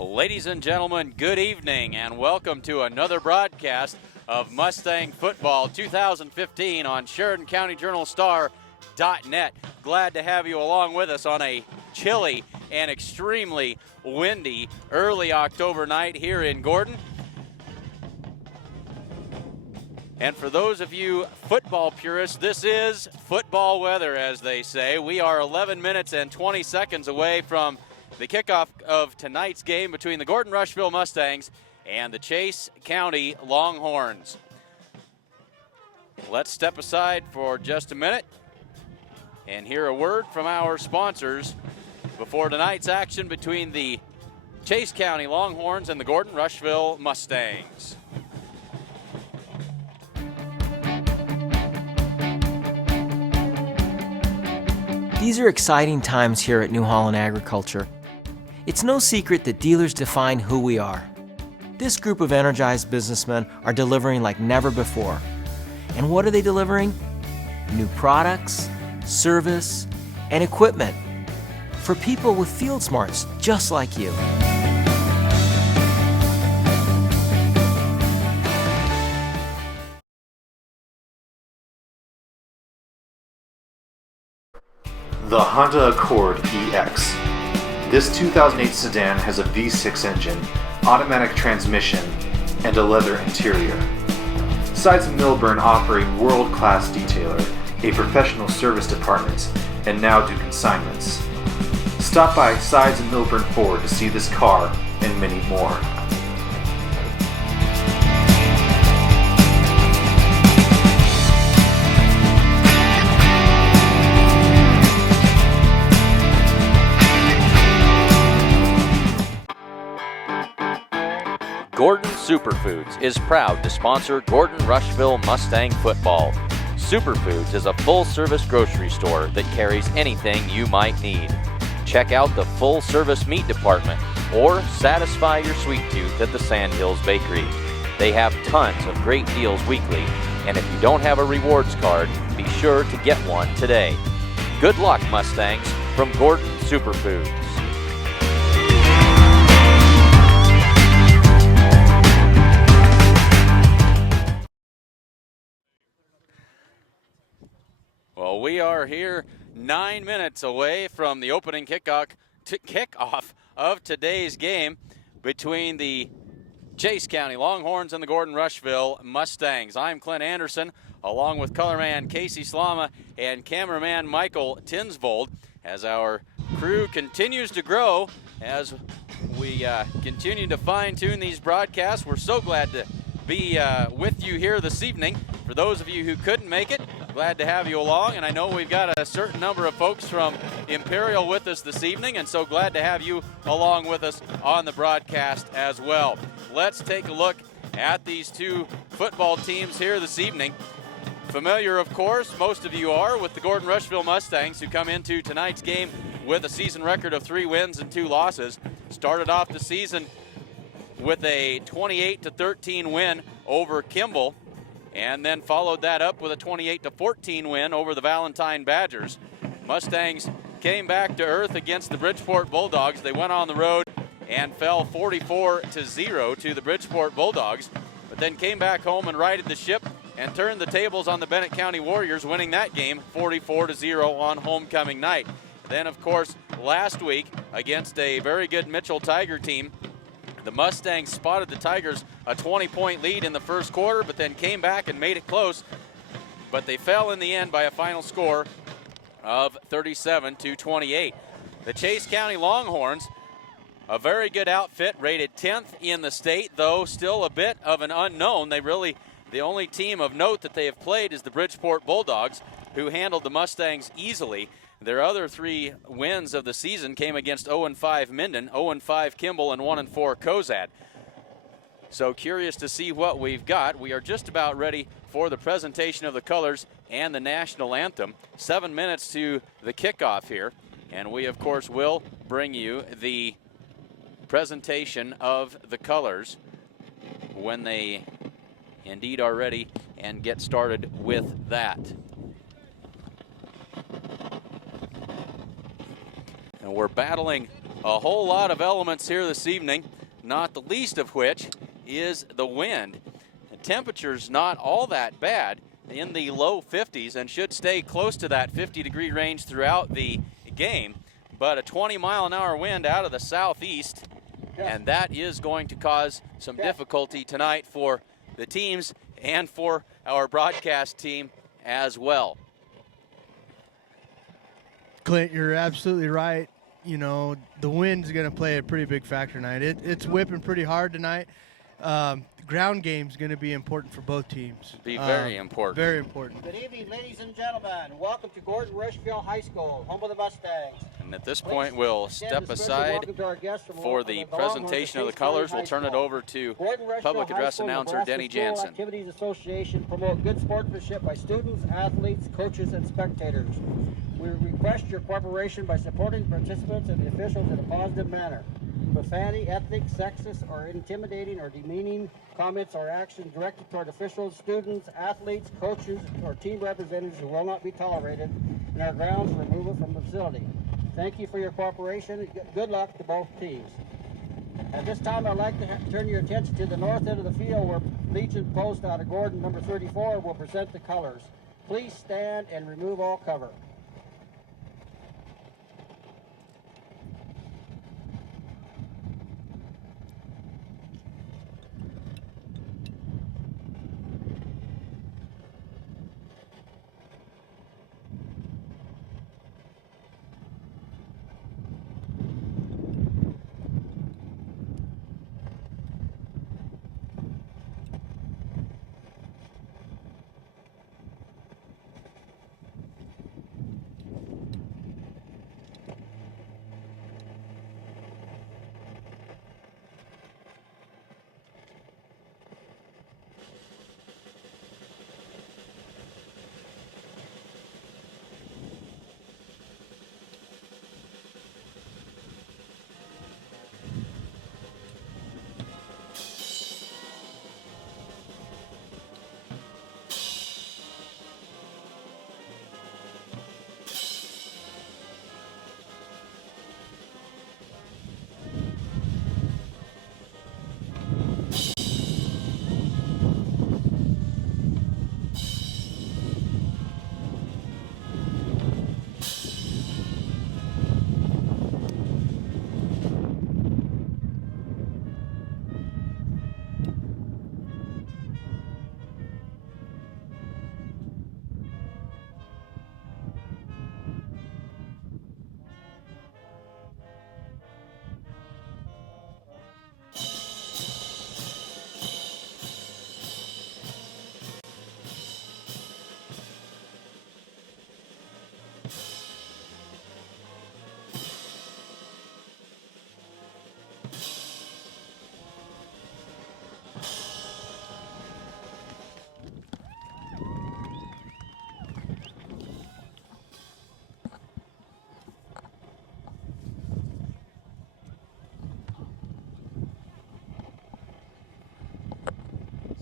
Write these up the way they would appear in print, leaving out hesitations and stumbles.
Ladies and gentlemen, good evening and welcome to another broadcast of Mustang Football 2015 on Sheridan County Journal Star.net. Glad to have you along with us on a chilly and extremely windy early October night here in Gordon. And for those of you football purists, this is football weather, as they say. We are 11 minutes and 20 seconds away from the kickoff of tonight's game between the Gordon-Rushville Mustangs and the Chase County Longhorns. Let's step aside for just a minute and hear a word from our sponsors before tonight's action between the Chase County Longhorns and the Gordon-Rushville Mustangs. These are exciting times here at New Holland Agriculture. It's no secret that dealers define who we are. This group of energized businessmen are delivering like never before. And what are they delivering? New products, service, and equipment for people with field smarts just like you. The Honda Accord EX. This 2008 sedan has a V6 engine, automatic transmission, and a leather interior. Sides & Milburn offer a world-class detailer, a professional service department, and now do consignments. Stop by Sides & Milburn Ford to see this car and many more. Gordon Superfoods is proud to sponsor Gordon-Rushville Mustang football. Superfoods is a full-service grocery store that carries anything you might need. Check out the full-service meat department or satisfy your sweet tooth at the Sandhills Bakery. They have tons of great deals weekly, and if you don't have a rewards card, be sure to get one today. Good luck, Mustangs, from Gordon Superfoods. Well, we are here 9 minutes away from the opening kickoff of today's game between the Chase County Longhorns and the Gordon-Rushville Mustangs. I'm Clint Anderson, along with colorman Casey Slama and cameraman Michael Tinsvold, as our crew continues to grow as we continue to fine-tune these broadcasts. We're so glad to be with you here this evening. For those of you who couldn't make it, glad to have you along, and I know we've got a certain number of folks from Imperial with us this evening, and so glad to have you along with us on the broadcast as well. Let's take a look at these two football teams here this evening. Familiar, of course, most of you are, with the Gordon-Rushville Mustangs, who come into tonight's game with a season record of 3 wins and 2 losses. Started off the season with a 28-13 win over Kimball, and then followed that up with a 28-14 win over the Valentine Badgers. Mustangs came back to earth against the Bridgeport Bulldogs. They went on the road and fell 44-0 to the Bridgeport Bulldogs, but then came back home and righted the ship and turned the tables on the Bennett County Warriors, winning that game 44-0 on homecoming night. Then, of course, last week against a very good Mitchell Tiger team, the Mustangs spotted the Tigers a 20-point lead in the first quarter, but then came back and made it close. But they fell in the end by a final score of 37-28. The Chase County Longhorns, a very good outfit, rated 10th in the state, though still a bit of an unknown. The only team of note that they have played is the Bridgeport Bulldogs, who handled the Mustangs easily. Their other 3 wins of the season came against 0-5 Minden, 0-5 Kimball, and 1-4 Cozad. So curious to see what we've got. We are just about ready for the presentation of the colors and the national anthem. 7 minutes to the kickoff here, and we, of course, will bring you the presentation of the colors when they indeed are ready and get started with that. And we're battling a whole lot of elements here this evening, not the least of which is the wind. The temperature's not all that bad, in the low 50s, and should stay close to that 50-degree range throughout the game, but a 20-mile-an-hour wind out of the southeast, and that is going to cause some difficulty tonight for the teams and for our broadcast team as well. Clint, you're absolutely right. You know, the wind's going to play a pretty big factor tonight. It's whipping pretty hard tonight. Ground game's going to be important for both teams. Be very important. Very important. Good evening, ladies and gentlemen. Welcome to Gordon-Rushville High School, home of the Mustangs. And at this point, we'll step aside for the presentation of the colors. We'll turn it over to public address announcer Denny Jansen. Activities Association promote good sportsmanship by students, athletes, coaches, and spectators. We request your cooperation by supporting participants and the officials in a positive manner. Profanity, ethnic, sexist, or intimidating or demeaning comments or actions directed toward officials, students, athletes, coaches, or team representatives who will not be tolerated in our grounds for removal from the facility. Thank you for your cooperation. Good luck to both teams. At this time, I'd like to turn your attention to the north end of the field where Legion Post out of Gordon, number 34, will present the colors. Please stand and remove all cover.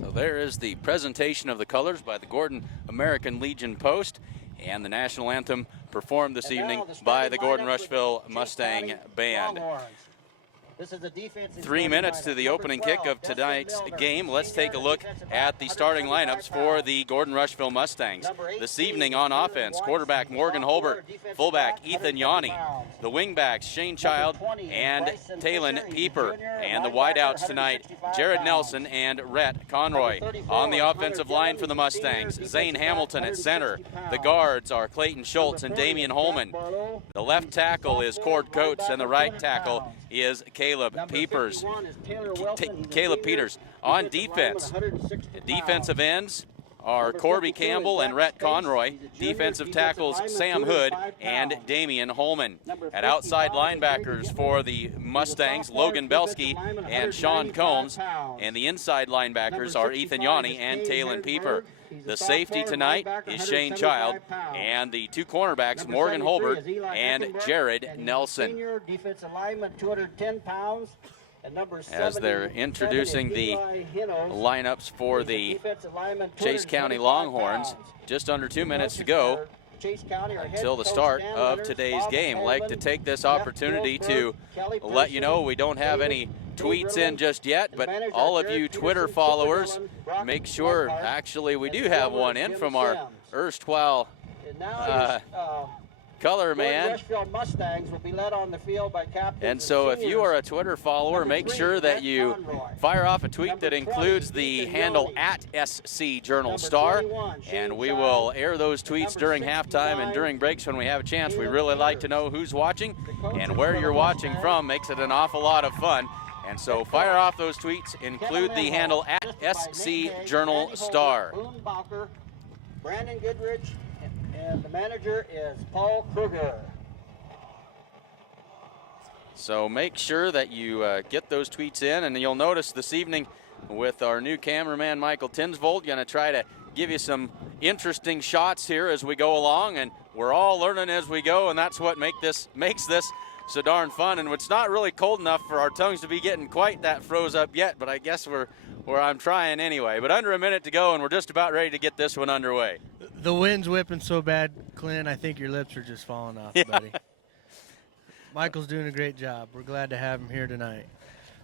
So there is the presentation of the colors by the Gordon American Legion Post, and the national anthem performed this evening by the Gordon-Rushville Mustang Band. This is the defensive 3 minutes to the opening kick of tonight's game. Let's take a look at the starting lineups for the Gordon-Rushville Mustangs. This evening on offense, quarterback Morgan Holbert, fullback Ethan Yanni, the wingbacks Shane Child and Talon Pieper, and the wideouts tonight Jared Nelson and Rhett Conroy. On the offensive line for the Mustangs, Zane Hamilton at center. The guards are Clayton Schultz and Damian Holman. The left tackle is Cord Coates, and the right tackle is Caleb Peters. On defense, defensive ends are Corby Campbell and Rhett Conroy. Defensive tackles Sam Hood and Damian Holman. At outside linebackers for the Mustangs, Logan Belsky and Sean Combs. And the inside linebackers are Ethan Yanni and Talon Pieper. The safety tonight is Shane Child, and the two cornerbacks, Morgan Holbert and Jared Nelson. Defensive lineman, 210 pounds. As they're introducing the lineups for the Chase County Longhorns, just under 2 minutes to go Chase County, our head until the coach, start Dan of Leonard, today's Bob game. Like to Coleman, take this Jeff opportunity to Gilbert, Kelly let you know Pearson, we don't have David- any Dave tweets in Riddle, just yet, and but managers all are of Jared you Peterson, Twitter Chipper followers, Dillon, Brock make sure, Leichhardt, actually we and do have forward one in Jim from our Sims. erstwhile And now color man. Gordon-Rushville Mustangs will be led on the field by captains And so if you seniors. are a Twitter follower, Number make 3, sure that Brett you Conroy. fire off a tweet Number that 20, includes the Ethan handle Yoni. at SC Journal Number Star, 21, Shane and we Child. will air those tweets Number during halftime 69, and during breaks when we have a chance. We Caleb really like Peters. to know who's watching The coaches and where for you're the watching Mustangs. from. Makes it an awful lot of fun. And so fire off those tweets, include the Kevin handle Lemholt, at assisted by SC Nate Hay, Journal Randy Holder, Star. Boone Bowker, Brandon Goodrich, and the manager is Paul Kruger. So make sure that you get those tweets in, and you'll notice this evening with our new cameraman Michael Tinsvold, going to try to give you some interesting shots here as we go along, and we're all learning as we go, and that's what makes this so darn fun. And it's not really cold enough for our tongues to be getting quite that froze up yet, but I guess I'm trying anyway. But under a minute to go, and we're just about ready to get this one underway. The wind's whipping so bad, Clint, I think your lips are just falling off, buddy. Michael's doing a great job. We're glad to have him here tonight.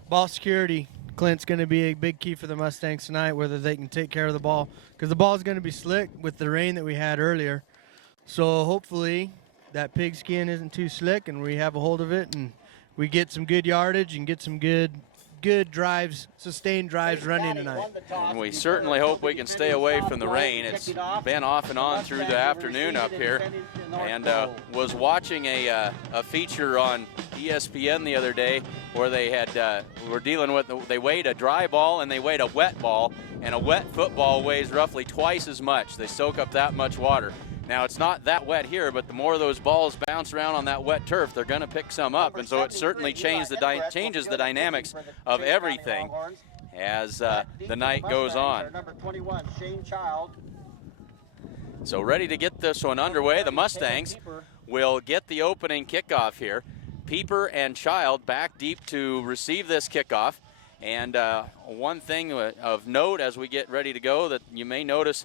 Ball security, Clint's going to be a big key for the Mustangs tonight, whether they can take care of the ball, because the ball is going to be slick with the rain that we had earlier. So hopefully that pigskin isn't too slick and we have a hold of it and we get some good yardage and get some good drives, sustained drives running tonight. And we certainly hope we can stay away from the rain. It's been off and on through the afternoon up here. And was watching a feature on ESPN the other day where they had were dealing with, they weighed a dry ball and they weighed a wet ball, and a wet football weighs roughly twice as much. They soak up that much water. Now, it's not that wet here, but the more those balls bounce around on that wet turf, they're going to pick some up. And so it certainly changes the dynamics of everything as the night goes on. Number 21, Shane Child. So ready to get this one underway. The Mustangs will get the opening kickoff here. Pieper and Child back deep to receive this kickoff. And one thing of note as we get ready to go that you may notice,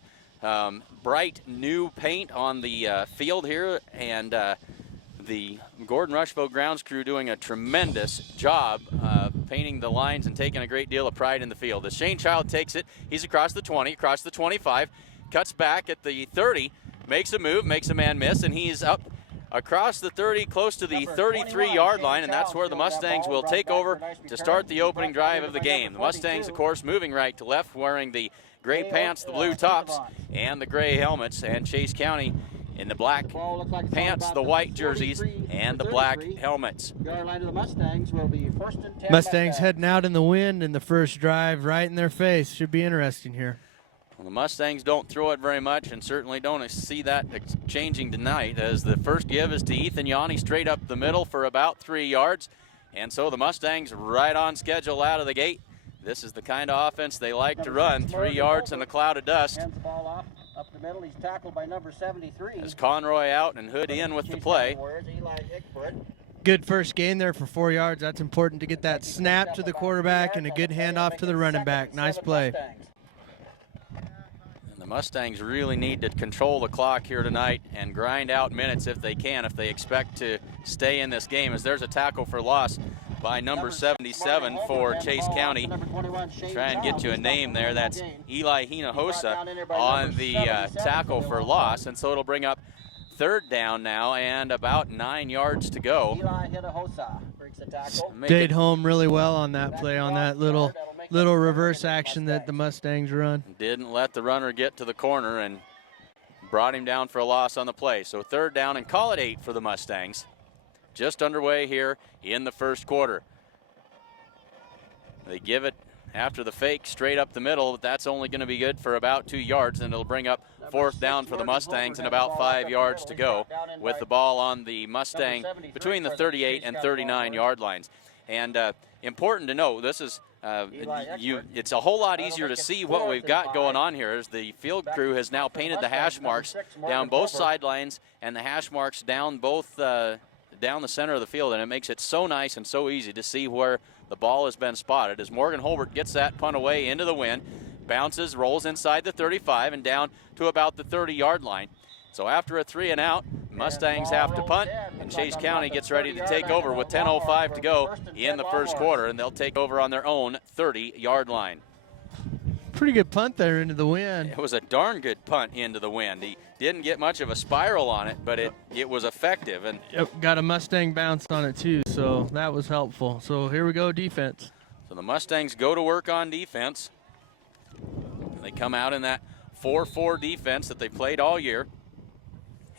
bright new paint on the field here, and the Gordon-Rushville grounds crew doing a tremendous job painting the lines and taking a great deal of pride in the field. As Shane Child takes it, he's across the 20, across the 25, cuts back at the 30, makes a move, makes a man miss, and he's up across the 30, close to the 33-yard line, and that's where the Mustangs will take over to start the opening drive of the game. The Mustangs, of course, moving right to left, wearing the gray pants, the blue tops, and the gray helmets, and Chase County in the black pants, the white jerseys, and the black helmets. Mustangs will be first and 10. Mustangs heading out in the wind in the first drive, right in their face. Should be interesting here. Well, the Mustangs don't throw it very much, and certainly don't see that changing tonight, as the first give is to Ethan Yanni straight up the middle for about 3 yards. And so the Mustangs right on schedule out of the gate. This is the kind of offense they like to run, 3 yards in a cloud of dust. Hands the ball off up the middle. He's tackled by number 73. As Conroy out and Hood in with the play. Good first gain there for 4 yards. That's important to get that snap to the quarterback and a good handoff to the running back. Nice play. The Mustangs really need to control the clock here tonight and grind out minutes if they can, if they expect to stay in this game, as there's a tackle for loss by number 77 for Chase County. Try and get you a name there. That's Eli Hinojosa on the tackle for loss, and so it'll bring up third down now and about 9 yards to go. Eli Hinojosa breaks the tackle. Stayed home really well on that play, on that little reverse action that the Mustangs run. Didn't let the runner get to the corner and brought him down for a loss on the play. So third down, and call it 8 for the Mustangs. Just underway here in the first quarter. They give it after the fake straight up the middle, but that's only going to be good for about 2 yards, and it'll bring up fourth down for the Mustangs and about 5 yards to go with the ball on the Mustang between the 38 and 39 yard lines. And important to know, this is it's a whole lot easier to see what we've got going on here, as the field crew has now painted the hash marks down both sidelines and the hash marks down both down the center of the field, and it makes it so nice and so easy to see where the ball has been spotted. As Morgan Holbert gets that punt away into the wind, bounces, rolls inside the 35 and down to about the 30-yard line. It's So after a 3 and out, Mustangs have to punt, and Chase County gets ready to take over with 10:05 to go in the first quarter, and they'll take over on their own 30-yard line. Pretty good punt there into the wind. It was a darn good punt into the wind. He didn't get much of a spiral on it, but it was effective. And Yep, got a Mustang bounce on it too, so that was helpful. So here we go, defense. so the Mustangs go to work on defense. They come out in that 4-4 defense that they played all year.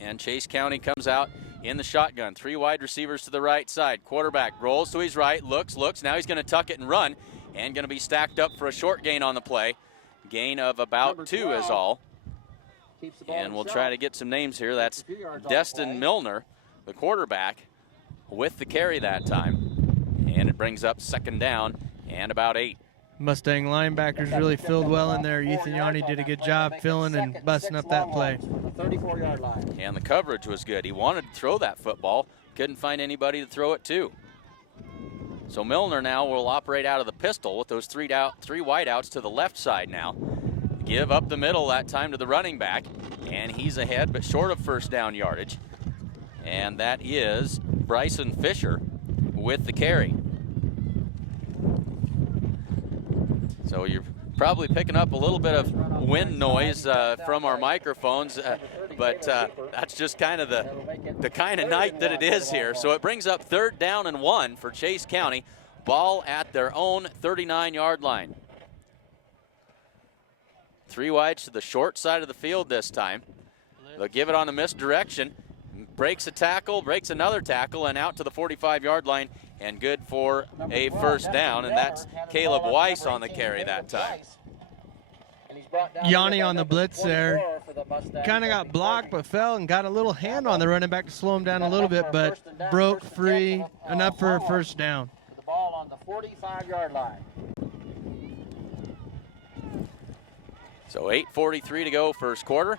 And Chase County comes out in the shotgun. 3 wide receivers to the right side. Quarterback rolls to his right, looks. Now he's going to tuck it and run, and going to be stacked up for a short gain on the play. Gain of about 2 is all. And we'll try to get some names here. That's Destin Milner, the quarterback, with the carry that time. And it brings up second down and about 8. Mustang linebackers really filled well in there. Ethan Yanni did a good job filling and busting up that play. And the coverage was good. He wanted to throw that football. Couldn't find anybody to throw it to. So Milner now will operate out of the pistol with those 3 wideouts to the left side now. Give up the middle that time to the running back. And he's ahead but short of first down yardage. And that is Bryson Fisher with the carry. So you're probably picking up a little bit of wind noise from our microphones, but that's just kind of the kind of night that it is here. So it brings up 3rd down and 1 for Chase County. Ball at their own 39-yard line. 3 wides to the short side of the field this time. They'll give it on the misdirection. Breaks a tackle, breaks another tackle, and out to the 45-yard line, and good for a first down, and that's Caleb Weiss on the carry that time. Yanni on the blitz there. Kind of got blocked but fell and got a little hand on the running back to slow him down a little bit, but broke free, enough for a first down. The ball on the 45-yard line. So 8:43 to go first quarter.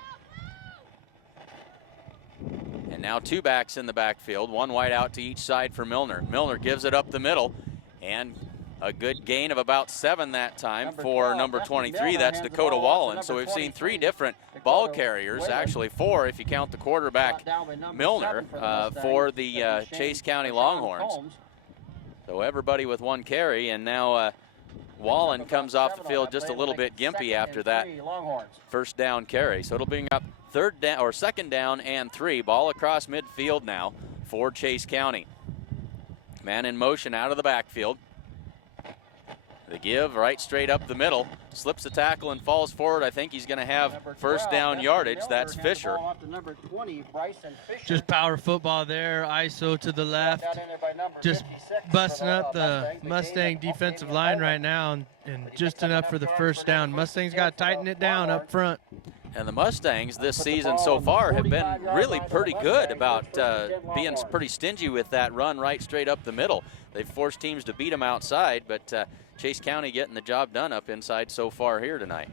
And now 2 backs in the backfield, 1 wide out to each side for Milner. Milner gives it up the middle, and a good gain of about 7 that time for number 23. That's Dakota Wallen. So we've seen 3 different ball carriers, actually 4 if you count the quarterback Milner for the Chase County Longhorns. So everybody with 1 carry, and now Wallen comes off the field just a little bit gimpy after that first down carry. So it'll bring up 2nd down and 3. Ball across midfield now for Chase County. Man in motion out of the backfield. The give right straight up the middle. Slips the tackle and falls forward. I think he's going to have first down yardage. That's Fisher. Just power football there. ISO to the left. Just busting up the Mustang defensive line right now, and just enough for the first down. Mustangs got to tighten it down up front. And the Mustangs this season so far have been really pretty good about being pretty stingy with that run right straight up the middle. They've forced teams to beat them outside, but Chase County getting the job done up inside so far here tonight.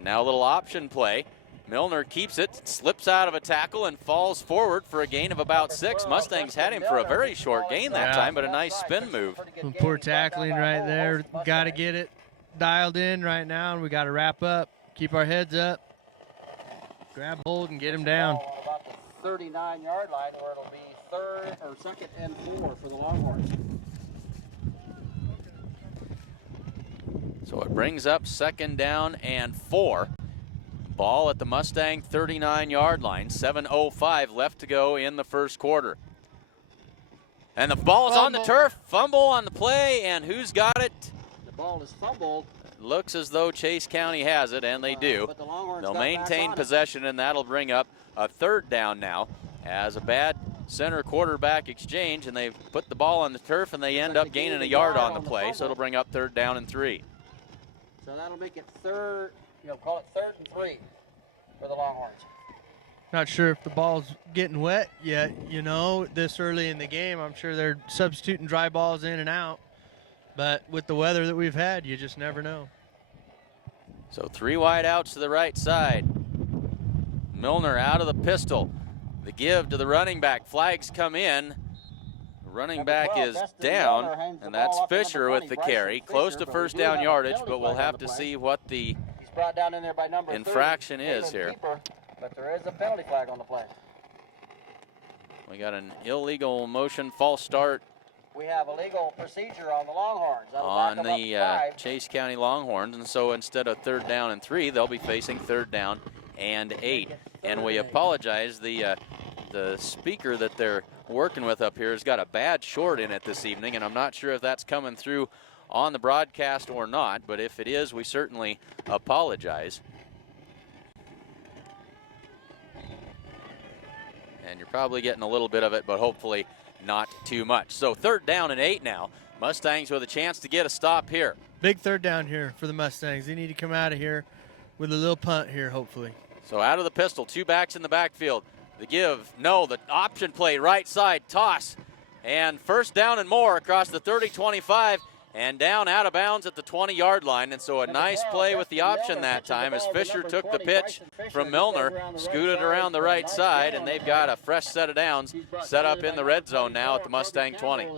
Now a little option play. Milner keeps it, slips out of a tackle, and falls forward for a gain of about 6. Mustangs had him for a very short gain that time, but a nice spin move. Poor tackling right there. Got to get it dialed in right now, and we got to wrap up. Keep our heads up. Grab hold and get him down. About the 39-yard line, where it'll be 2nd and 4 for the Longhorns. So it brings up 2nd down and 4. Ball at the Mustang 39-yard line. 7:05 left to go in the first quarter. And the ball's on the turf. Fumble on the play, and who's got it? The ball is fumbled. Looks as though Chase County has it, and they do. They'll maintain possession, and that'll bring up a 3rd down now as a bad center quarterback exchange, and they put the ball on the turf, and they end up gaining a yard on the play, so it'll bring up 3rd down and 3. So that'll make it call it 3rd and 3 for the Longhorns. Not sure if the ball's getting wet yet, this early in the game. I'm sure they're substituting dry balls in and out. But with the weather that we've had, you just never know. So 3 wide outs to the right side. Milner out of the pistol. The give to the running back. Flags come in. The running back is down, and that's Fisher with the carry. Close to first down yardage, but we'll have to see what the brought down in there by number 30, infraction is Caleb here. Keeper, but there is a penalty flag on the play. We got an illegal motion, false start We have a legal procedure on the Longhorns. That'll on back them up the 5. Chase County Longhorns, and so instead of 3rd down and 3, they'll be facing 3rd down and 8. And we apologize, the speaker that they're working with up here has got a bad short in it this evening, and I'm not sure if that's coming through on the broadcast or not, but if it is, we certainly apologize. And you're probably getting a little bit of it, but hopefully not too much. So 3rd down and 8 now. Mustangs with a chance to get a stop here. Big 3rd down here for the Mustangs. They need to come out of here with a little punt here, hopefully. So out of the pistol, 2 backs in the backfield. The give, no, the option play, right side, toss. And 1st down and more across the 30-25 and down out of bounds at the 20-yard line. And so a nice play with the option that time as Fisher took the pitch from Milner, scooted around the right side, and they've got a fresh set of downs set up in the red zone now at the Mustang 20.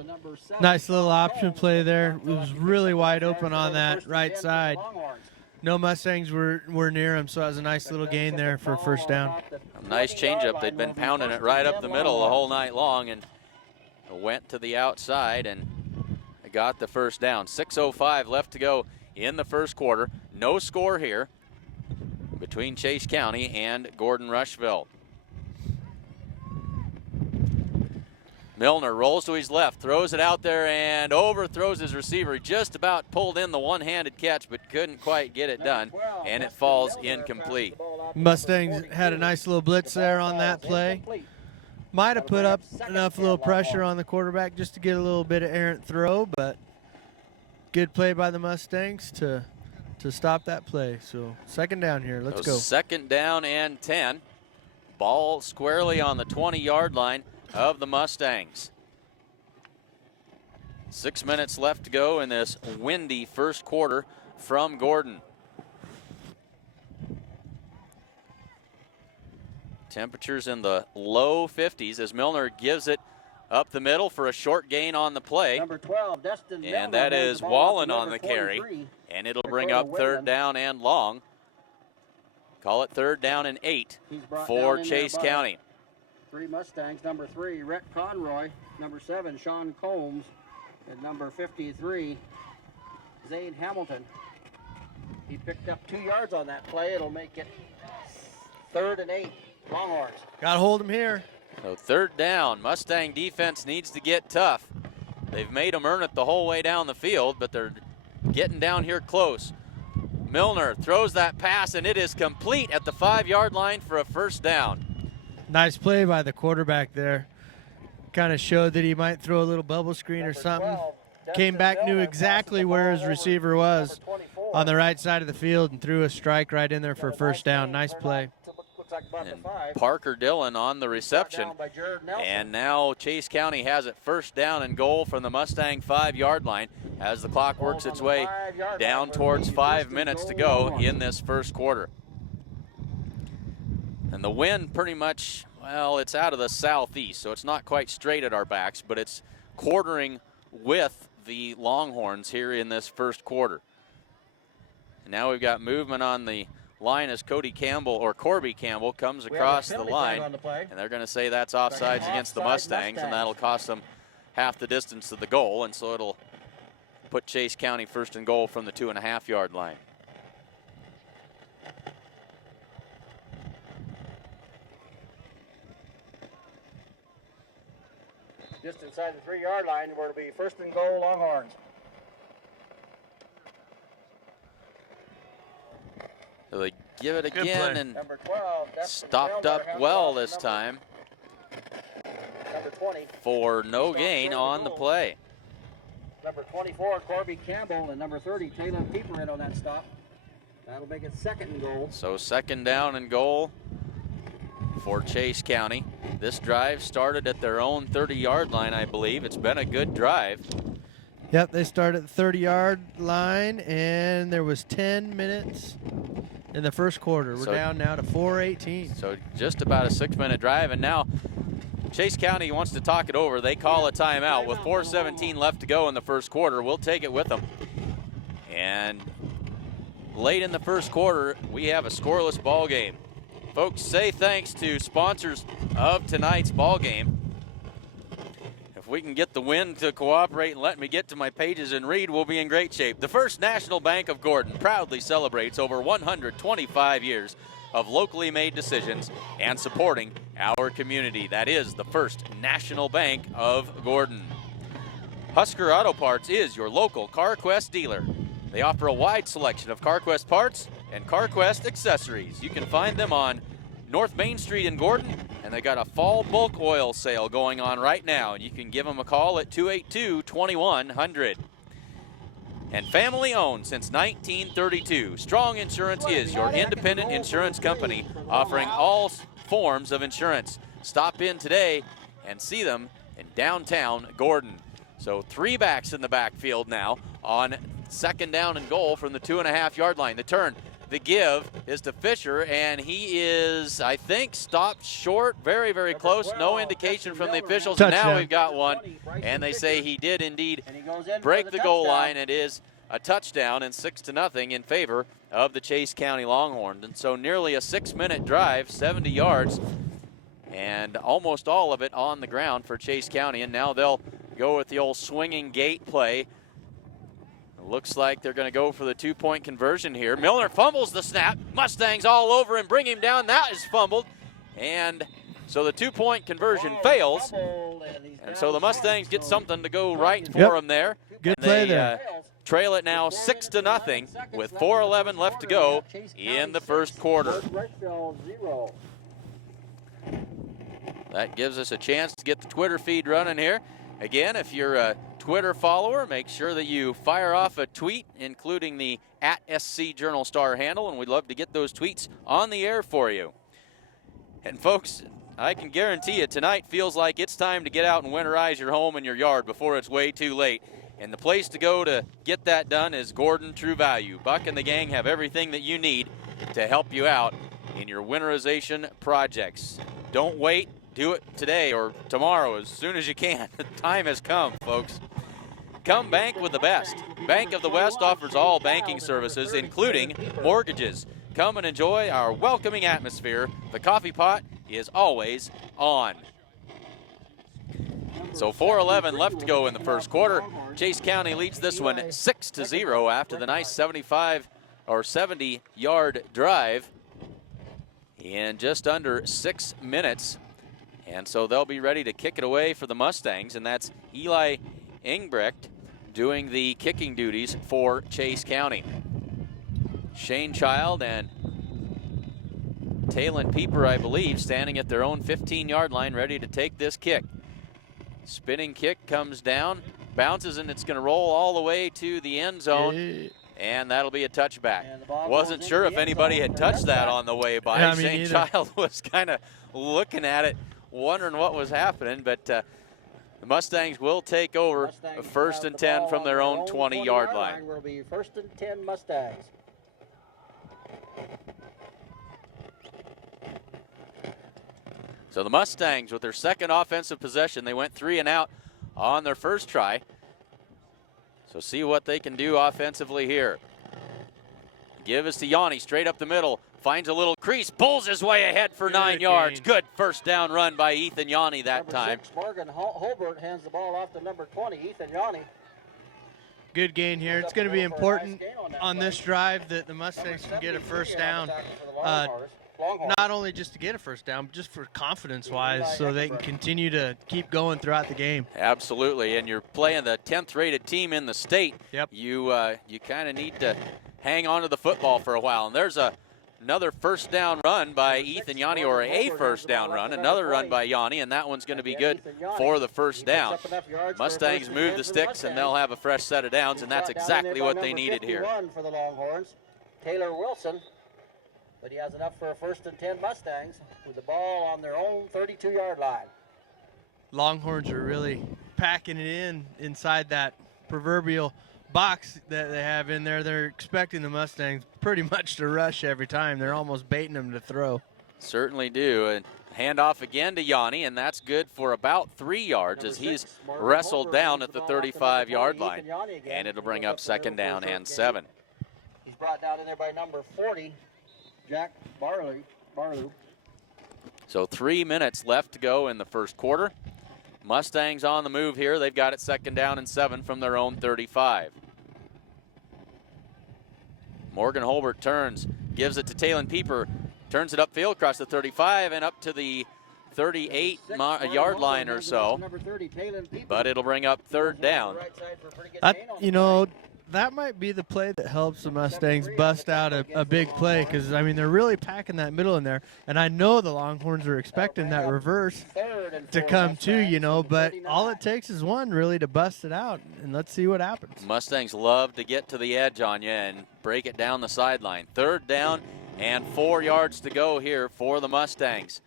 Nice little option play there. It was really wide open on that right side. No Mustangs were near him, so it was a nice little gain there for 1st down. A nice changeup. They'd been pounding it right up the middle the whole night long and went to the outside and got the 1st down. 6:05 left to go in the 1st quarter. No score here between Chase County and Gordon-Rushville. Milner rolls to his left, throws it out there and overthrows his receiver. He just about pulled in the one-handed catch, but couldn't quite get it done, and it falls incomplete. Mustangs had a nice little blitz there on that play. Might have put up enough little pressure on the quarterback just to get a little bit of errant throw, but good play by the Mustangs to stop that play. So 2nd down here. Let's go. 2nd down and 10. Ball squarely on the 20-yard line of the Mustangs. 6 minutes left to go in this windy 1st quarter from Gordon. Temperatures in the low 50s as Milner gives it up the middle for a short gain on the play. Number 12, Destin And Milner that has is the ball Wallen up to on the number carry. 23. And it'll bring up 3rd down and long. Call it 3rd down and 8 He's brought for down in Chase there by County. 3 Mustangs, number 3, Rhett Conroy, number 7, Sean Combs, and number 53, Zane Hamilton. He picked up 2 yards on that play. It'll make it 3rd and 8, Longhorns. Got to hold him here. So 3rd down, Mustang defense needs to get tough. They've made them earn it the whole way down the field, but they're getting down here close. Milner throws that pass, and it is complete at the 5-yard line for a 1st down. Nice play by the quarterback there. Kind of showed that he might throw a little bubble screen or something. Came back, knew exactly where his receiver was on the right side of the field and threw a strike right in there for a 1st down. Nice play. And Parker Dillon on the reception. And now Chase County has it 1st down and goal from the Mustang 5-yard line as the clock works its way down towards 5 minutes to go in this 1st quarter. And the wind pretty much, well, it's out of the southeast, so it's not quite straight at our backs, but it's quartering with the Longhorns here in this 1st quarter. And now we've got movement on the line as Corby Campbell comes across the line, and they're going to say that's offsides against the Mustangs, and that'll cost them half the distance to the goal, and so it'll put Chase County 1st and goal from the 2.5-yard line. Just inside the 3-yard line where it'll be 1st and goal, Longhorns. So they give it again and Number 12, stopped up well this time Number 20. for no gain on the play. Number 24, Corby Campbell, and number 30, Taylor Keeper in on that stop. That'll make it 2nd and goal. So 2nd down and goal for Chase County. This drive started at their own 30-yard line, I believe. It's been a good drive. Yep, they started at the 30-yard line, and there was 10 minutes in the 1st quarter. We're down now to 4:18. So just about a 6-minute drive, and now Chase County wants to talk it over. They call a timeout with 4:17 left to go in the 1st quarter. We'll take it with them. And late in the first quarter, we have a scoreless ball game. Folks, say thanks to sponsors of tonight's ball game. If we can get the wind to cooperate and let me get to my pages and read, we'll be in great shape. The First National Bank of Gordon proudly celebrates over 125 years of locally made decisions and supporting our community. That is the First National Bank of Gordon. Husker Auto Parts is your local CarQuest dealer. They offer a wide selection of CarQuest parts and CarQuest accessories. You can find them on North Main Street in Gordon, and they got a fall bulk oil sale going on right now. You can give them a call at 282-2100. And family owned since 1932, Strong Insurance is your independent insurance company offering all forms of insurance. Stop in today and see them in downtown Gordon. So 3 backs in the backfield now on 2nd down and goal from the 2.5-yard line. The turn, the give is to Fisher, and he is, I think, stopped short, very, very close. No indication from the officials. Touchdown. Now we've got one, and they say he did indeed break the goal line. It is a touchdown, and 6-0 in favor of the Chase County Longhorns. And so nearly a 6-minute drive, 70 yards, and almost all of it on the ground for Chase County. And now they'll go with the old swinging gate play. Looks like they're going to go for the 2-point conversion here. Milner fumbles the snap. Mustangs all over him, bring him down. That is fumbled. And so the 2-point conversion fails. And so the Mustangs get something to go right for them there. Good And play they, there. Trail it now 6-0 with 4:11 left to go in the first quarter. That gives us a chance to get the Twitter feed running here. Again, if you're a Twitter follower, make sure that you fire off a tweet, including the @SC Journal Star handle, and we'd love to get those tweets on the air for you. And folks, I can guarantee you tonight feels like it's time to get out and winterize your home and your yard before it's way too late. And the place to go to get that done is Gordon True Value. Buck and the gang have everything that you need to help you out in your winterization projects. Don't wait. Do it today or tomorrow as soon as you can. The time has come, folks. Come bank with the best. Bank of the West offers all banking services, including mortgages. Come and enjoy our welcoming atmosphere. The coffee pot is always on. So 4:11 left to go in the first quarter. Chase County leads this one 6-0 after the nice 70-yard drive in just under 6 minutes. And so they'll be ready to kick it away for the Mustangs, and that's Eli Engbrecht doing the kicking duties for Chase County. Shane Child and Talon Pieper, I believe, standing at their own 15-yard line ready to take this kick. Spinning kick comes down, bounces, and it's going to roll all the way to the end zone. And that'll be a touchback. Wasn't sure if anybody had touched that on the way by. Yeah, Shane Child was kind of looking at it, wondering what was happening, but the Mustangs will take over a 1st and 10 from their own 20-yard line. Will be 1st and 10 Mustangs. So the Mustangs, with their second offensive possession, they went 3 and out on their first try. So see what they can do offensively here. Give us to Yanni, straight up the middle. Finds a little crease, pulls his way ahead for 9 yards. Good first down run by Ethan Yanni that time. 6, Morgan Holbert hands the ball off to number 20, Ethan Yanni. Good gain here. It's going to be important on this drive that the Mustangs can get a first down. Not only just to get a first down, but just for confidence-wise, so they can continue to keep going throughout the game. Absolutely, and you're playing the 10th-rated team in the state. Yep. You kind of need to hang on to the football for a while. And there's another first down run by Ethan Yanni, or a first down run, another run by Yanni, and that one's going to be good for the first down. Mustangs move the sticks, and they'll have a fresh set of downs, and that's exactly what they needed here. For the Longhorns, Taylor Wilson. But he has enough for a 1st and 10 Mustangs with the ball on their own 32-yard line. Longhorns are really packing it inside that proverbial box that they have in there. They're expecting the Mustangs pretty much to rush every time. They're almost baiting them to throw. Certainly do. And handoff again to Yanni, and that's good for about 3 yards as he's wrestled down at the 35-yard line. And it'll bring up 2nd down and 7. He's brought down in there by number 40, Jack Barlew. So 3 minutes left to go in the first quarter. Mustangs on the move here. They've got it 2nd down and 7 from their own 35. Morgan Holbert turns, gives it to Talon Pieper, turns it upfield across the 35 and up to the 38-yard line or so. But it'll bring up 3rd down. That might be the play that helps the Mustangs bust out a big play, because, I mean, they're really packing that middle in there. And I know the Longhorns are expecting that reverse to come too, but all it takes is one really to bust it out, and let's see what happens. Mustangs love to get to the edge on you and break it down the sideline. 3rd down and 4 yards to go here for the Mustangs.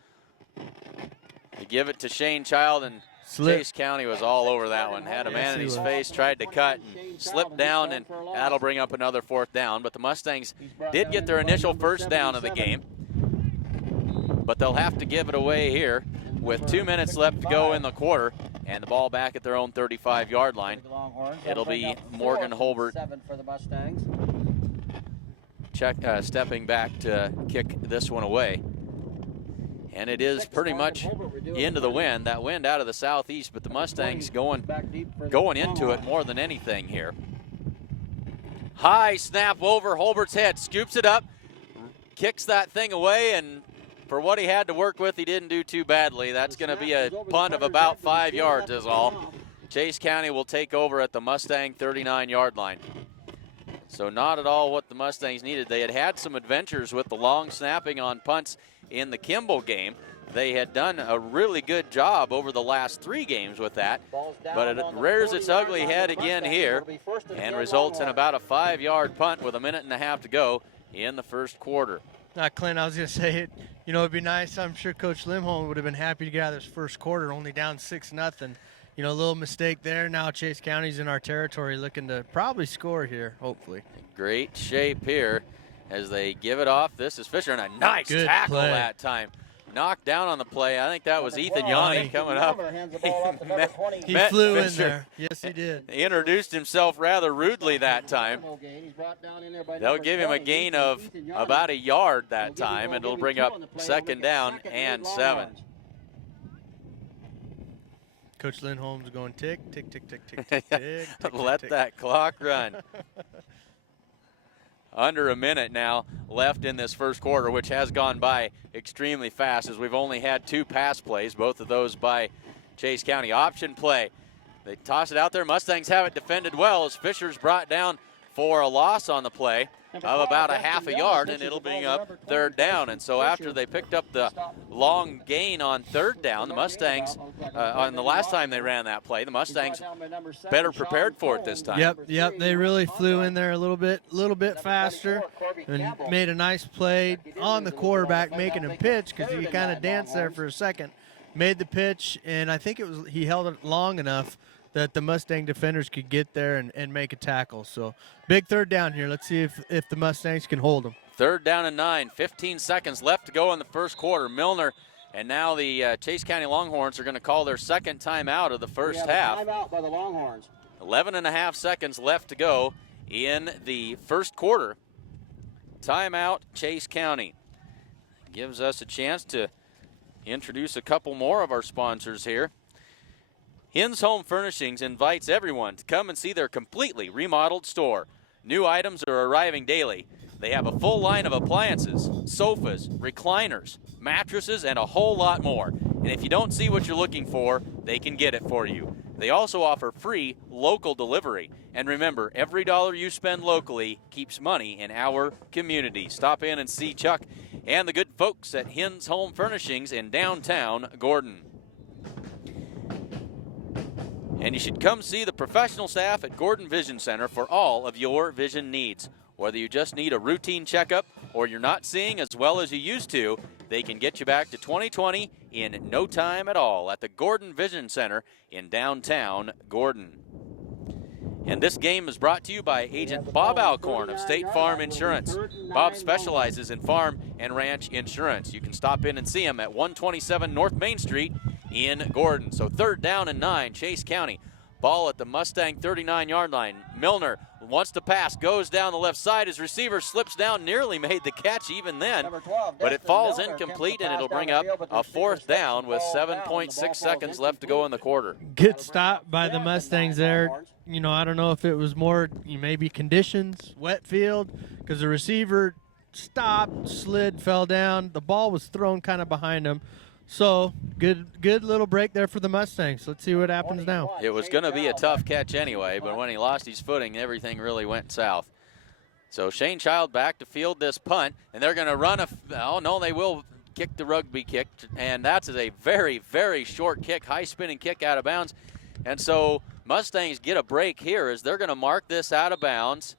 They give it to Shane Child, and Chase County was all over that one. Had a man in his face, tried to cut, and slipped down, and that'll bring up another 4th down. But the Mustangs did get their initial 1st down of the game. But they'll have to give it away here with 2 minutes left to go in the quarter, and the ball back at their own 35-yard line. It'll be Morgan Holbert stepping back to kick this one away. And it is pretty much into the wind, that wind out of the southeast, but the Mustangs going into it more than anything here. High snap over Holbert's head, scoops it up, kicks that thing away, and for what he had to work with, he didn't do too badly. That's going to be a punt of about 5 yards is all. Chase County will take over at the Mustang 39-yard line. So not at all what the Mustangs needed. They had had some adventures with the long snapping on punts in the Kimball game. They had done a really good job over the last 3 games with that, but it rears its ugly head again here and results in about a 5-yard punt with 1.5 minutes to go in the first quarter. Clint, I was going to say, it'd be nice. I'm sure Coach Limholm would have been happy to get out of this first quarter, only down 6-0. A little mistake there. Now Chase County's in our territory looking to probably score here, hopefully. Great shape here as they give it off. This is Fisher, and a nice tackle that time. Knocked down on the play. I think that was Ethan Yanni coming up. He flew in there. Yes, he did. He introduced himself rather rudely that time. They'll give him a gain of about 1 yard that time, and it'll bring up 2nd down and 7. Coach Lindholm's going tick, tick, tick, tick, tick, tick, tick. Let that clock run. Under 1 minute now left in this first quarter, which has gone by extremely fast as we've only had 2 pass plays, both of those by Chase County. Option play. They toss it out there. Mustangs have it defended well as Fisher's brought down for a loss on the play of about 1/2 yard, and it'll bring up 3rd down. And so after they picked up the long gain on 3rd down, the Mustangs, on the last time they ran that play, the Mustangs better prepared for it this time. Yep, they really flew in there a little bit faster and made a nice play on the quarterback, making him pitch because he kind of danced there for a second. Made the pitch, and I think he held it long enough that the Mustang defenders could get there and make a tackle. So big 3rd down here. Let's see if the Mustangs can hold them. 3rd down and 9, 15 seconds left to go in the first quarter. Milner and now the Chase County Longhorns are going to call their 2nd timeout of the first half. Timeout by the Longhorns. 11.5 seconds left to go in the first quarter. Timeout, Chase County. Gives us a chance to introduce a couple more of our sponsors here. Hins Home Furnishings invites everyone to come and see their completely remodeled store. New items are arriving daily. They have a full line of appliances, sofas, recliners, mattresses, and a whole lot more. And if you don't see what you're looking for, they can get it for you. They also offer free local delivery. And remember, every dollar you spend locally keeps money in our community. Stop in and see Chuck and the good folks at Hins Home Furnishings in downtown Gordon. And you should come see the professional staff at Gordon Vision Center for all of your vision needs. Whether you just need a routine checkup or you're not seeing as well as you used to, they can get you back to 20/20 in no time at all at the Gordon Vision Center in downtown Gordon. And this game is brought to you by Agent Bob Alcorn of State Farm Insurance. Bob specializes in farm and ranch insurance. You can stop in and see him at 127 North Main Street in Gordon. So 3rd down and 9, Chase County. Ball at the Mustang 39-yard line. Milner wants to pass, goes down the left side. His receiver slips down, nearly made the catch even then, Number 12, but it Destin falls Milner incomplete, attempts to and it'll pass bring down up the field, but the a receiver 4th steps down and with falls down. The ball 7.6 falls seconds left to go in the quarter. Good stop by the Sheridan Mustangs County there. Longhorns. You know, I don't know if it was more maybe conditions, wet field, because the receiver stopped, slid, fell down. The ball was thrown kind of behind him. So good little break there for the Mustangs. Let's see what happens now. It was going to be a tough catch anyway, but when he lost his footing, everything really went south. So Shane Child back to field this punt, and they're going to run oh no, they will kick the rugby kick, and that's a very, very short kick, high spinning kick out of bounds. And so Mustangs get a break here as they're going to mark this out of bounds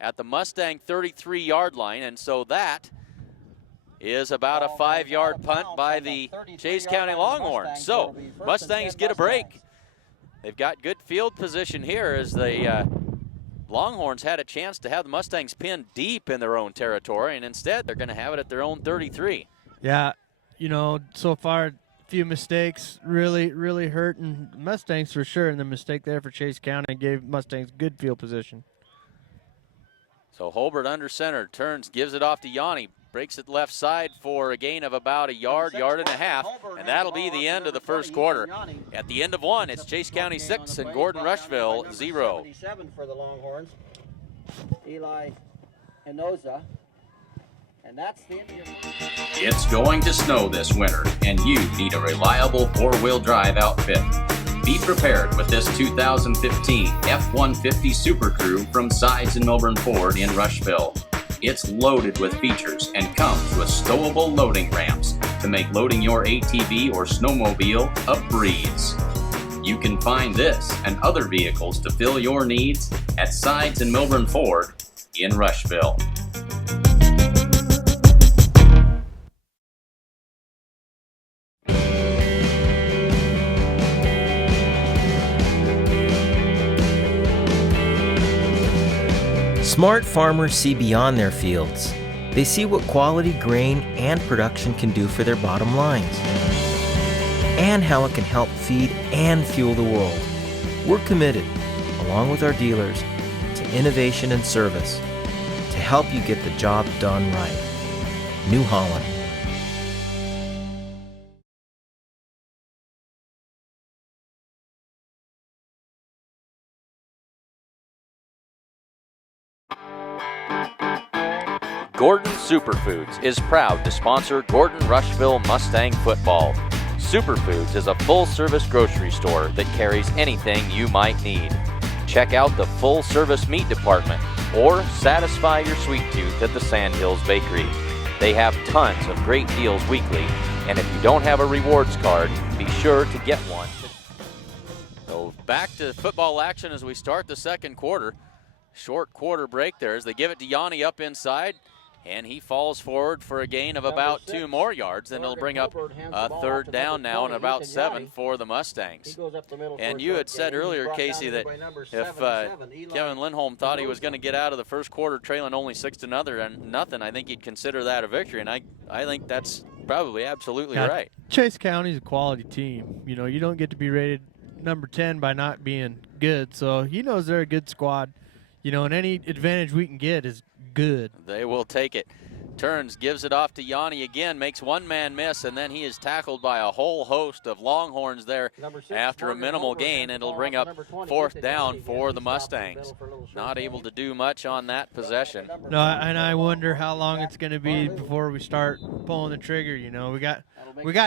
at the Mustang 33-yard line, and so that is about a 5-yard punt by the Chase County Longhorns. So Mustangs get a break. They've got good field position here as the Longhorns had a chance to have the Mustangs pinned deep in their own territory, and instead they're going to have it at their own 33. Yeah, you know, so far a few mistakes really hurting Mustangs for sure, and the mistake there for Chase County gave Mustangs good field position. So Holbert under center, turns, gives it off to Yanni, breaks it left side for a gain of about a yard and a half, and that'll be the end of the first quarter. At the end of one, it's Chase County 6 and Gordon-Rushville 0. 77 for the Longhorns, Eli Enoza, and that's the end of your... It's going to snow this winter, and you need a reliable four-wheel drive outfit. Be prepared with this 2015 F-150 Super Crew from Sides and Milburn Ford in Rushville. It's loaded with features and comes with stowable loading ramps to make loading your ATV or snowmobile a breeze. You can find this and other vehicles to fill your needs at Sides and Milburn Ford in Rushville. Smart farmers see beyond their fields. They see what quality grain and production can do for their bottom lines, and how it can help feed and fuel the world. We're committed, along with our dealers, to innovation and service to help you get the job done right. New Holland. Gordon Superfoods is proud to sponsor Gordon-Rushville Mustang football. Superfoods is a full-service grocery store that carries anything you might need. Check out the full-service meat department or satisfy your sweet tooth at the Sandhills Bakery. They have tons of great deals weekly, and if you don't have a rewards card, be sure to get one. So back to football action as we start the second quarter. Short quarter break there as they give it to Yanni up inside, and he falls forward for a gain of about 2 more yards. Then it'll bring up a 3rd down now and about 7 for the Mustangs. And you had said earlier, Casey, that if Kevin Lindholm thought he was going to get out of the first quarter trailing only 6-0, I think he'd consider that a victory, and I think that's probably absolutely right. Chase County's a quality team. You know, you don't get to be rated number 10 by not being good, so he knows they're a good squad. You know, and any advantage we can get is good. They will take it. Turns, gives it off to Yanni again, makes one man miss, and then he is tackled by a whole host of Longhorns there after a minimal gain, and it'll bring up 4th down for the Mustangs. Not able to do much on that possession. No, and I wonder how long it's going to be before we start pulling the trigger. You know, we got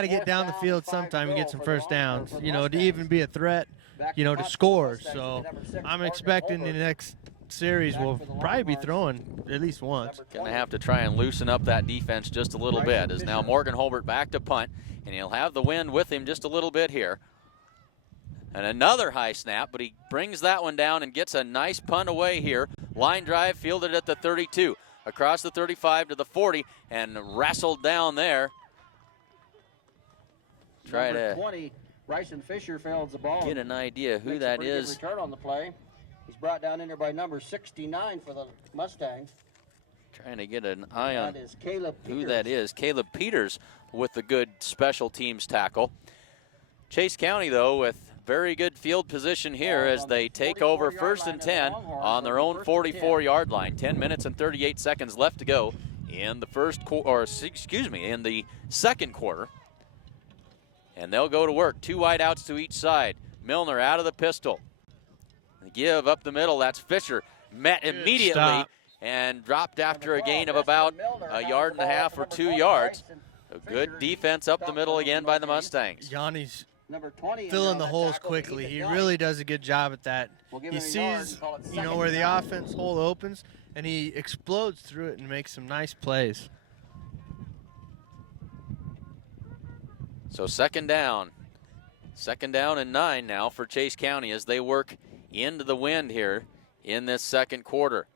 to get down the field sometime and get some first downs, you know, to even be a threat, you know, to score. So I'm expecting the next series will probably be throwing at least once. Going to have to try and loosen up that defense just a little bit, as now Morgan Holbert back to punt, and he'll have the wind with him just a little bit here. And another high snap, but he brings that one down and gets a nice punt away here. Line drive fielded at the 32, across the 35 to the 40, and wrestled down there. Try to 20, Bryson Fisher fields the ball. Get an idea who that is. Return on the play. He's brought down in there by number 69 for the Mustangs. Trying to get an eye on that is Caleb who that is. Caleb Peters with the good special teams tackle. Chase County, though, with very good field position here as they take over 1st and 10 on their own 44-yard line. 10 minutes and 38 seconds left to go in the in the second quarter. And they'll go to work. 2 wide outs to each side. Milner out of the pistol. Give up the middle. That's Fisher. Met immediately and dropped after a gain of about a yard and a half or 2 yards. A good defense up the middle again by the Mustangs. Yanni's filling the holes quickly. He really does a good job at that. He sees, where the offense hole opens, and he explodes through it and makes some nice plays. So second down and 9 now for Chase County as they work into the wind here in this second quarter.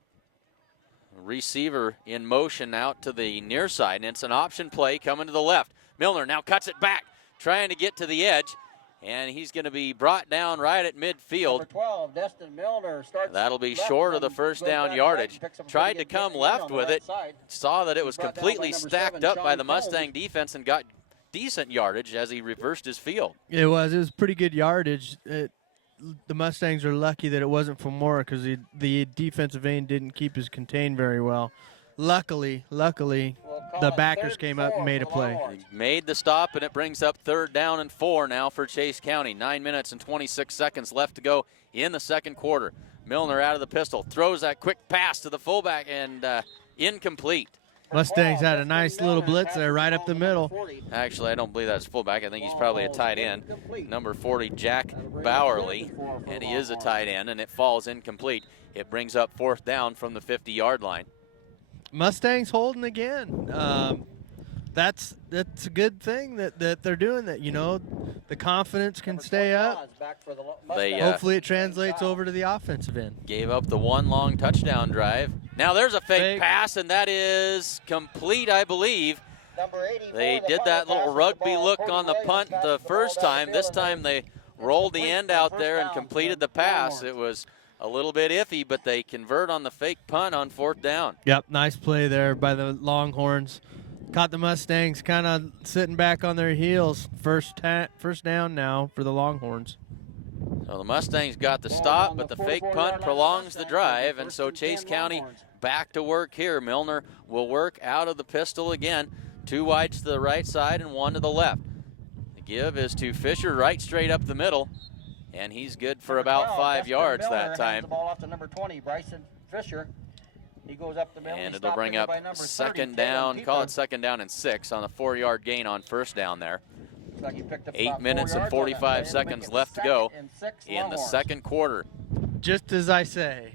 Receiver in motion out to the near side, and it's an option play coming to the left. Milner now cuts it back, trying to get to the edge, and he's going to be brought down right at midfield. Number 12, Destin Milner starts. That'll be short of the first down yardage. Tried to come left with it, saw that it was completely stacked up by the Mustang defense and got decent yardage as he reversed his field. It was pretty good yardage. The Mustangs are lucky that it wasn't for more because the defensive end didn't keep his contained very well. Luckily, the backers came up and made a play. Made the stop, and it brings up 3rd down and 4 now for Chase County. 9 minutes and 26 seconds left to go in the second quarter. Milner out of the pistol, throws that quick pass to the fullback, and incomplete. Mustangs had a nice little blitz there right up the middle. Actually, I don't believe that's fullback. I think he's probably a tight end. Number 40, Jack Bowerly, and he is a tight end, and it falls incomplete. It brings up 4th down from the 50-yard line. Mustangs holding again. That's a good thing that they're doing that. The confidence can stay up. Hopefully it translates over to the offensive end. Gave up the 1 long touchdown drive. Now there's a fake pass, and that is complete, I believe. They did that little rugby look on the punt the first time. This time they rolled the end out there and completed the pass. It was a little bit iffy, but they convert on the fake punt on 4th down. Yep, nice play there by the Longhorns. Caught the Mustangs kind of sitting back on their heels. First down now for the Longhorns. So the Mustangs got the stop, but the fake punt prolongs the drive, and so Chase County back to work here. Milner will work out of the pistol again. 2 wides to the right side and 1 to the left. The give is to Fisher right straight up the middle, and he's good for about 5 yards that time. The ball off to number 20, Bryson Fisher. He goes up the middle. And it'll bring up 2nd down, call it 2nd down and 6 on a 4-yard gain on 1st down there. 8 minutes and 45 seconds left to go in the second quarter. Just as I say,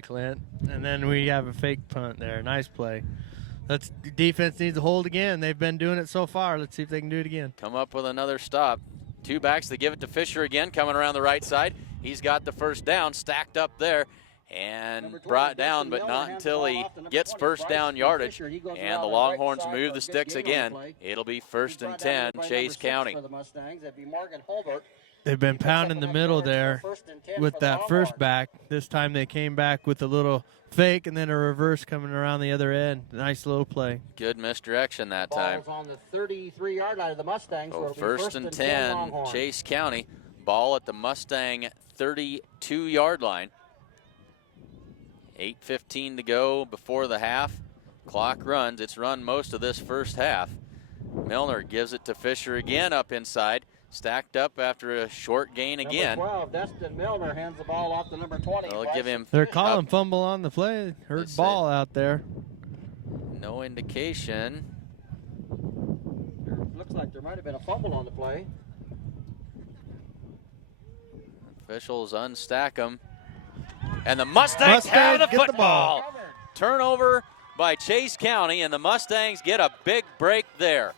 Clint. And then we have a fake punt there. Nice play. Defense needs to hold again. They've been doing it so far. Let's see if they can do it again. Come up with another stop. 2 backs. They give it to Fisher again, coming around the right side. He's got the 1st down stacked up there and brought down, but not until he gets 1st down yardage. And the Longhorns move the sticks again. It'll be 1st and 10, Chase County. They've been pounding the middle there with that first back. This time they came back with a little fake and then a reverse coming around the other end. Nice little play. Good misdirection that time. Ball's on the 33-yard line of the Mustangs. So 1st and 10, Chase County. Ball at the Mustang 32-yard line. 8:15 to go before the half. Clock runs. It's run most of this first half. Milner gives it to Fisher again up inside. Stacked up after a short gain again. Number 12, Destin Milner hands the ball off to number 20. They'll give him. They're calling fumble on the play. Heard ball out there. No indication. Looks like there might have been a fumble on the play. Officials unstack them. And the Mustangs have the football. Turnover by Chase County, and the Mustangs get a big break there.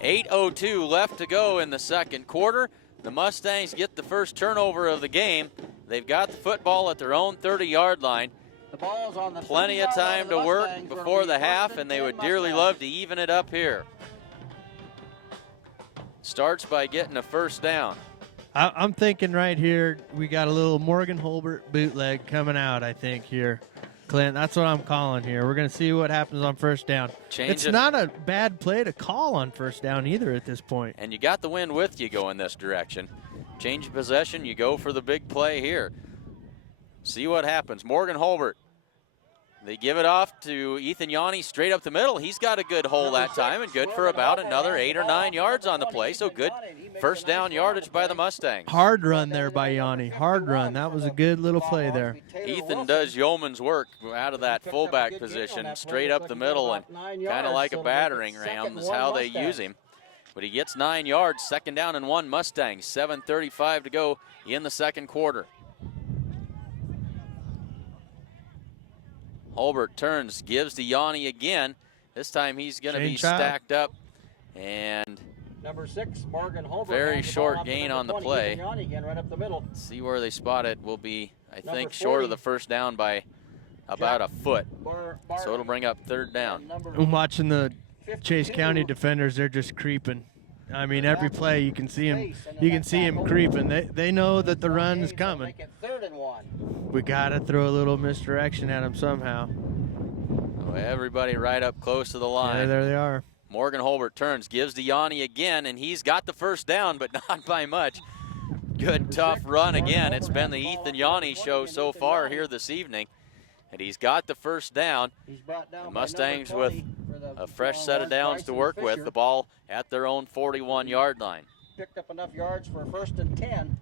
8:02 left to go in the second quarter. The Mustangs get the first turnover of the game. They've got the football at their own 30-yard line. The ball's on the Plenty of time to work before the half, and they would dearly love to even it up here. Starts by getting a 1st down. I'm thinking right here we got a little Morgan Holbert bootleg coming out, I think, here. Clint. That's what I'm calling here. We're going to see what happens on first down. It's not a bad play to call on first down either at this point. And you got the wind with you going this direction. Change of possession, you go for the big play here. See what happens. Morgan Holbert. They give it off to Ethan Yanni straight up the middle. He's got a good hole that time and good for about another 8 or 9 yards on the play. So good first down yardage by the Mustangs. Hard run there by Yanni. Hard run. That was a good little play there. Ethan does yeoman's work out of that fullback position, straight up the middle, and kind of like a battering ram is how they use him. But he gets 9 yards, second down and 1 Mustangs. 7:35 to go in the second quarter. Holbert turns, gives to Yanni again. This time he's going to be stacked up. And number 6, Morgan Holbert. Very short gain on the play. Yanni again, right up the middle. See where they spot it will be, I think, short of the first down by about a foot. So it'll bring up third down. I'm watching the Chase County defenders. They're just creeping. I mean, every play you can see him. You can see him creeping. They know that the run is coming. We gotta throw a little misdirection at him somehow. So everybody right up close to the line. Yeah, there they are. Morgan Holbert turns, gives to Yanni again, and he's got the first down, but not by much. Good tough run again. It's been the Ethan Yanni show so far here this evening. And he's got the first down. The Mustangs with a fresh set of downs to work with. The ball at their own 41-yard line. Picked up enough yards for first and 10.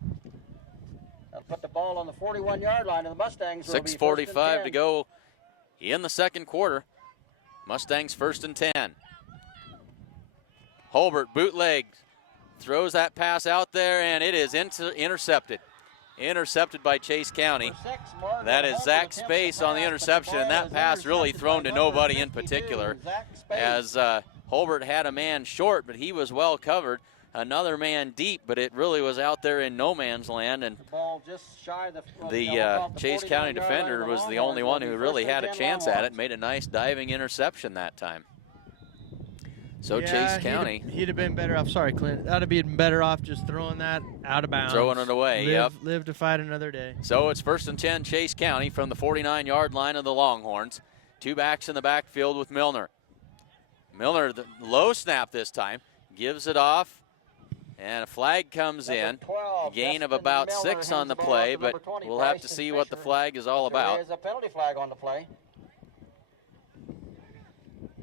They'll put the ball on the 41-yard line, and the Mustangs will be first and 6:45 to go in the second quarter. Mustangs first and 10. Holbert bootlegs, throws that pass out there, and it is intercepted. Intercepted by Chase County. That is Zach Space on the interception, and that pass really thrown to nobody in particular, as Holbert had a man short, but he was well covered. Another man deep, but it really was out there in no man's land, and the Chase County defender was the only one who really had a chance at it. Made a nice diving interception that time. So yeah, Chase County. He'd have been better off. Sorry, Clint. That would have been better off just throwing that out of bounds. Throwing it away, Live to fight another day. So it's first and 10 Chase County from the 49-yard line of the Longhorns. Two backs in the backfield with Milner. Milner, the low snap this time, gives it off, and a flag comes in. A gain of about 6 on the play, but we'll have to see what the flag is all about. There is a penalty flag on the play.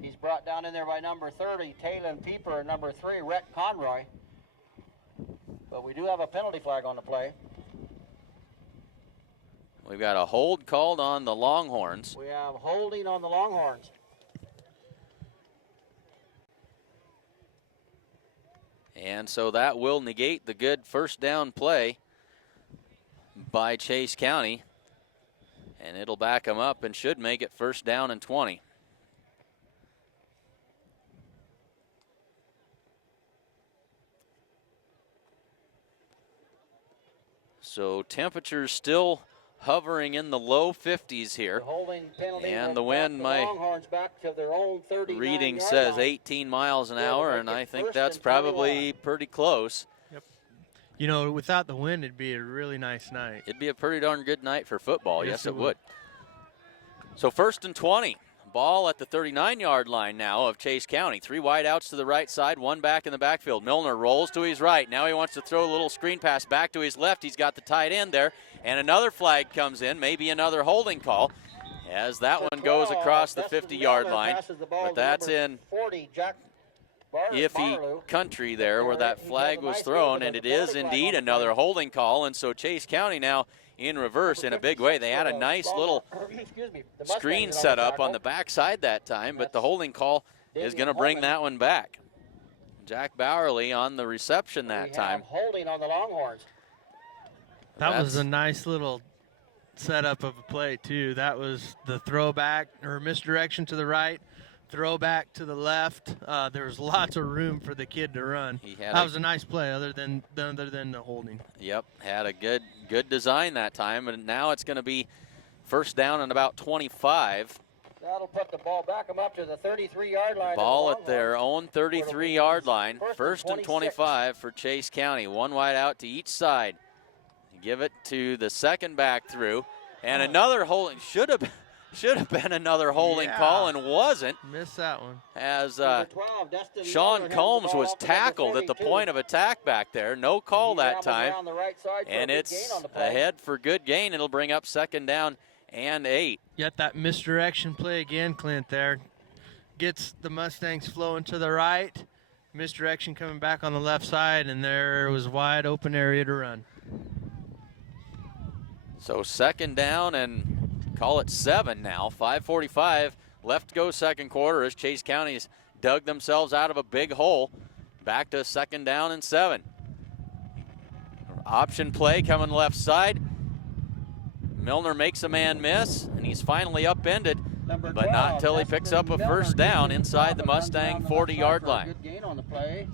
He's brought down in there by number 30, Taylor Pieper, and number 3, Rhett Conroy. But we do have a penalty flag on the play. We've got a hold called on the Longhorns. We have holding on the Longhorns. And so that will negate the good first down play by Chase County. And it'll back them up and should make it first down and 20. So temperatures still hovering in the low 50s here. And the wind, my reading says 18 miles an hour, and I think that's probably pretty close. Yep. You know, without the wind, it'd be a really nice night. It'd be a pretty darn good night for football. Yes, it would. So first and 20. Ball at the 39-yard line now of Chase County. 3 wide outs to the right side, 1 back in the backfield. Milner rolls to his right. Now he wants to throw a little screen pass back to his left. He's got the tight end there, and another flag comes in, maybe another holding call, as that one goes across the 50-yard line. But that's in iffy country there where that flag was thrown, and it is indeed another holding call, and so Chase County now in reverse in a big way. They had a nice little screen set up on the backside that time, but the holding call is going to bring that one back. Jack Bowerly on the reception that time. Holding on the Longhorns. That was a nice little setup of a play, too. That was the throwback or misdirection to the right, throwback to the left. There was lots of room for the kid to run. That was a nice play other than the holding. Yep, had a good design that time, and now it's going to be first down and about 25. That'll put the ball back them up to the 33-yard line. Ball at their own 33-yard line. First and 25 for Chase County. 1 wide out to each side. Give it to the second back through, and another holding. Should Should have been another holding call and wasn't, Missed that one. as Number 12, Dustin Sean Miller, Combs hands the ball was off to number tackled at the 32. point of attack back there. No call He that rambles time. around the right side for a And good it's gain on the play. ahead for good gain. It'll bring up 2nd down and 8. Got that misdirection play again, Clint, there. Gets the Mustangs flowing to the right. Misdirection coming back on the left side, and there was wide open area to run. So 2nd down and call it 7 now. 5:45 left to go 2nd quarter as Chase County's dug themselves out of a big hole. Back to 2nd down and 7. Option play coming left side. Milner makes a man miss, and he's finally upended, Number but not 12, until he Dustin picks up a Miller first down gets inside the and runs Mustang around the left 40-yard side for a line. Good gain on the play.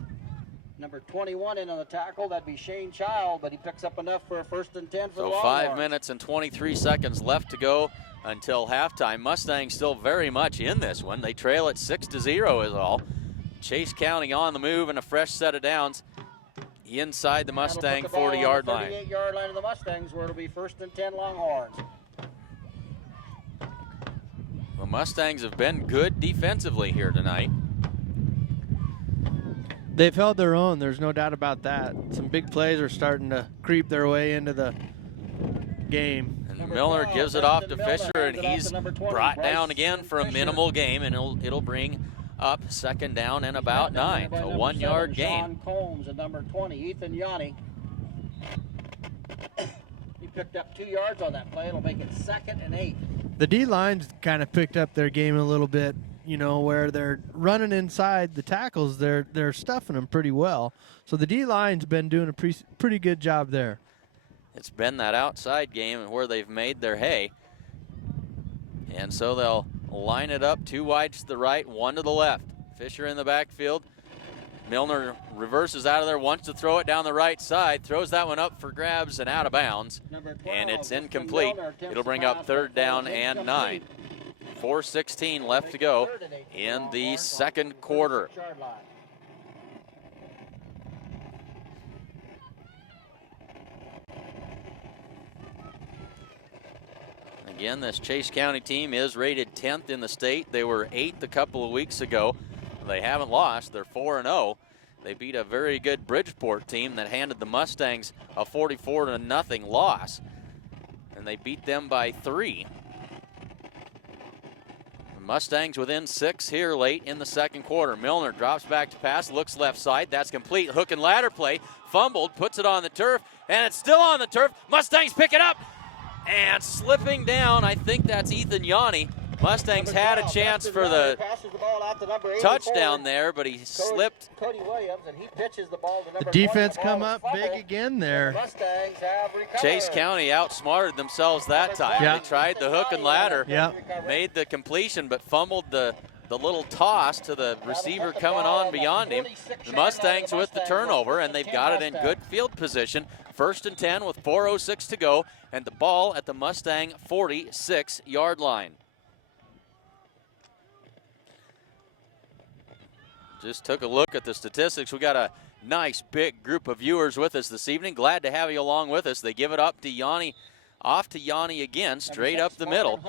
Number 21 in on the tackle, that'd be Shane Child, but he picks up enough for a 1st and 10 for the So Longhorns. 5 minutes and 23 seconds left to go until halftime. Mustangs still very much in this one. They trail at 6-0 is all. Chase County on the move and a fresh set of downs inside the Mustang 40-yard line. 38-yard line of the Mustangs, where it'll be 1st and 10 Longhorns. The Mustangs have been good defensively here tonight. They've held their own, there's no doubt about that. Some big plays are starting to creep their way into the game. And Number Miller 12, gives it off to Dustin Miller Fisher, hands and it off he's to number 20, brought Bryce down again for a Fisher. minimal game, and it'll bring up 2nd down and about 9. By A number 1-yard 7, gain. Sean Combs and number 20, Ethan Yanni. He picked up 2 yards on that play. It'll make it 2nd and 8. The D-line's kind of picked up their game a little bit, you know, where they're running inside the tackles. They're stuffing them pretty well. So the D-line's been doing a pretty good job there. It's been that outside game where they've made their hay. And so they'll line it up 2 wide to the right, 1 to the left. Fisher in the backfield. Milner reverses out of there, wants to throw it down the right side, throws that one up for grabs and out of bounds. Number 12, And it's Dustin incomplete. Milner attempts It'll bring to up pass, 3rd but down falls and incomplete. 9. 4:16 left to go in the 2nd quarter. 36-yard line. Again, this Chase County team is rated 10th in the state. They were 8th a couple of weeks ago. They haven't lost. They're 4-0. They beat a very good Bridgeport team that handed the Mustangs a 44-0 loss. And they beat them by 3. The Mustangs within 6 here late in the 2nd quarter. Milner drops back to pass, looks left side. That's complete. Hook and ladder play. Fumbled, puts it on the turf, and it's still on the turf. Mustangs pick it up. And slipping down, I think that's Ethan Yanni. Mustangs Number had a 12, chance Dustin for Miller the passes the ball out to number 84, touchdown there, but he slipped. Cody Williams, and he pitches the ball to number The defense 20. The ball come is up fumbled. big again The there. Mustangs have recovered. Chase County outsmarted themselves that time. Yeah. They tried the hook and ladder, Yeah. made the completion, but fumbled the little toss to the receiver coming on beyond him. The Mustangs with the turnover, and they've got it in good field position. 1st and 10 with 4:06 to go, and the ball at the Mustang 46-yard line. Just took a look at the statistics. We got a nice big group of viewers with us this evening. Glad to have you along with us. They give it up to Yanni, off to Yanni again, straight up the middle.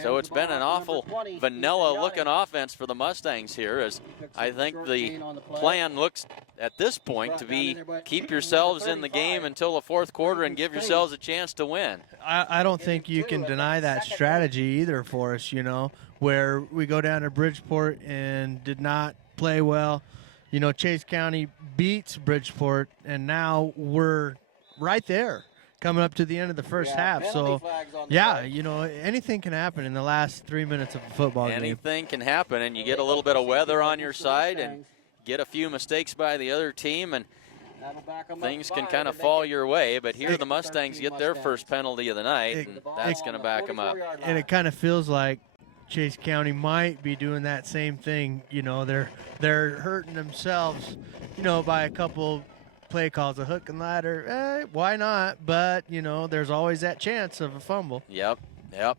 So it's been an awful vanilla-looking offense for the Mustangs here, as I think the plan looks at this point to be keep yourselves in the game until the 4th quarter and give yourselves a chance to win. I don't think you can deny that strategy either for us, you know, where we go down to Bridgeport and did not play well. You know, Chase County beats Bridgeport, and now we're right there coming up to the end of the first half. So, yeah, you know, anything can happen in the last 3 minutes of a football game. Anything can happen, and you get a little bit of weather on your side and get a few mistakes by the other team, and things can kind of fall your way. But here the Mustangs get their first penalty of the night, and that's going to back them up. And it kind of feels like Chase County might be doing that same thing. You know, they're hurting themselves, you know, by a couple play calls, a hook and ladder. Why not? But, you know, there's always that chance of a fumble. Yep.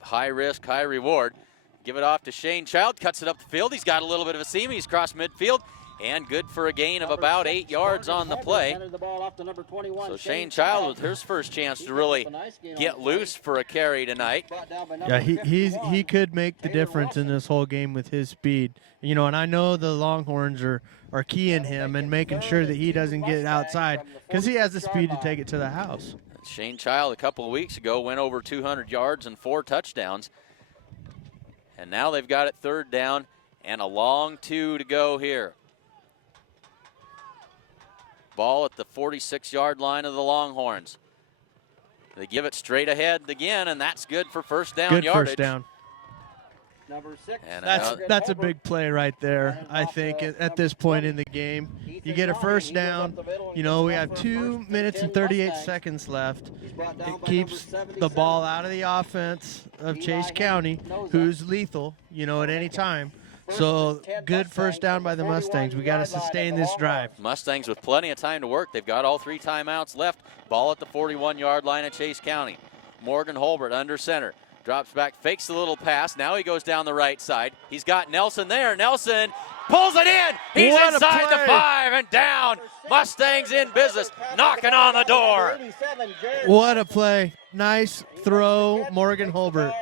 High risk, high reward. Give it off to Shane Child. Cuts it up the field. He's got a little bit of a seam. He's crossed midfield. and good for a gain of about 8 yards on the play. So Shane Child with his first chance to really get loose for a carry tonight. Yeah, he could make the difference in this whole game with his speed. You know, and I know the Longhorns are keying him and making sure that he doesn't get outside because he has the speed to take it to the house. Shane Child a couple of weeks ago went over 200 yards and 4 touchdowns. And now they've got it 3rd down and a long 2 to go here. Ball at the 46-yard line of the Longhorns. They give it straight ahead again, and that's good for first down good yardage. First down. Number 6. And That's a big play right there, I think, at this point in the game. You get a first down. You know, we have 2 minutes and 38 seconds left. It keeps the ball out of the offense of Chase County, who's lethal, you know, at any time. So good first down by the Mustangs. We got to sustain this drive. Mustangs with plenty of time to work. They've got all 3 timeouts left. Ball at the 41-yard line of Chase County. Morgan Holbert under center. Drops back, fakes a little pass. Now he goes down the right side. He's got Nelson there. Nelson pulls it in. He's What a inside the play. 5 and down. Mustangs in business, knocking on the door. What a play. Nice throw, Morgan Holbert.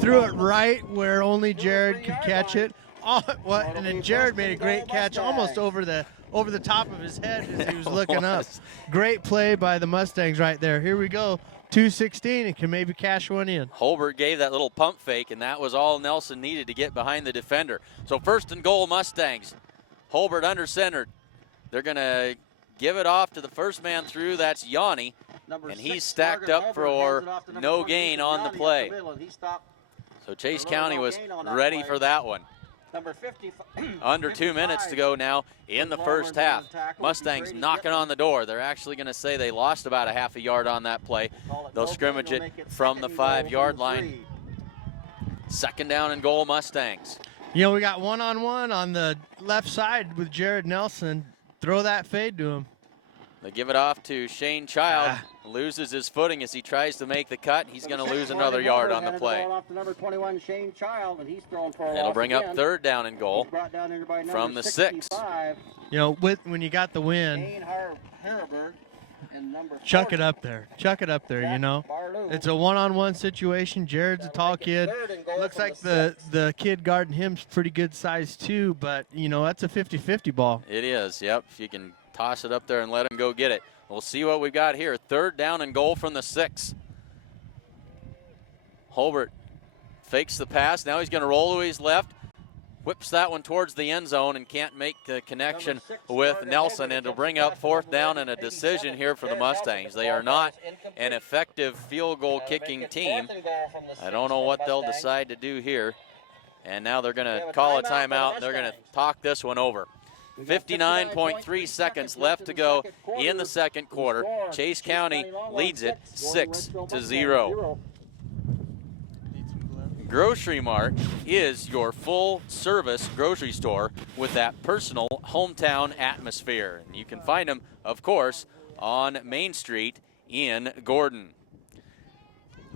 Threw it right where only Jared could catch it. Oh, what? And then Jared made a great catch almost over the top of his head as he was looking up. Great play by the Mustangs right there. Here we go. 2:16 and can maybe cash one in. Holbert gave that little pump fake, and that was all Nelson needed to get behind the defender. So 1st and goal, Mustangs. Holbert under center. They're going to give it off to the first man through. That's Yanni, and he's stacked up for no gain on the play. So Chase County was ready for that one. Number 50. Under 2 minutes to go now in the first half. Mustangs knocking on the door. They're actually going to say they lost about a half a yard on that play. They'll scrimmage it from the 5-yard line. 2nd down and goal, Mustangs. You know, we got one-on-one on the left side with Jared Nelson. Throw that fade to him. They give it off to Shane Child. Loses his footing as he tries to make the cut. He's going to lose another yard on the play. It'll bring up 3rd down and goal from the 6. You know, when you got the win, chuck it up there. Chuck it up there, you know. It's a one-on-one situation. Jared's a tall kid. Looks like the kid guarding him's pretty good size too, but, you know, that's a 50-50 ball. It is, yep. If you can toss it up there and let him go get it. We'll see what we've got here. 3rd down and goal from the 6. Holbert fakes the pass. Now he's going to roll to his left. Whips that one towards the end zone and can't make the connection with Nelson. And it'll bring up 4th down and a decision here for the Mustangs. They are not an effective field goal kicking team. I don't know what they'll decide to do here. And now they're going to call a timeout and they're going to talk this one over. 59.3 seconds left to go in the 2nd quarter. Chase County leads it 6-0. Grocery Mart is your full-service grocery store with that personal hometown atmosphere. And you can find them, of course, on Main Street in Gordon.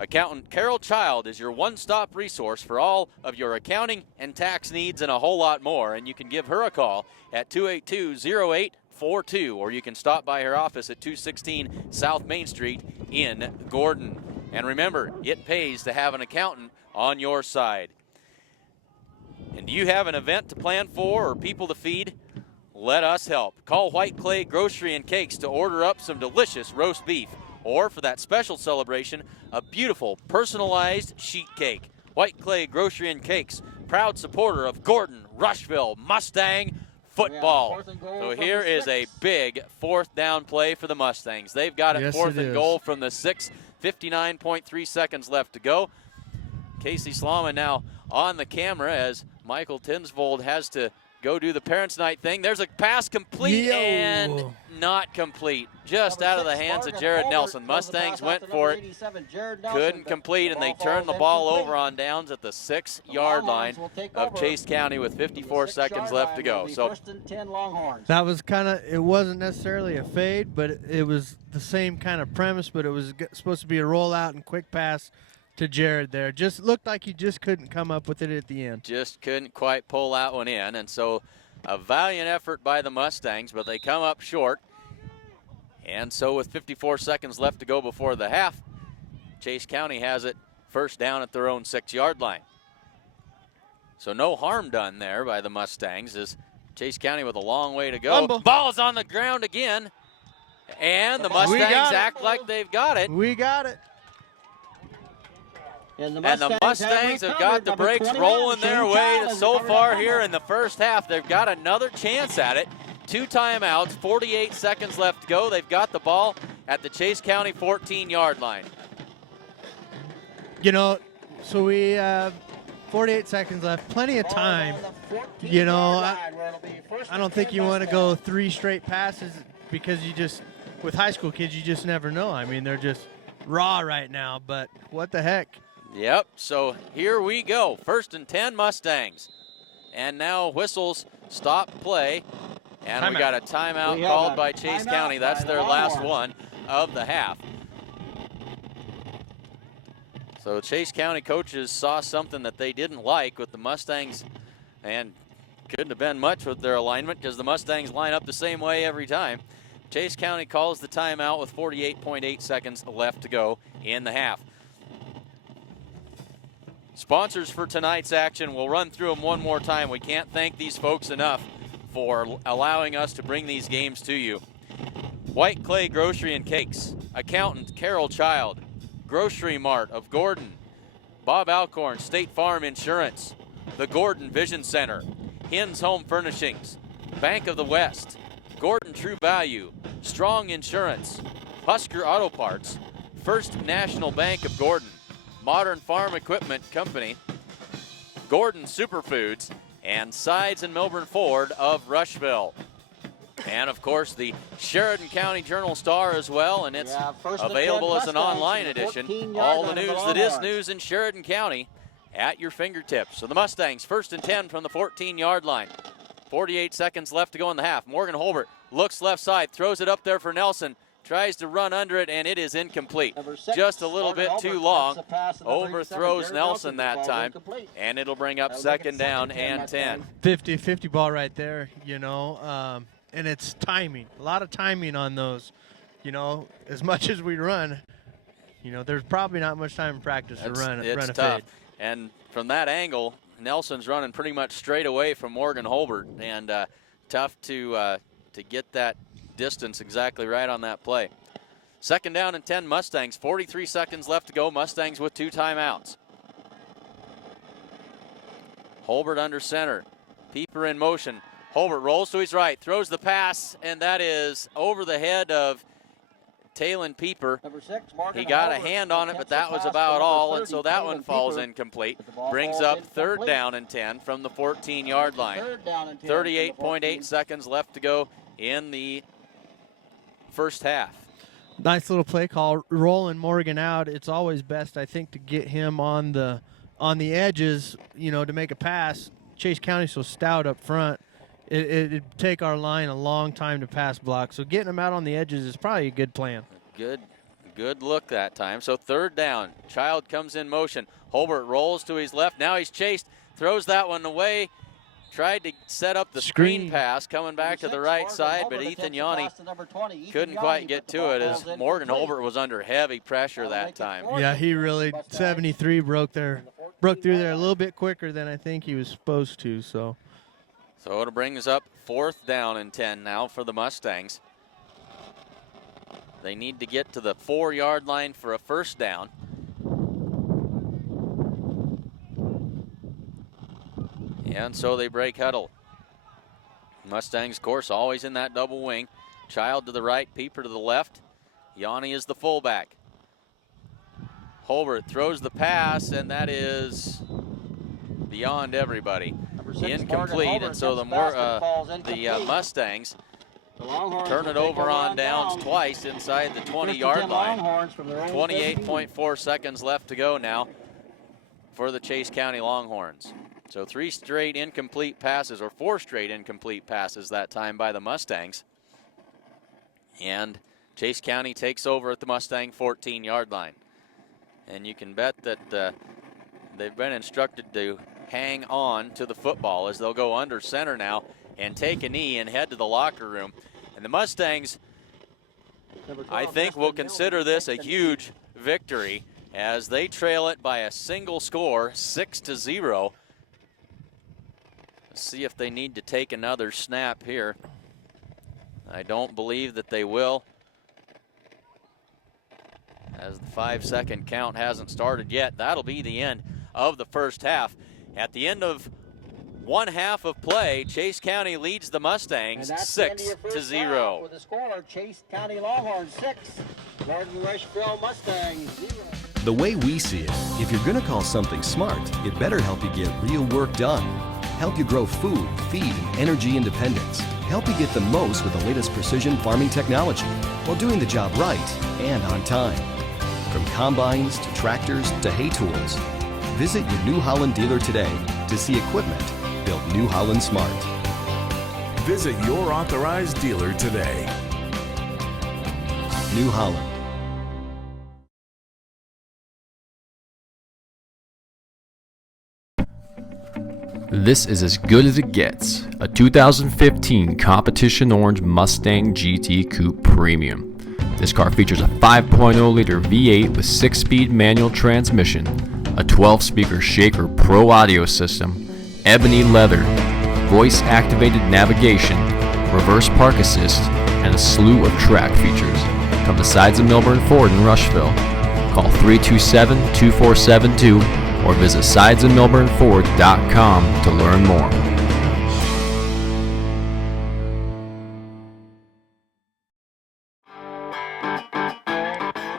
Accountant Carol Child is your one-stop resource for all of your accounting and tax needs and a whole lot more. And you can give her a call at 282-0842, or you can stop by her office at 216 South Main Street in Gordon. And remember, it pays to have an accountant on your side. And do you have an event to plan for or people to feed? Let us help. Call White Clay Grocery and Cakes to order up some delicious roast beef. Or for that special celebration, a beautiful personalized sheet cake. White Clay Grocery and Cakes, proud supporter of Gordon-Rushville Mustang football. So here is a big 4th down play for the Mustangs. They've got it 4th and goal from the 6. 59.3 seconds left to go. Casey Slama now on the camera as Michael Tinsvold has to go do the Parents' Night thing. There's a pass complete and not complete. Just out of the hands of Jared Nelson. Mustangs went for it, couldn't complete, and they turned the ball over on downs at the 6-yard line of Chase County with 54 seconds left to go. So that was it wasn't necessarily a fade, but it was the same kind of premise, but it was supposed to be a rollout and quick pass to Jared there. Just looked like he just couldn't come up with it at the end. Just couldn't quite pull that one in, and so A valiant effort by the Mustangs, but they come up short. And so with 54 seconds left to go before the half, Chase County has it first down at their own 6-yard line. So no harm done there by the Mustangs, as Chase County with a long way to go. Fumble. Ball's on the ground again. And the Mustangs act like they've got it. We got it. And the Mustangs have got the brakes rolling their way so far here in the first half. They've got another chance at it. 2 timeouts, 48 seconds left to go. They've got the ball at the Chase County 14-yard line. You know, so we have 48 seconds left, plenty of time. You know, I don't think you want to go 3 straight passes because you just, with high school kids, you just never know. I mean, they're just raw right now, but what the heck? Yep, so here we go. 1st and 10 Mustangs. And now whistles stop play. And we got a timeout called by Chase County. That's their last one of the half. So Chase County coaches saw something that they didn't like with the Mustangs, and couldn't have been much with their alignment because the Mustangs line up the same way every time. Chase County calls the timeout with 48.8 seconds left to go in the half. Sponsors for tonight's action, we'll run through them one more time. We can't thank these folks enough for allowing us to bring these games to you. White Clay Grocery and Cakes, Accountant Carol Child, Grocery Mart of Gordon, Bob Alcorn State Farm Insurance, the Gordon Vision Center, Hins Home Furnishings, Bank of the West, Gordon True Value, Strong Insurance, Husker Auto Parts, First National Bank of Gordon, Modern Farm Equipment Company, Gordon Superfoods, and Sides and Milburn Ford of Rushville. And of course the Sheridan County Journal Star as well, and it's available as an online edition. All the news that is news in Sheridan County at your fingertips. So the Mustangs 1st and 10 from the 14-yard line. 48 seconds left to go in the half. Morgan Holbert looks left side, throws it up there for Nelson, tries to run under it, and it is incomplete. Just a little bit too long. Overthrows Nelson that time, and it'll bring up 2nd down and 10. 50-50 ball right there, you know, and it's timing. A lot of timing on those. You know, as much as we run, you know, there's probably not much time in practice to run a tough. fade. And from that angle, Nelson's running pretty much straight away from Morgan Holbert, and tough to get that distance exactly right on that play. 2nd down and 10 Mustangs, 43 seconds left to go. Mustangs with 2 timeouts. Holbert under center. Pieper in motion. Holbert rolls to his right, throws the pass, and that is over the head of Talon Pieper. He got a hand on it, but that was about all, and so that one falls incomplete. Brings up 3rd down and 10 from the 14-yard line. 38.8 seconds left to go in the first half. Nice little play call, rolling Morgan out. It's always best, I think, to get him on the edges, you know, to make a pass. Chase County's so stout up front. It'd take our line a long time to pass block. So getting him out on the edges is probably a good plan. Good look that time. So 3rd down. Child comes in motion. Holbert rolls to his left. Now he's chased. Throws that one away. Tried to set up the screen pass coming back to the right side, but Ethan Yanni couldn't quite get to it as Morgan Holbert was under heavy pressure that time. Yeah, he really, 73 broke through there a little bit quicker than I think he was supposed to. So it brings up 4th down and 10 now for the Mustangs. They need to get to the 4-yard line for a 1st down. And so they break huddle. Mustangs, of course, always in that double wing. Child to the right, Pieper to the left. Yanni is the fullback. Holbert throws the pass, and that is beyond everybody. Incomplete, and so the Mustangs turn it over on downs twice inside the 20-yard line. 28.4 seconds left to go now for the Chase County Longhorns. So 3 straight incomplete passes, or 4 straight incomplete passes that time by the Mustangs. And Chase County takes over at the Mustang 14-yard line. And you can bet that they've been instructed to hang on to the football as they'll go under center now and take a knee and head to the locker room. And the Mustangs, I think, will consider this a huge victory as they trail it by a single score, 6-0. Let's see if they need to take another snap here. I don't believe that they will, as the 5-second count hasn't started yet. That'll be the end of the first half. At the end of one half of play, Chase County leads the Mustangs 6-0. With the score, Chase County Longhorns 6, Gordon-Rushville Mustangs 0. The way we see it, if you're going to call something smart, it better help you get real work done. Help you grow food, feed, and energy independence. Help you get the most with the latest precision farming technology while doing the job right and on time. From combines to tractors to hay tools, visit your New Holland dealer today to see equipment built New Holland smart. Visit your authorized dealer today. New Holland. This is as good as it gets, a 2015 Competition Orange Mustang GT Coupe Premium. This car features a 5.0-liter V8 with 6-speed manual transmission, a 12-speaker Shaker Pro audio system, ebony leather, voice-activated navigation, reverse park assist, and a slew of track features. Come to Sides of Milburn Ford in Rushville. Call 327-2472 or visit sidesofmilburnford.com to learn more.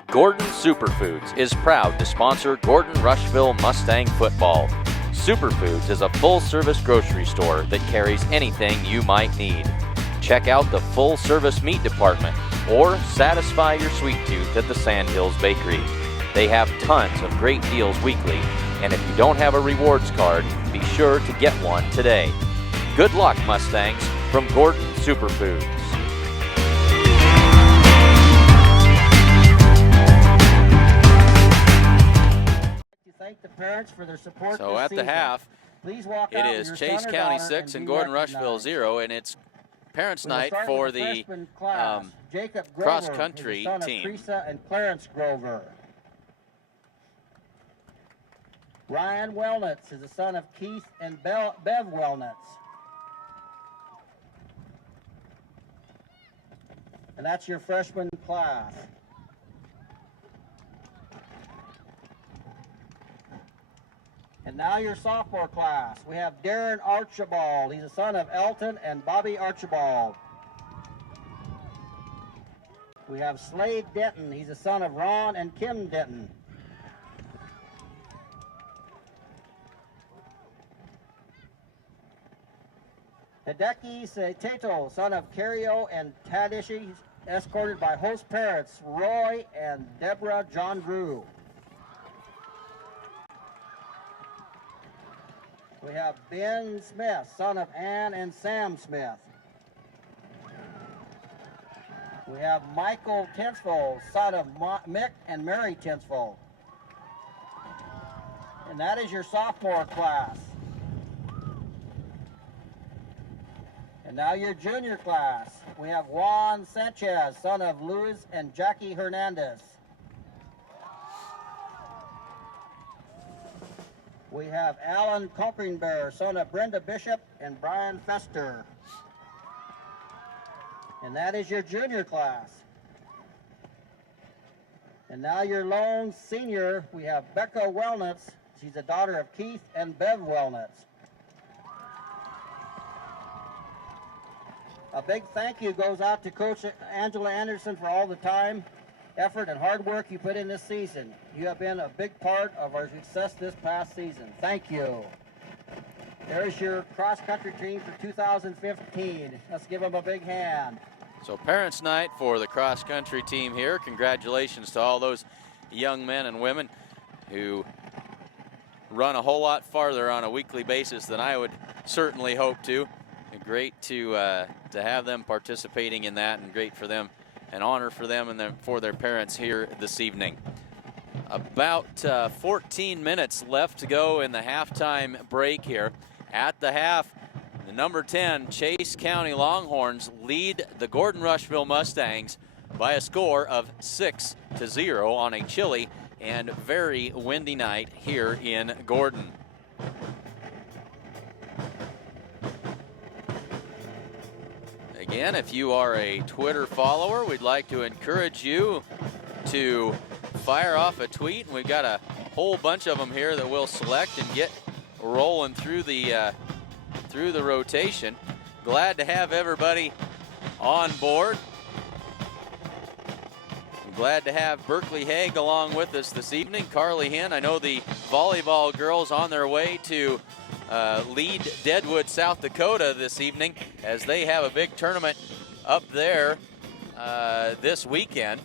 Gordon Superfoods is proud to sponsor Gordon-Rushville Mustang football. Superfoods is a full-service grocery store that carries anything you might need. Check out the full-service meat department or satisfy your sweet tooth at the Sandhills Bakery. They have tons of great deals weekly, and if you don't have a rewards card, be sure to get one today. Good luck, Mustangs, from Gordon Superfoods. Thank the parents for their support So this at the season. half, Please walk it out is with your Chase son or County daughter 6 and be Gordon-Rushville recognized. 0, and it's parents' We will night start for with the freshman class. Jacob Grover, cross-country who's the son of team. Teresa and Clarence Grover. Ryan Wellnitz is the son of Keith and Bev Wellnitz. And that's your freshman class. And now your sophomore class. We have Darren Archibald. He's the son of Elton and Bobby Archibald. We have Slade Denton. He's the son of Ron and Kim Denton. Hideki Tato, son of Cario and Tadishi, escorted by host parents Roy and Deborah John Drew. We have Ben Smith, son of Ann and Sam Smith. We have Michael Tinsvold, son of Mick and Mary Tinsvold. And that is your sophomore class. And now your junior class. We have Juan Sanchez, son of Luis and Jackie Hernandez. We have Alan Conkringbear, son of Brenda Bishop and Brian Fester. And that is your junior class. And now your lone senior, we have Becca Wellnitz. She's the daughter of Keith and Bev Wellnitz. A big thank you goes out to Coach Angela Anderson for all the time, effort, and hard work you put in this season. You have been a big part of our success this past season. Thank you. There's your cross-country team for 2015. Let's give them a big hand. So parents' night for the cross-country team here. Congratulations to all those young men and women who run a whole lot farther on a weekly basis than I would certainly hope to. Great to have them participating in that, and great for them, an honor for them and for their parents here this evening. About 14 minutes left to go in the halftime break here. At the half, The number 10 Chase County Longhorns lead the Gordon-Rushville Mustangs by a score of 6-0 on a chilly and very windy night here in Gordon. Again, if you are a Twitter follower, we'd like to encourage you to fire off a tweet. We've got a whole bunch of them here that we'll select and get rolling through the rotation. Glad to have everybody on board. Glad to have Berkeley Haig along with us this evening. Carly Hinn, I know the volleyball girls on their way to lead Deadwood, South Dakota this evening as they have a big tournament up there this weekend.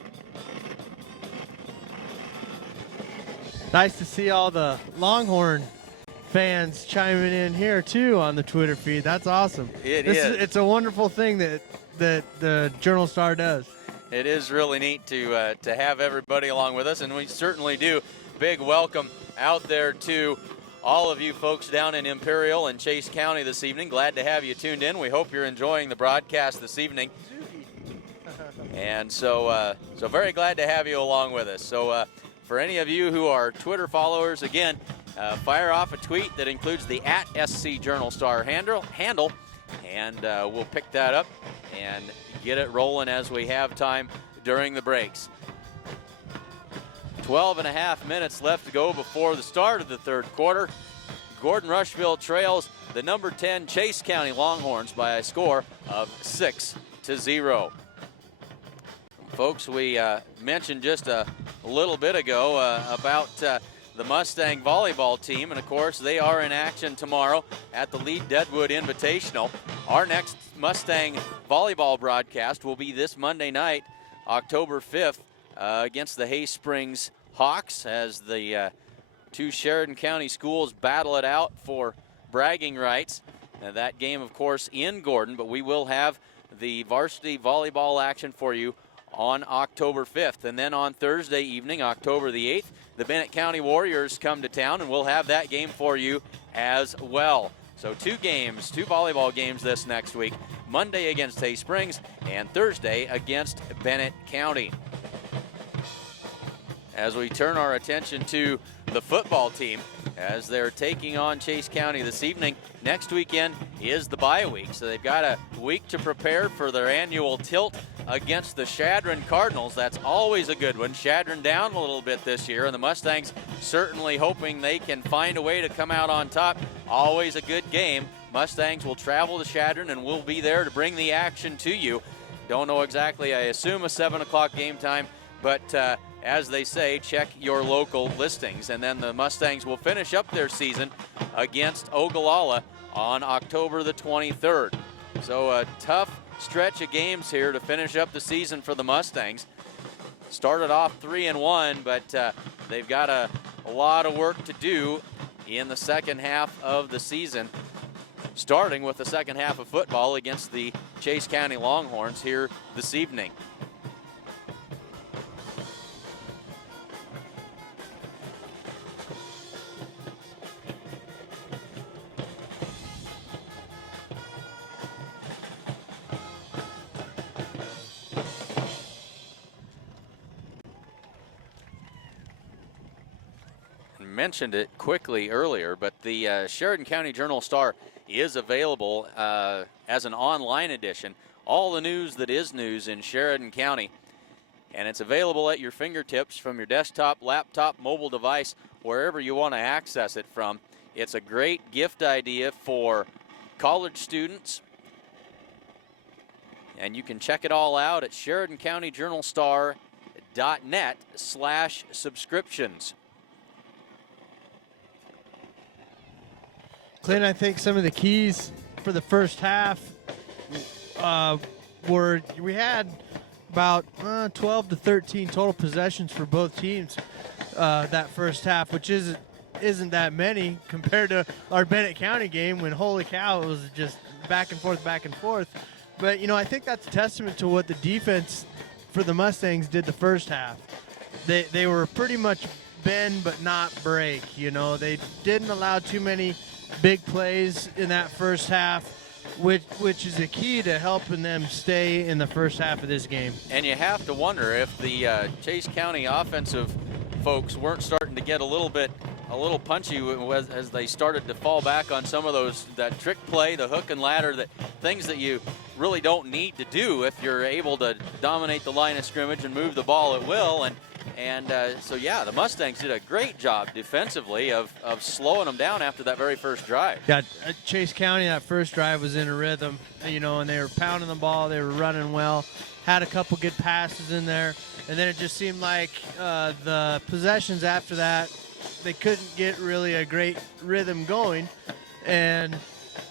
Nice to see all the Longhorn fans chiming in here too on the Twitter feed. That's awesome. It's a wonderful thing that the Journal Star does. It is really neat to have everybody along with us, and we certainly do. Big welcome out there to all of you folks down in Imperial and Chase County this evening. Glad to have you tuned in. We hope you're enjoying the broadcast this evening. And so very glad to have you along with us. So for any of you who are Twitter followers, again, fire off a tweet that includes the @SC Journal Star handle, and we'll pick that up and get it rolling as we have time during the breaks. 12.5 minutes left to go before the start of the third quarter. Gordon-Rushville trails the number 10 Chase County Longhorns by a score of 6-0. Folks, we mentioned just a little bit ago about the Mustang volleyball team, and of course they are in action tomorrow at the Lead Deadwood Invitational. Our next Mustang volleyball broadcast will be this Monday night, October 5th, against the Hay Springs Hawks, as the two Sheridan County schools battle it out for bragging rights. That game, of course, in Gordon, but we will have the varsity volleyball action for you on October 5th. And then on Thursday evening, October the 8th, the Bennett County Warriors come to town, and we'll have that game for you as well. So two volleyball games this next week, Monday against Hay Springs and Thursday against Bennett County. As we turn our attention to the football team, as they're taking on Chase County this evening. Next weekend is the bye week, so they've got a week to prepare for their annual tilt against the Sheridan Cardinals. That's always a good one. Sheridan down a little bit this year, and the Mustangs certainly hoping they can find a way to come out on top. Always a good game. Mustangs will travel to Sheridan, and we'll be there to bring the action to you. Don't know exactly, I assume a 7 o'clock game time, but as they say, check your local listings. And then the Mustangs will finish up their season against Ogallala on October the 23rd. So a tough stretch of games here to finish up the season for the Mustangs. Started off 3-1, but they've got a lot of work to do in the second half of the season, starting with the second half of football against the Chase County Longhorns here this evening. Mentioned it quickly earlier, but the Sheridan County Journal Star is available as an online edition. All the news that is news in Sheridan County, and it's available at your fingertips from your desktop, laptop, mobile device, wherever you want to access it from. It's a great gift idea for college students, and you can check it all out at SheridanCountyJournalStar.net/subscriptions. Clint, I think some of the keys for the first half were we had about 12 to 13 total possessions for both teams that first half, which isn't that many compared to our Bennett County game when, holy cow, it was just back and forth. But, you know, I think that's a testament to what the defense for the Mustangs did the first half. They were pretty much bend but not break, you know. They didn't allow too many big plays in that first half. which is the key to helping them stay in the first half of this game. And you have to wonder if the Chase County offensive folks weren't starting to get a little punchy as they started to fall back on some of that trick play, the hook and ladder, things that you really don't need to do if you're able to dominate the line of scrimmage and move the ball at will. So the Mustangs did a great job defensively of slowing them down after that very first drive. Yeah, Chase County, that first drive was in a rhythm, and they were pounding the ball, they were running well, had a couple good passes in there, and then it just seemed like the possessions after that, they couldn't get really a great rhythm going. And,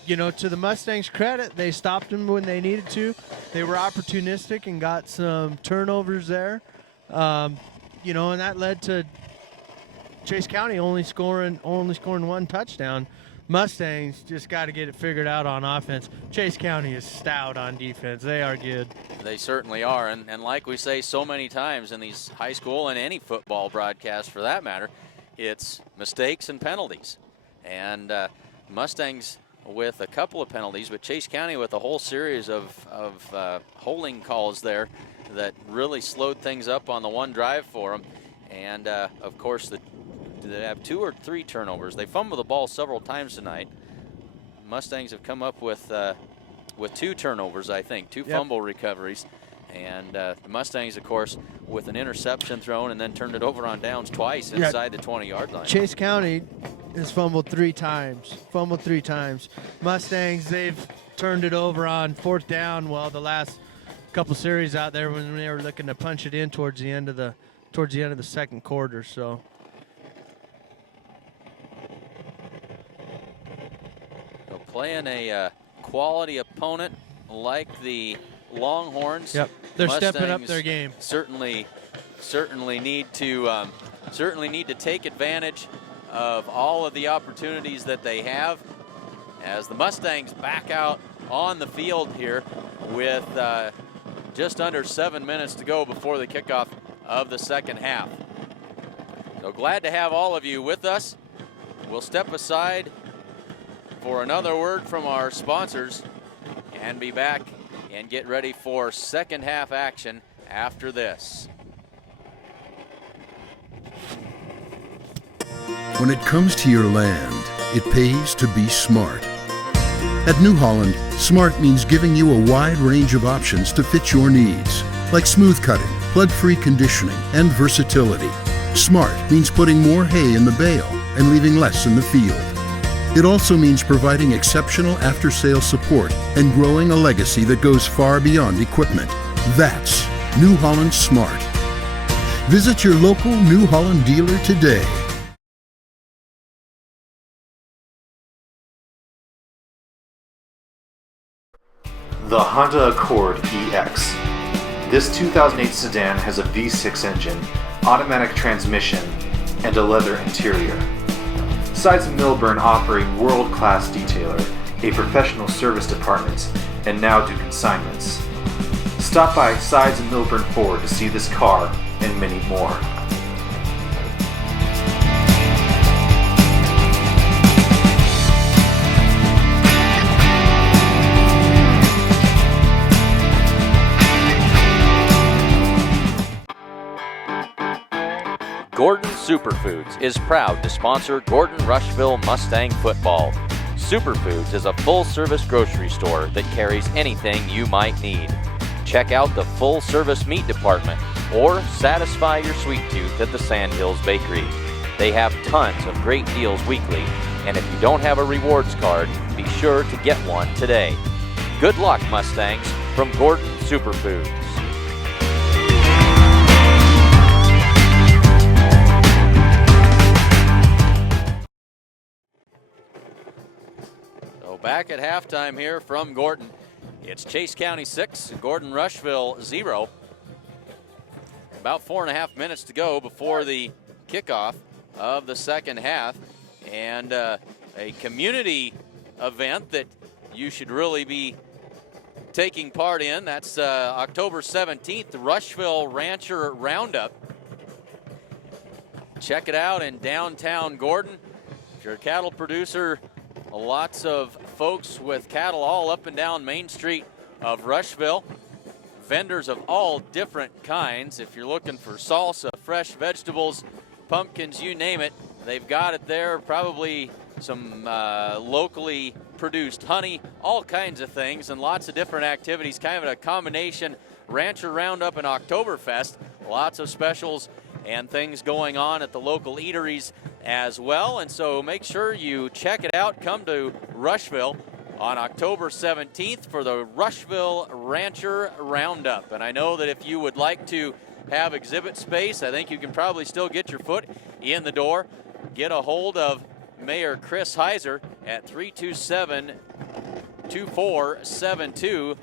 to the Mustangs' credit, they stopped them when they needed to. They were opportunistic and got some turnovers there. And that led to Chase County only scoring one touchdown. Mustangs just got to get it figured out on offense. Chase County is stout on defense. They are good. They certainly are. And like we say so many times in these high school and any football broadcast for that matter, it's mistakes and penalties. And Mustangs with a couple of penalties, but Chase County with a whole series of holding calls there that really slowed things up on the one drive for them. And, of course, they have 2 or 3 turnovers. They fumbled the ball several times tonight. Mustangs have come up with 2 turnovers, I think, 2 fumble recoveries. And the Mustangs, of course, with an interception thrown and then turned it over on downs twice inside the 20-yard line. Chase County has fumbled 3 times. Mustangs, they've turned it over on 4th down. Well, the last couple series out there when they were looking to punch it in towards the end of the second quarter. So playing a quality opponent like the Longhorns. Yep, they're Mustangs stepping up their game. Certainly need to take advantage of all of the opportunities that they have as the Mustangs back out on the field here with just under 7 minutes to go before the kickoff of the second half. So glad to have all of you with us. We'll step aside for another word from our sponsors and be back and get ready for second half action after this. When it comes to your land, it pays to be smart. At New Holland, smart means giving you a wide range of options to fit your needs, like smooth cutting, plug-free conditioning, and versatility. Smart means putting more hay in the bale and leaving less in the field. It also means providing exceptional after-sales support and growing a legacy that goes far beyond equipment. That's New Holland Smart. Visit your local New Holland dealer today. The Honda Accord EX. This 2008 sedan has a V6 engine, automatic transmission, and a leather interior. Sides of Millburn offer a world-class detailer, a professional service department, and now do consignments. Stop by Sides of Millburn Ford to see this car and many more. Gordon Superfoods is proud to sponsor Gordon-Rushville Mustang football. Superfoods is a full-service grocery store that carries anything you might need. Check out the full-service meat department or satisfy your sweet tooth at the Sandhills Bakery. They have tons of great deals weekly, and if you don't have a rewards card, be sure to get one today. Good luck, Mustangs, from Gordon Superfoods. Back at halftime here from Gordon. It's Chase County 6, Gordon-Rushville 0. About 4.5 minutes to go before the kickoff of the second half. And a community event that you should really be taking part in. That's October 17th, the Rushville Rancher Roundup. Check it out in downtown Gordon. If you're a cattle producer, lots of folks with cattle all up and down Main Street of Rushville. Vendors of all different kinds. If you're looking for salsa, fresh vegetables, pumpkins, you name it, they've got it there. Probably some locally produced honey, all kinds of things, and lots of different activities. Kind of a combination Rancher Roundup and Oktoberfest. Lots of specials and things going on at the local eateries as well. And so make sure you check it out. Come to Rushville on October 17th for the Rushville Rancher Roundup. And I know that if you would like to have exhibit space, I think you can probably still get your foot in the door. Get a hold of Mayor Chris Heiser at 327-2472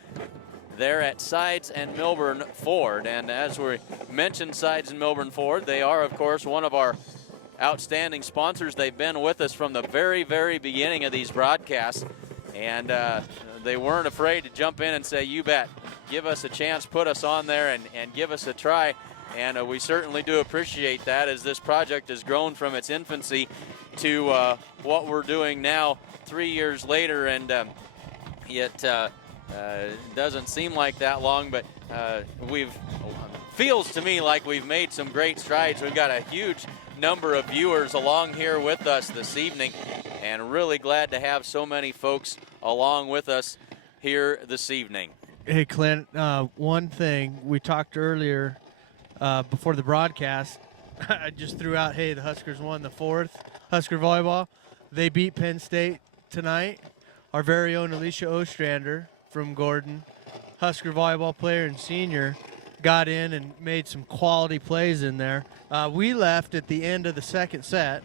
there at Sides and Milburn Ford. And as we mentioned, Sides and Milburn Ford, they are, of course, one of our outstanding sponsors. They've been with us from the very, very beginning of these broadcasts. And they weren't afraid to jump in and say, you bet, give us a chance, put us on there and give us a try. And we certainly do appreciate that as this project has grown from its infancy to what we're doing now 3 years later. And it doesn't seem like that long, but feels to me like we've made some great strides. We've got a huge number of viewers along here with us this evening, and really glad to have so many folks along with us here this evening. Hey, Clint, one thing we talked earlier before the broadcast, I just threw out, hey, the Huskers won the fourth Husker volleyball. They beat Penn State tonight. Our very own Alicia Ostrander from Gordon, Husker volleyball player and senior, got in and made some quality plays in there. We left at the end of the second set.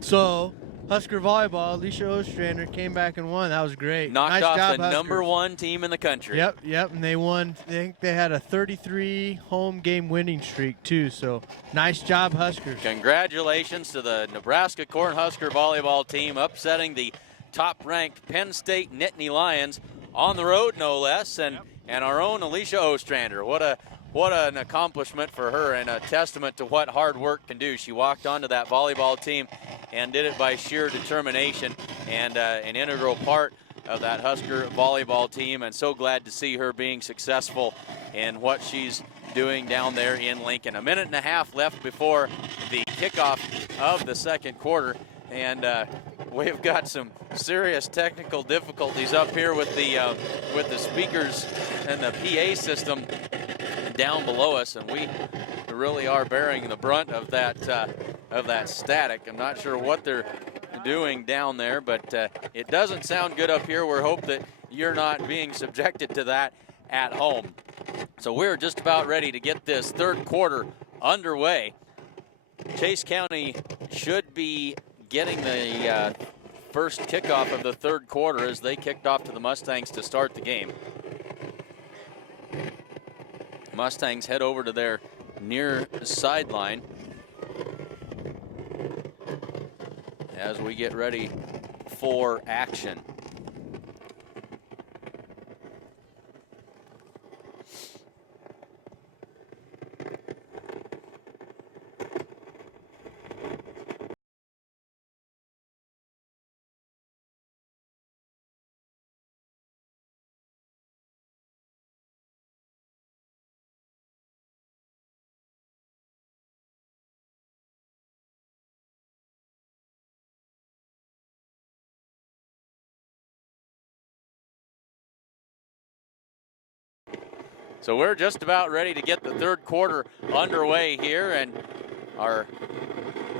So Husker volleyball, Alicia Ostrander came back and won. That was great. Knocked nice off job, the Huskers. number one team in the country. Yep, and they won. I think they had a 33 home game winning streak too. So nice job, Huskers. Congratulations to the Nebraska Cornhusker volleyball team, upsetting the top-ranked Penn State Nittany Lions on the road, no less, and our own Alicia Ostrander. What an accomplishment for her, and a testament to what hard work can do. She walked onto that volleyball team and did it by sheer determination, and an integral part of that Husker volleyball team, and so glad to see her being successful in what she's doing down there in Lincoln. A minute and a half left before the kickoff of the second quarter, and we've got some serious technical difficulties up here with the speakers and the PA system down below us, and we really are bearing the brunt of that static. I'm not sure what they're doing down there, but it doesn't sound good up here. We hope that you're not being subjected to that at home. So we're just about ready to get this third quarter underway. Chase County should be getting the first kickoff of the third quarter as they kicked off to the Mustangs to start the game. Mustangs head over to their near sideline as we get ready for action. So we're just about ready to get the third quarter underway here, and our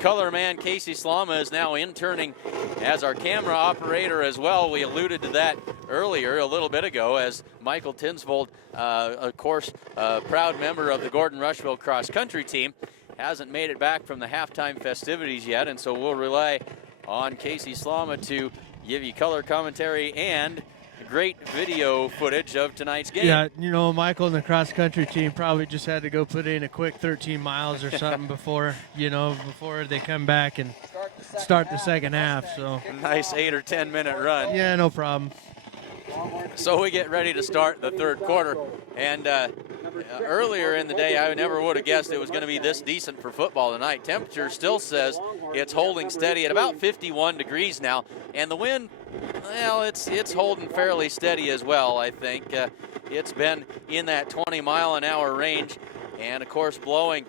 color man Casey Slama is now interning as our camera operator as well. We alluded to that earlier a little bit ago as Michael Tinsvold, of course, a proud member of the Gordon-Rushville cross-country team, hasn't made it back from the halftime festivities yet, and so we'll rely on Casey Slama to give you color commentary and great video footage of tonight's game. Yeah, Michael and the cross-country team probably just had to go put in a quick 13 miles or something before they come back and start the second half. So nice 8 or 10 minute run. Yeah, no problem. So we get ready to start the third quarter. And earlier in the day, I never would have guessed it was going to be this decent for football tonight. Temperature still says it's holding steady at about 51 degrees now. And the wind, well, it's holding fairly steady as well, I think. It's been in that 20-mile-an-hour range. And, of course, blowing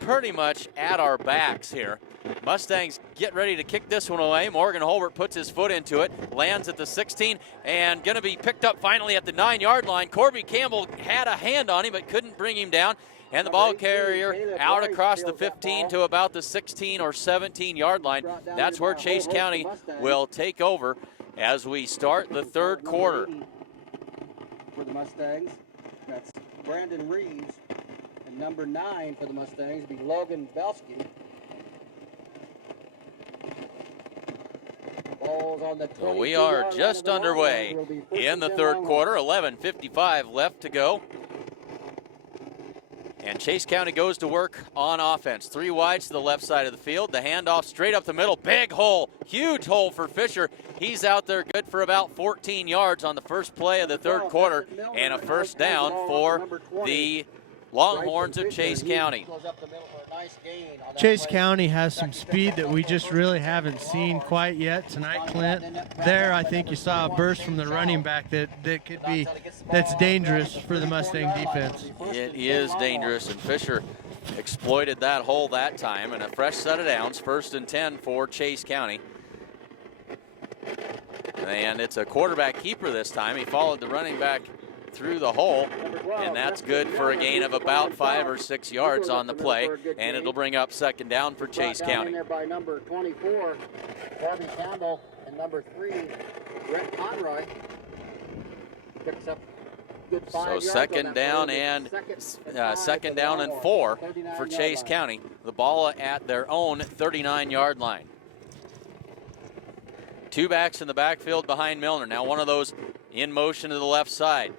pretty much at our backs here. Mustangs get ready to kick this one away. Morgan Holbert puts his foot into it, lands at the 16, and going to be picked up finally at the 9-yard line. Corby Campbell had a hand on him but couldn't bring him down. And the ball carrier out across the 15 to about the 16 or 17-yard line. That's where Chase County will take over as we start the third quarter. For the Mustangs, that's Brandon Reeves. And number 9 for the Mustangs will be Logan Belsky. So we are just underway in the third quarter, 11:55 left to go. And Chase County goes to work on offense. 3 wides to the left side of the field. The handoff straight up the middle. Big hole, huge hole for Fisher. He's out there good for about 14 yards on the first play of the third quarter. And a first down for the Longhorns of Chase County. Chase County has some speed that we just really haven't seen quite yet tonight, Clint. There, I think you saw a burst from the running back that's dangerous for the Mustang defense. It is dangerous, and Fisher exploited that hole that time. And a fresh set of downs, 1st and 10 for Chase County. And it's a quarterback keeper this time. He followed the running back through the hole, and that's good for a gain of about 5 or 6 yards on the play, and it'll bring up second down for Chase County. There by number 24, Bobby Campbell, and number 3, Brett Conroy. Picks up good 5 So yards second down and 4 for Chase County. The ball at their own 39-yard line. 2 backs in the backfield behind Milner. Now one of those in motion to the left side.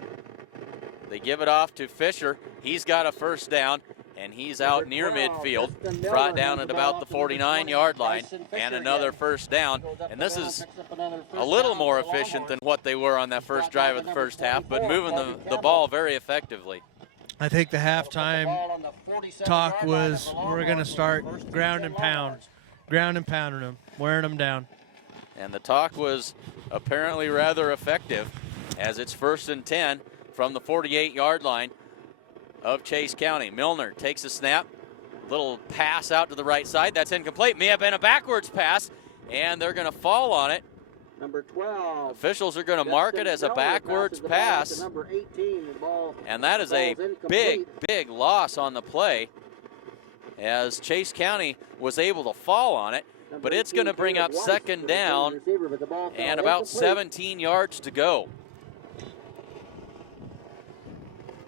They give it off to Fisher. He's got a first down, and he's out near midfield, brought down at about the 49-yard line, and another first down. And this is a little more efficient than what they were on that first drive of the first half, but moving the ball very effectively. I think the halftime talk was we're going to start ground and pounding them, wearing them down. And the talk was apparently rather effective, as it's 1st and 10 from the 48-yard line of Chase County. Milner takes a snap, little pass out to the right side. That's incomplete. May have been a backwards pass, and they're going to fall on it. Number 12. Officials are going to mark it as a backwards pass. Number 18, the ball, and that is a big loss on the play, as Chase County was able to fall on it. But it's going to bring up second down and about 17 yards to go.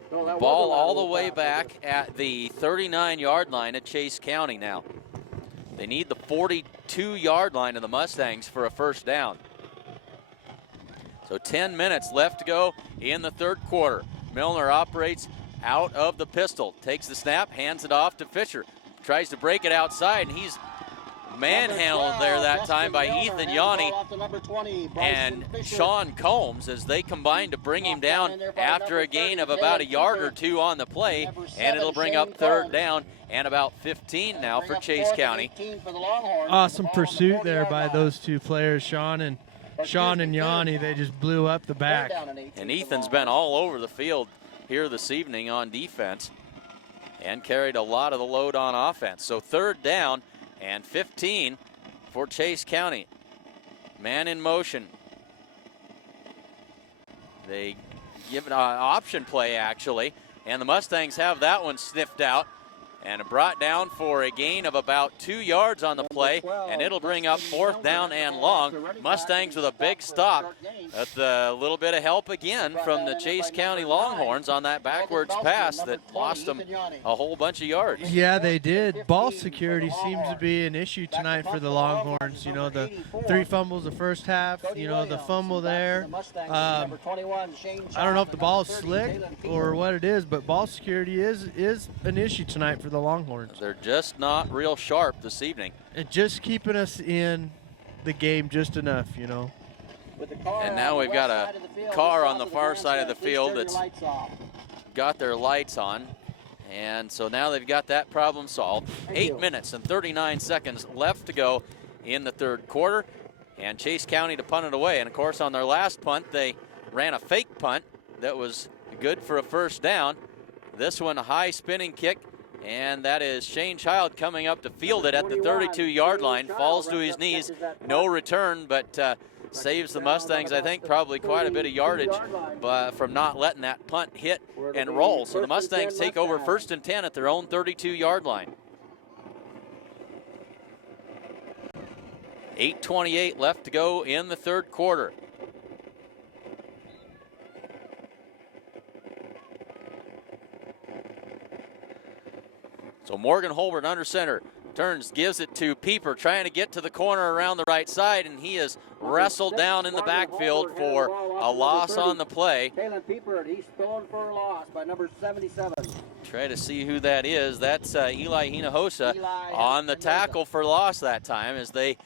Ball all the way back at the 39-yard line at Chase County now. They need the 42-yard line of the Mustangs for a first down. So 10 minutes left to go in the third quarter. Milner operates out of the pistol, takes the snap, hands it off to Fisher. Tries to break it outside, and he's manhandled there that time by Ethan Yanni and Sean Combs as they combine to bring him down after a gain of about a yard or 2 on the play, and it'll bring up third down and about 15 now for Chase County. Awesome pursuit there by those 2 players, Sean and Yanni. They just blew up the back. And Ethan's been all over the field here this evening on defense and carried a lot of the load on offense. So third down and 15 for Chase County. Man in motion. They give it an option play, actually, and the Mustangs have that one sniffed out and brought down for a gain of about 2 yards on the play, and it'll bring up 4th down and long. Mustangs with a big stop. That's a little bit of help again from the Chase County Longhorns on that backwards pass that lost them a whole bunch of yards. Yeah, they did. Ball security seems to be an issue tonight for the Longhorns. You know, the 3 fumbles the first half, you know, the fumble there. I don't know if the ball's slick or what it is, but ball security is an issue tonight for the Longhorns. They're just not real sharp this evening. And just keeping us in the game just enough, you know. with the car And now we've got a car on the far side of the field that's got their lights on. And so now they've got that problem solved. 8 minutes and 39 seconds left to go in the third quarter. And Chase County to punt it away. And of course, on their last punt, they ran a fake punt that was good for a first down. This one, a high spinning kick. And that is Shane Child coming up to field it at the 32-yard line. Falls to his knees. No return, but saves the Mustangs, I think, probably quite a bit of yardage from not letting that punt hit and roll. So the Mustangs take over 1st and 10 at their own 32-yard line. 8:28 left to go in the third quarter. So Morgan Holbert under center. Turns, gives it to Pieper, trying to get to the corner around the right side, and he is wrestled down in the backfield for a loss on the play. Taylor Pieper, he's thrown for a loss by number 77. Try to see who that is. That's Eli Hinojosa on the tackle for loss that time as they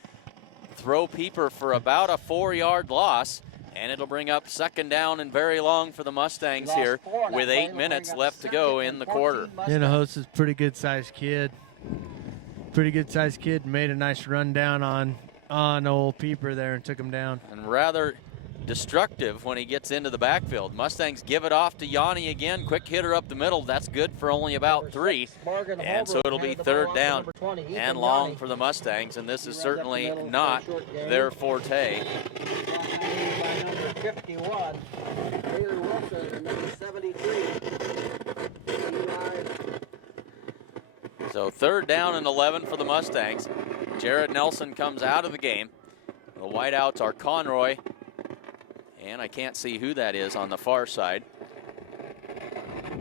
throw Pieper for about a 4-yard loss. And it'll bring up 2nd down and very long for the Mustangs here with 8 minutes left to go in the quarter. Hinojosa's a pretty good-sized kid. Made a nice run down on old Pieper there and took him down. And rather destructive when he gets into the backfield. Mustangs give it off to Yanni again. Quick hitter up the middle. That's good for only about 3. And so it'll be 3rd down and long for the Mustangs. And this is certainly not their forte. 51, Taylor Wilson, and number 73. So 3rd down and 11 for the Mustangs. Jared Nelson comes out of the game. The wideouts are Conroy, and I can't see who that is on the far side.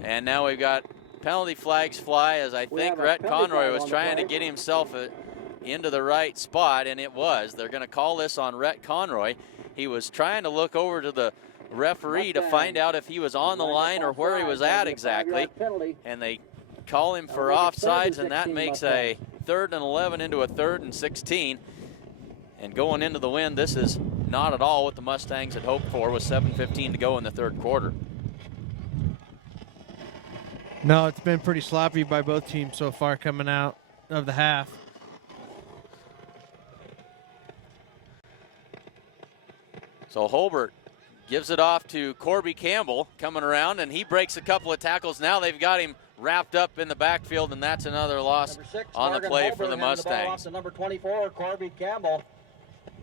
And now we've got penalty flags fly as I think Rhett Conroy was trying to get himself into the right spot, and it was. They're going to call this on Rhett Conroy. He was trying to look over to the referee to find out if he was on the line or where he was at exactly. And they call him for offsides, and that makes a 3rd and 11 into a 3rd and 16. And going into the wind, this is not at all what the Mustangs had hoped for with 7:15 to go in the third quarter. No, it's been pretty sloppy by both teams so far coming out of the half. So Holbert gives it off to Corby Campbell coming around, and he breaks a couple of tackles. Now they've got him wrapped up in the backfield, and that's another loss on the play for the Mustangs. The number 24, Corby Campbell,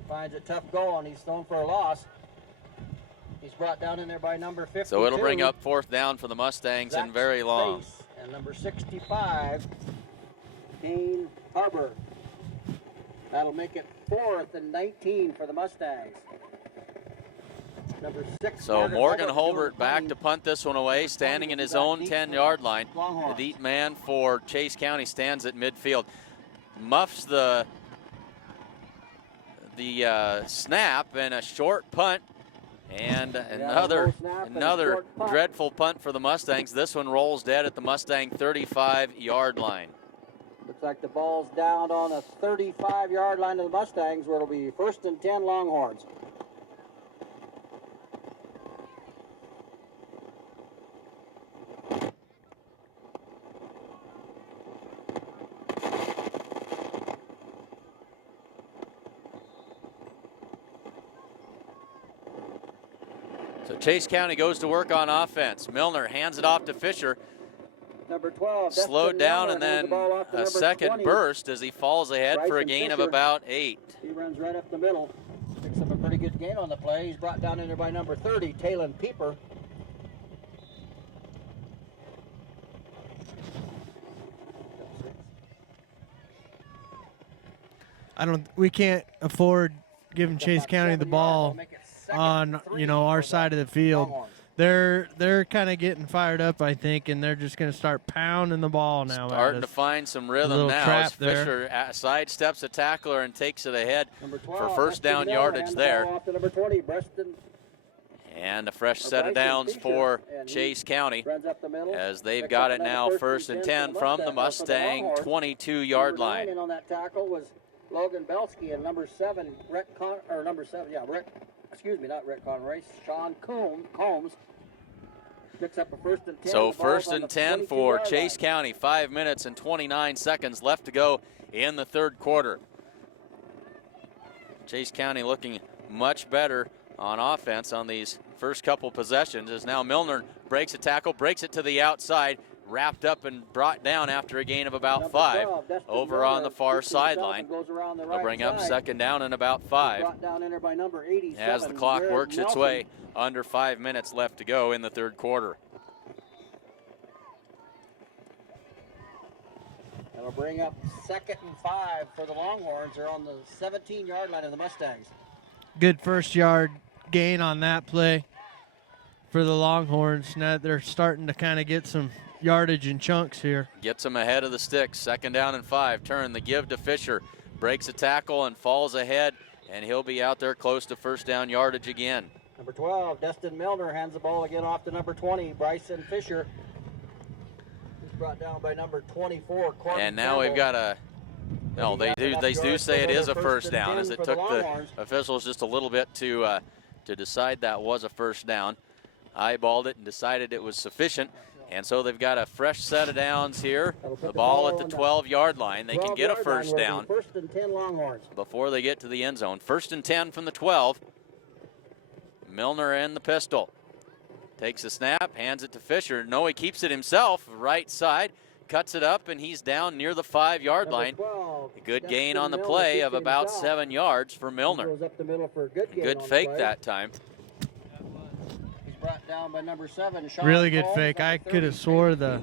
finds it tough going. He's thrown for a loss. He's brought down in there by number 52. So it'll bring up 4th down for the Mustangs and very long. And number 65, Kane Harburg. That'll make it 4th and 19 for the Mustangs. Number 6. So Morgan Holbert back to punt this one away, standing in his own 10-yard line. The deep man for Chase County stands at midfield. Muffs the snap and a short punt. And another dreadful punt for the Mustangs. This one rolls dead at the Mustang 35-yard line. Looks like the ball's down on the 35-yard line of the Mustangs, where it'll be 1st and 10 Longhorns. So Chase County goes to work on offense. Milner hands it off to Fisher. Number 12. Slowed down, and then a second burst as he falls ahead for a gain of about 8. He runs right up the middle. Picks up a pretty good gain on the play. He's brought down in there by number 30, Taylor Pieper. We can't afford giving Chase County the ball on our side of the field. They're kind of getting fired up, I think, and they're just going to start pounding the ball now. Starting to find some rhythm now as Fisher sidesteps a tackler and takes it ahead for 1st down yardage there. And a fresh set of downs for Chase County as they've got it now 1st and 10 from the Mustang 22-yard line. On that tackle was Logan Belsky, and number 7, Rick excuse me, not Rick Conroy, Sean Combs picks up a 1st and 10. So 1st and 10 for Chase County. 5 minutes and 29 seconds left to go in the third quarter. Chase County looking much better on offense on these first couple possessions as now Milner breaks a tackle, breaks it to the outside, wrapped up and brought down after a gain of about 5 over on the far sideline. They'll bring up 2nd down and about 5 as the clock works its way. Under 5 minutes left to go in the third quarter. That'll bring up 2nd and 5 for the Longhorns. They're on the 17-yard line of the Mustangs. Good first yard gain on that play for the Longhorns. Now they're starting to kind of get some yardage in chunks here. Gets them ahead of the sticks. 2nd down and 5. Turn the give to Fisher. Breaks a tackle and falls ahead, and he'll be out there close to 1st down yardage again. Number 12, Destin Milner hands the ball again off to number 20, Bryson Fisher. He's brought down by number 24, Corbin And now we've got a, no, they do say it is a 1st down, as it took the officials just a little bit to decide that was a 1st down. Eyeballed it and decided it was sufficient. And so they've got a fresh set of downs here. The ball at the 12-yard line. They can get a 1st down 1st and 10 Longhorns before they get to the end zone. 1st and 10 from the 12. Milner in the pistol. Takes a snap, hands it to Fisher. No, he keeps it himself. Right side, cuts it up, and he's down near the 5-yard line. A good gain on the play of about 7 yards for Milner. Good fake that time. Brought down by number 7. Really good fake. I could have swore the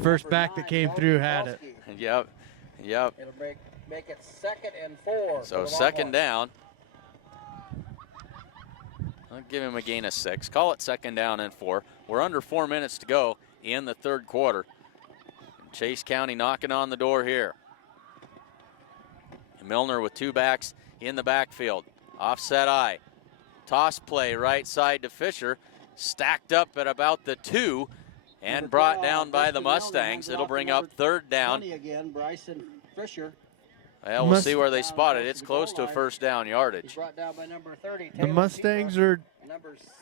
first back that came through had it. Yep. It'll make it 2nd and 4. So 2nd down. I'll give him a gain of 6. Call it 2nd down and 4. We're under 4 minutes to go in the third quarter. Chase County knocking on the door here. Milner with 2 backs in the backfield. Offset eye. Toss play right side to Fisher. Stacked up at about the 2 and brought down by the Mustangs. It'll bring up 3rd down. Again, Bryson Fisher. Well, we'll see where they spot it. It's close to a 1st down yardage. Brought down by number 30. The Mustangs are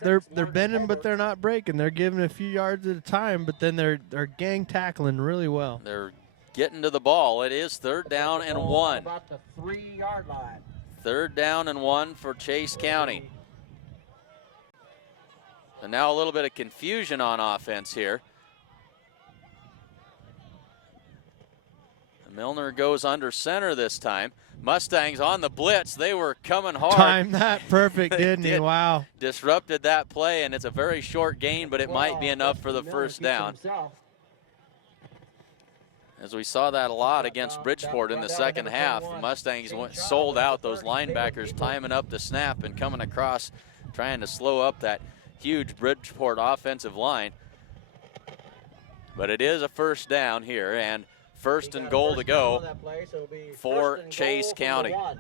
they're bending, but they're not breaking. They're giving a few yards at a time, but then they're gang tackling really well. They're getting to the ball. It is 3rd down and 1. About the 3-yard line. 3rd down and 1 for Chase County. And now a little bit of confusion on offense here. Milner goes under center this time. Mustangs on the blitz. They were coming hard. Timed that perfect, didn't he? Wow. Disrupted that play, and it's a very short gain, but it might be enough for the 1st down. As we saw that a lot against Bridgeport in the second half, the Mustangs sold out those linebackers, timing up the snap and coming across, trying to slow up that huge Bridgeport offensive line. But it is a 1st down here, and 1st and goal to go for Chase County. And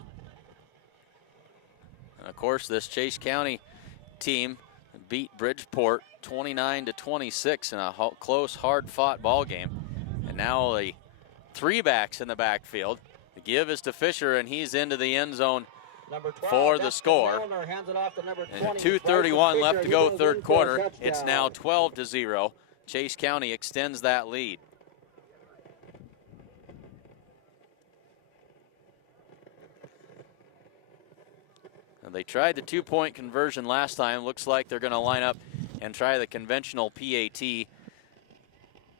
of course, this Chase County team beat Bridgeport 29-26 in a close, hard-fought ball game. And now the 3 backs in the backfield. The give is to Fisher, and he's into the end zone for the score. And 2:31 left to go third quarter. It's now 12-0. Chase County extends that lead. And they tried the 2-point conversion last time. Looks like they're going to line up and try the conventional PAT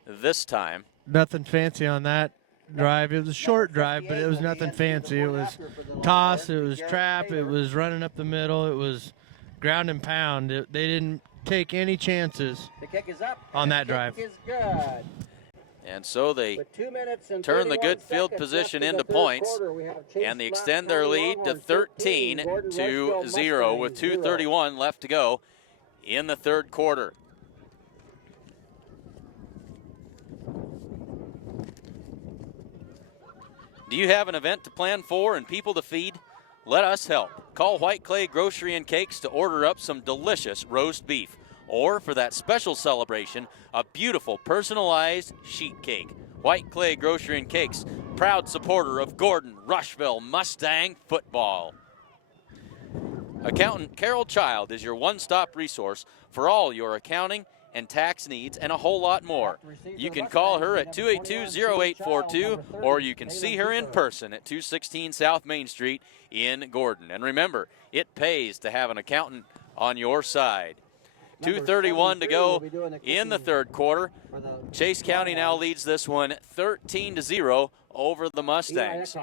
this time. Nothing fancy on that drive. It was a short drive, but it was nothing fancy. It was toss, it was trap, it was running up the middle, it was ground and pound. They didn't take any chances on that drive. The kick is good. And so they turn the good field position into points, and they extend their lead to 13-0 with 2:31 left to go in the third quarter. Do you have an event to plan for and people to feed? Let us help. Call White Clay Grocery and Cakes to order up some delicious roast beef. Or for that special celebration, a beautiful personalized sheet cake. White Clay Grocery and Cakes, proud supporter of Gordon-Rushville Mustang football. Accountant Carol Child is your one-stop resource for all your accounting and tax needs and a whole lot more. You can call her at 282-0842 or you can see her in person at 216 South Main Street in Gordon. And remember, it pays to have an accountant on your side. 2:31 to go in the third quarter. Chase County now leads this one 13-0 over the Mustangs.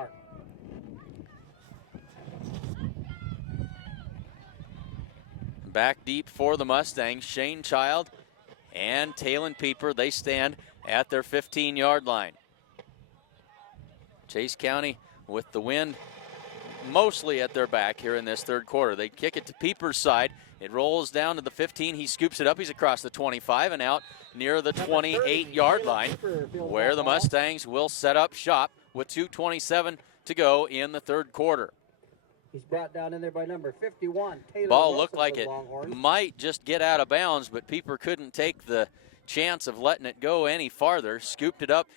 Back deep for the Mustangs, Shane Child and Talon Pieper, they stand at their 15-yard line. Chase County with the wind mostly at their back here in this third quarter. They kick it to Pieper's side. It rolls down to the 15. He scoops it up. He's across the 25 and out near the 28-yard line where the Mustangs will set up shop with 2:27 to go in the third quarter. He's brought down in there by number 51. Ball looked like it might just get out of bounds, but Pieper couldn't take the chance of letting it go any farther. Scooped it up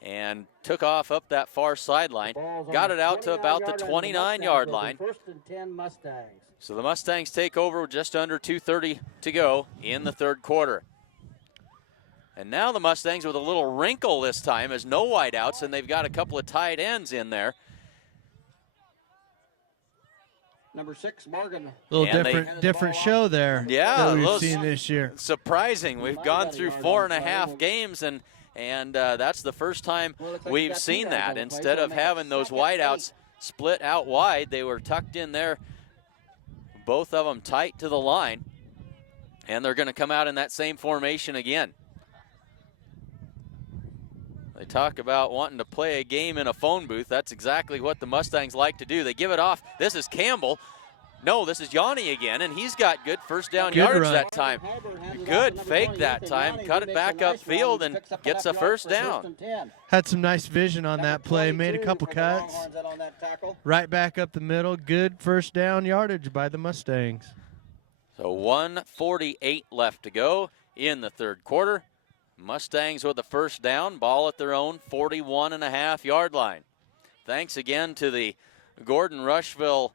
and took off up that far sideline. Got it out to about the 29-yard line. First and 10 Mustangs. So the Mustangs take over with just under 2:30 to go in the third quarter. And now the Mustangs with a little wrinkle this time as no wideouts, and they've got a couple of tight ends in there. Number 6, Morgan. A little different show there. Yeah, that we've seen this year. Surprising. We've gone through 4.5 games, and that's the first time we've seen that. Instead of having those wideouts split out wide, they were tucked in there, both of them tight to the line, and they're going to come out in that same formation again. They talk about wanting to play a game in a phone booth. That's exactly what the Mustangs like to do. They give it off. This is Campbell. No, this is Yanni again, and he's got good first down yardage that time. Good fake that time. Cut it back upfield and gets a first down. Had some nice vision on that play. Made a couple cuts. Right back up the middle. Good first down yardage by the Mustangs. So 1:48 left to go in the third quarter. Mustangs with the first down, ball at their own 41.5-yard line. Thanks again to the Gordon-Rushville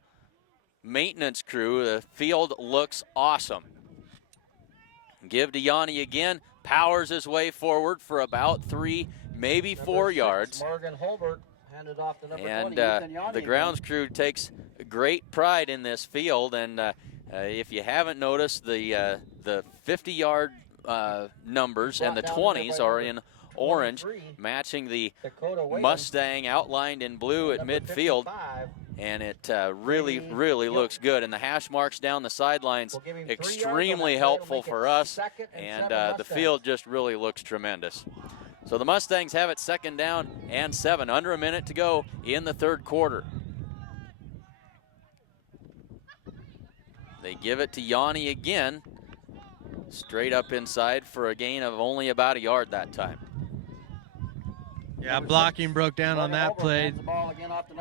maintenance crew. The field looks awesome. Give to Yanni again, powers his way forward for about 3, maybe 4 yards. And the grounds crew takes great pride in this field. And if you haven't noticed, the 50-yard numbers and the 20s are in orange, matching the Mustang outlined in blue at midfield, and it really looks good. And the hash marks down the sidelines, extremely helpful for us, and the field just really looks tremendous. So the Mustangs have it second down and 7, under a minute to go in the third quarter. They give it to Yanni again. Straight up inside for a gain of only about a yard that time. Yeah, blocking broke down on that play.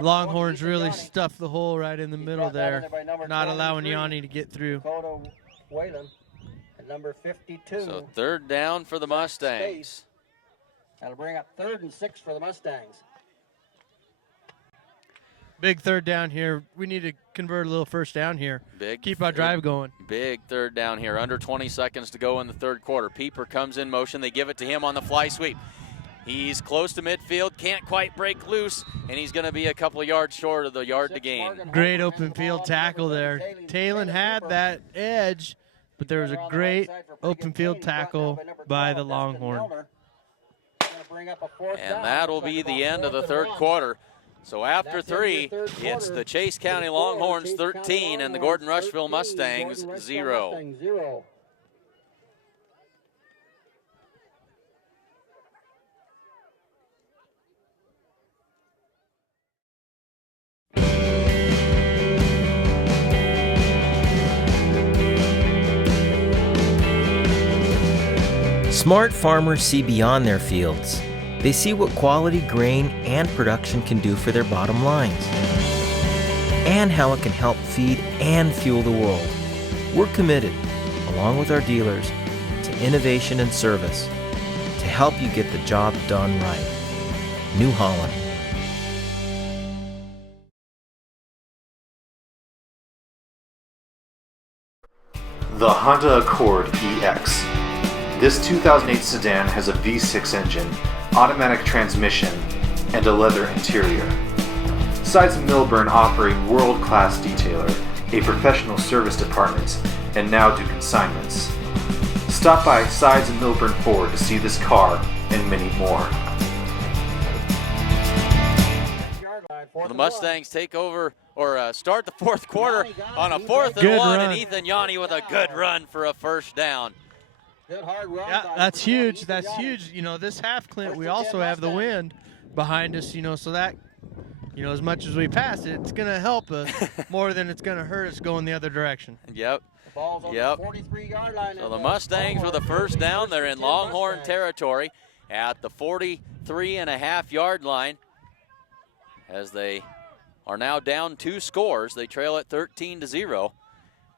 Longhorns really stuffed the hole right in the middle there, not allowing Yanni to get through. Number 52. So third down for the Mustangs. That'll bring up 3rd and 6 for the Mustangs. Big third down here. We need to convert a little first down here. Keep our drive going. Big third down here. Under 20 seconds to go in the third quarter. Pieper comes in motion. They give it to him on the fly sweep. He's close to midfield, can't quite break loose, and he's going to be a couple of yards short of the yard to gain. Great open field tackle there. Talon had that edge, but there was a great open field tackle by the Longhorn. And that'll be the end of the third quarter. So after 3, it's the Chase County Longhorns 13 and the Gordon-Rushville Mustangs 0. Smart farmers see beyond their fields. They see what quality grain and production can do for their bottom lines, and how it can help feed and fuel the world. We're committed, along with our dealers, to innovation and service to help you get the job done right. New Holland. The Honda Accord EX. This 2008 sedan has a V6 engine, automatic transmission, and a leather interior. Sides Milburn operate world-class detailer, a professional service department, and now do consignments. Stop by Sides and Milburn Ford to see this car and many more. The Mustangs take over or start the fourth quarter on a 4th and Good 1, run. and Ethan Yanni with a good run for a first down. Good hard run. Yeah, that's huge. That's huge. You know, this half, Clint, we also have the wind behind us, you know, so that, you know, as much as we pass it, it's going to help us more than it's going to hurt us going the other direction. Yep. The ball's on Yep. the 43-yard line. So the Mustangs with a first down. They're in Longhorn territory at the 43.5-yard line as they are now down 2 scores. They trail at 13-0.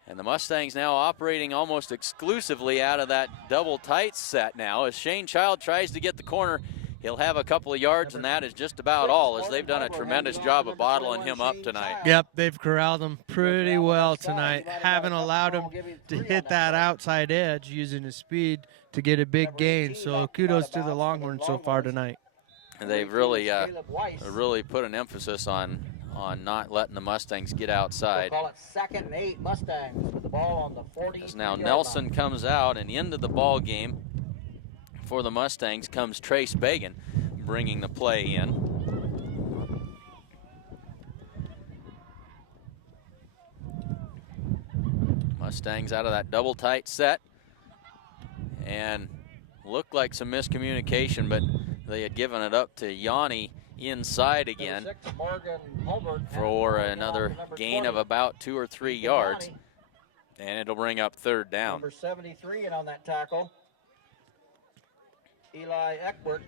And the Mustangs now operating almost exclusively out of that double tight set now. As Shane Child tries to get the corner, he'll have a couple of yards, and that is just about all, as they've done a tremendous job of bottling him up tonight. Yep, they've corralled him pretty well tonight. Haven't allowed him to hit that outside edge using his speed to get a big gain. So kudos to the Longhorns so far tonight. And they've really put an emphasis on not letting the Mustangs get outside. Call it 2nd and 8 Mustangs with the ball on the 40. As now Nelson comes out, and into the ball game for the Mustangs comes Trace Bagan, bringing the play in. Mustangs out of that double tight set, and looked like some miscommunication, but they had given it up to Yanni inside again for another gain of about 2 or 3 yards, and it'll bring up 3rd down. Number 73 in on that tackle, Eli Eckbert.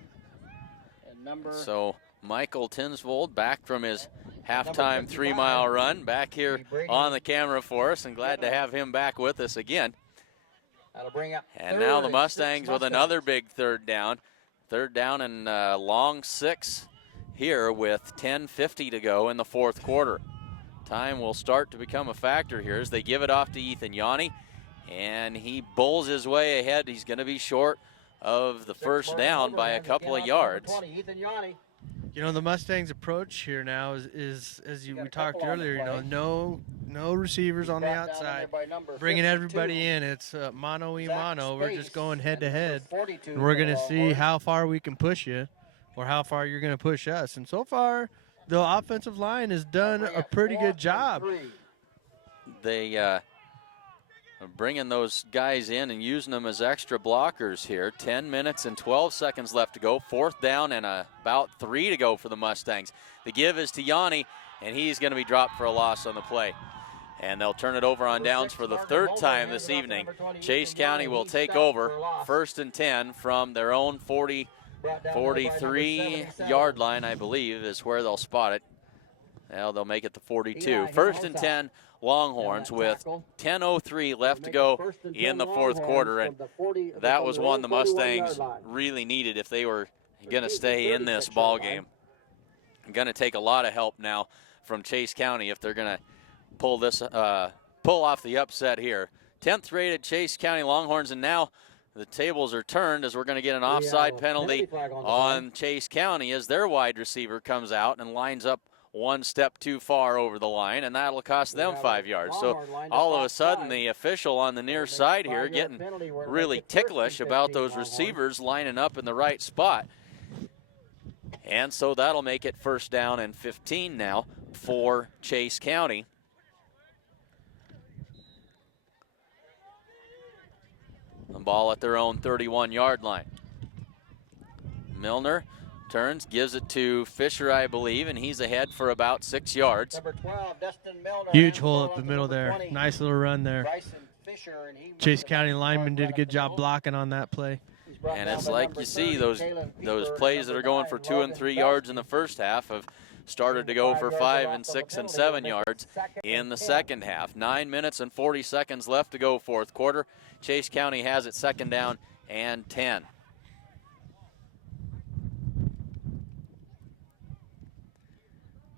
And number So Michael Tinsvold back from his halftime 3-mile run, back here on the camera for us, and glad to have him back with us again. that'll bring up And 3rd now the and Mustangs 6 with another big 3rd down. 3rd down and long 6 here with 10:50 to go in the 4th quarter. Time will start to become a factor here as they give it off to Ethan Yanni, and he bowls his way ahead. He's going to be short of the first down by a couple of yards. You know, the Mustangs' approach here now is we talked earlier, you know, no receivers on the outside, bringing everybody in. It's mano-a-mano. We're just going head-to-head, and we're going to see how far we can push you or how far you're going to push us. And so far, the offensive line has done a pretty good job. They are bringing those guys in and using them as extra blockers here. 10 minutes and 12 seconds left to go. 4th down and about 3 to go for the Mustangs. The give is to Yanni, and he's going to be dropped for a loss on the play. And they'll turn it over on downs for the 3rd time this evening. Chase County will take over 1st and 10 from their own 43-yard line, I believe, is where they'll spot it. Well, they'll make it the 42. 1st and 10 Longhorns with 10:03 left to go in the 4th quarter, and that was one the Mustangs really needed if they were going to stay in this ball game. Going to take a lot of help now from Chase County if they're going to pull off the upset here. 10th rated Chase County Longhorns, and now the tables are turned as we're going to get an offside penalty on Chase County as their wide receiver comes out and lines up one step too far over the line, and that'll cost them 5 yards. So all of a sudden the official on the near side here getting really ticklish about those receivers lining up in the right spot. And so that'll make it 1st down and 15 now for Chase County. The ball at their own 31-yard line. Milner turns, gives it to Fisher, I believe, and he's ahead for about 6 yards. Number 12, Destin Milner. Huge hole up the middle there. Nice little run there. Chase County lineman did a good job blocking on that play. And it's like you see those plays that are going for 2 and 3 yards in the first half have started to go for 5 and 6 and 7 yards in the second half. 9 minutes and 40 seconds left to go 4th quarter. Chase County has it 2nd down and 10.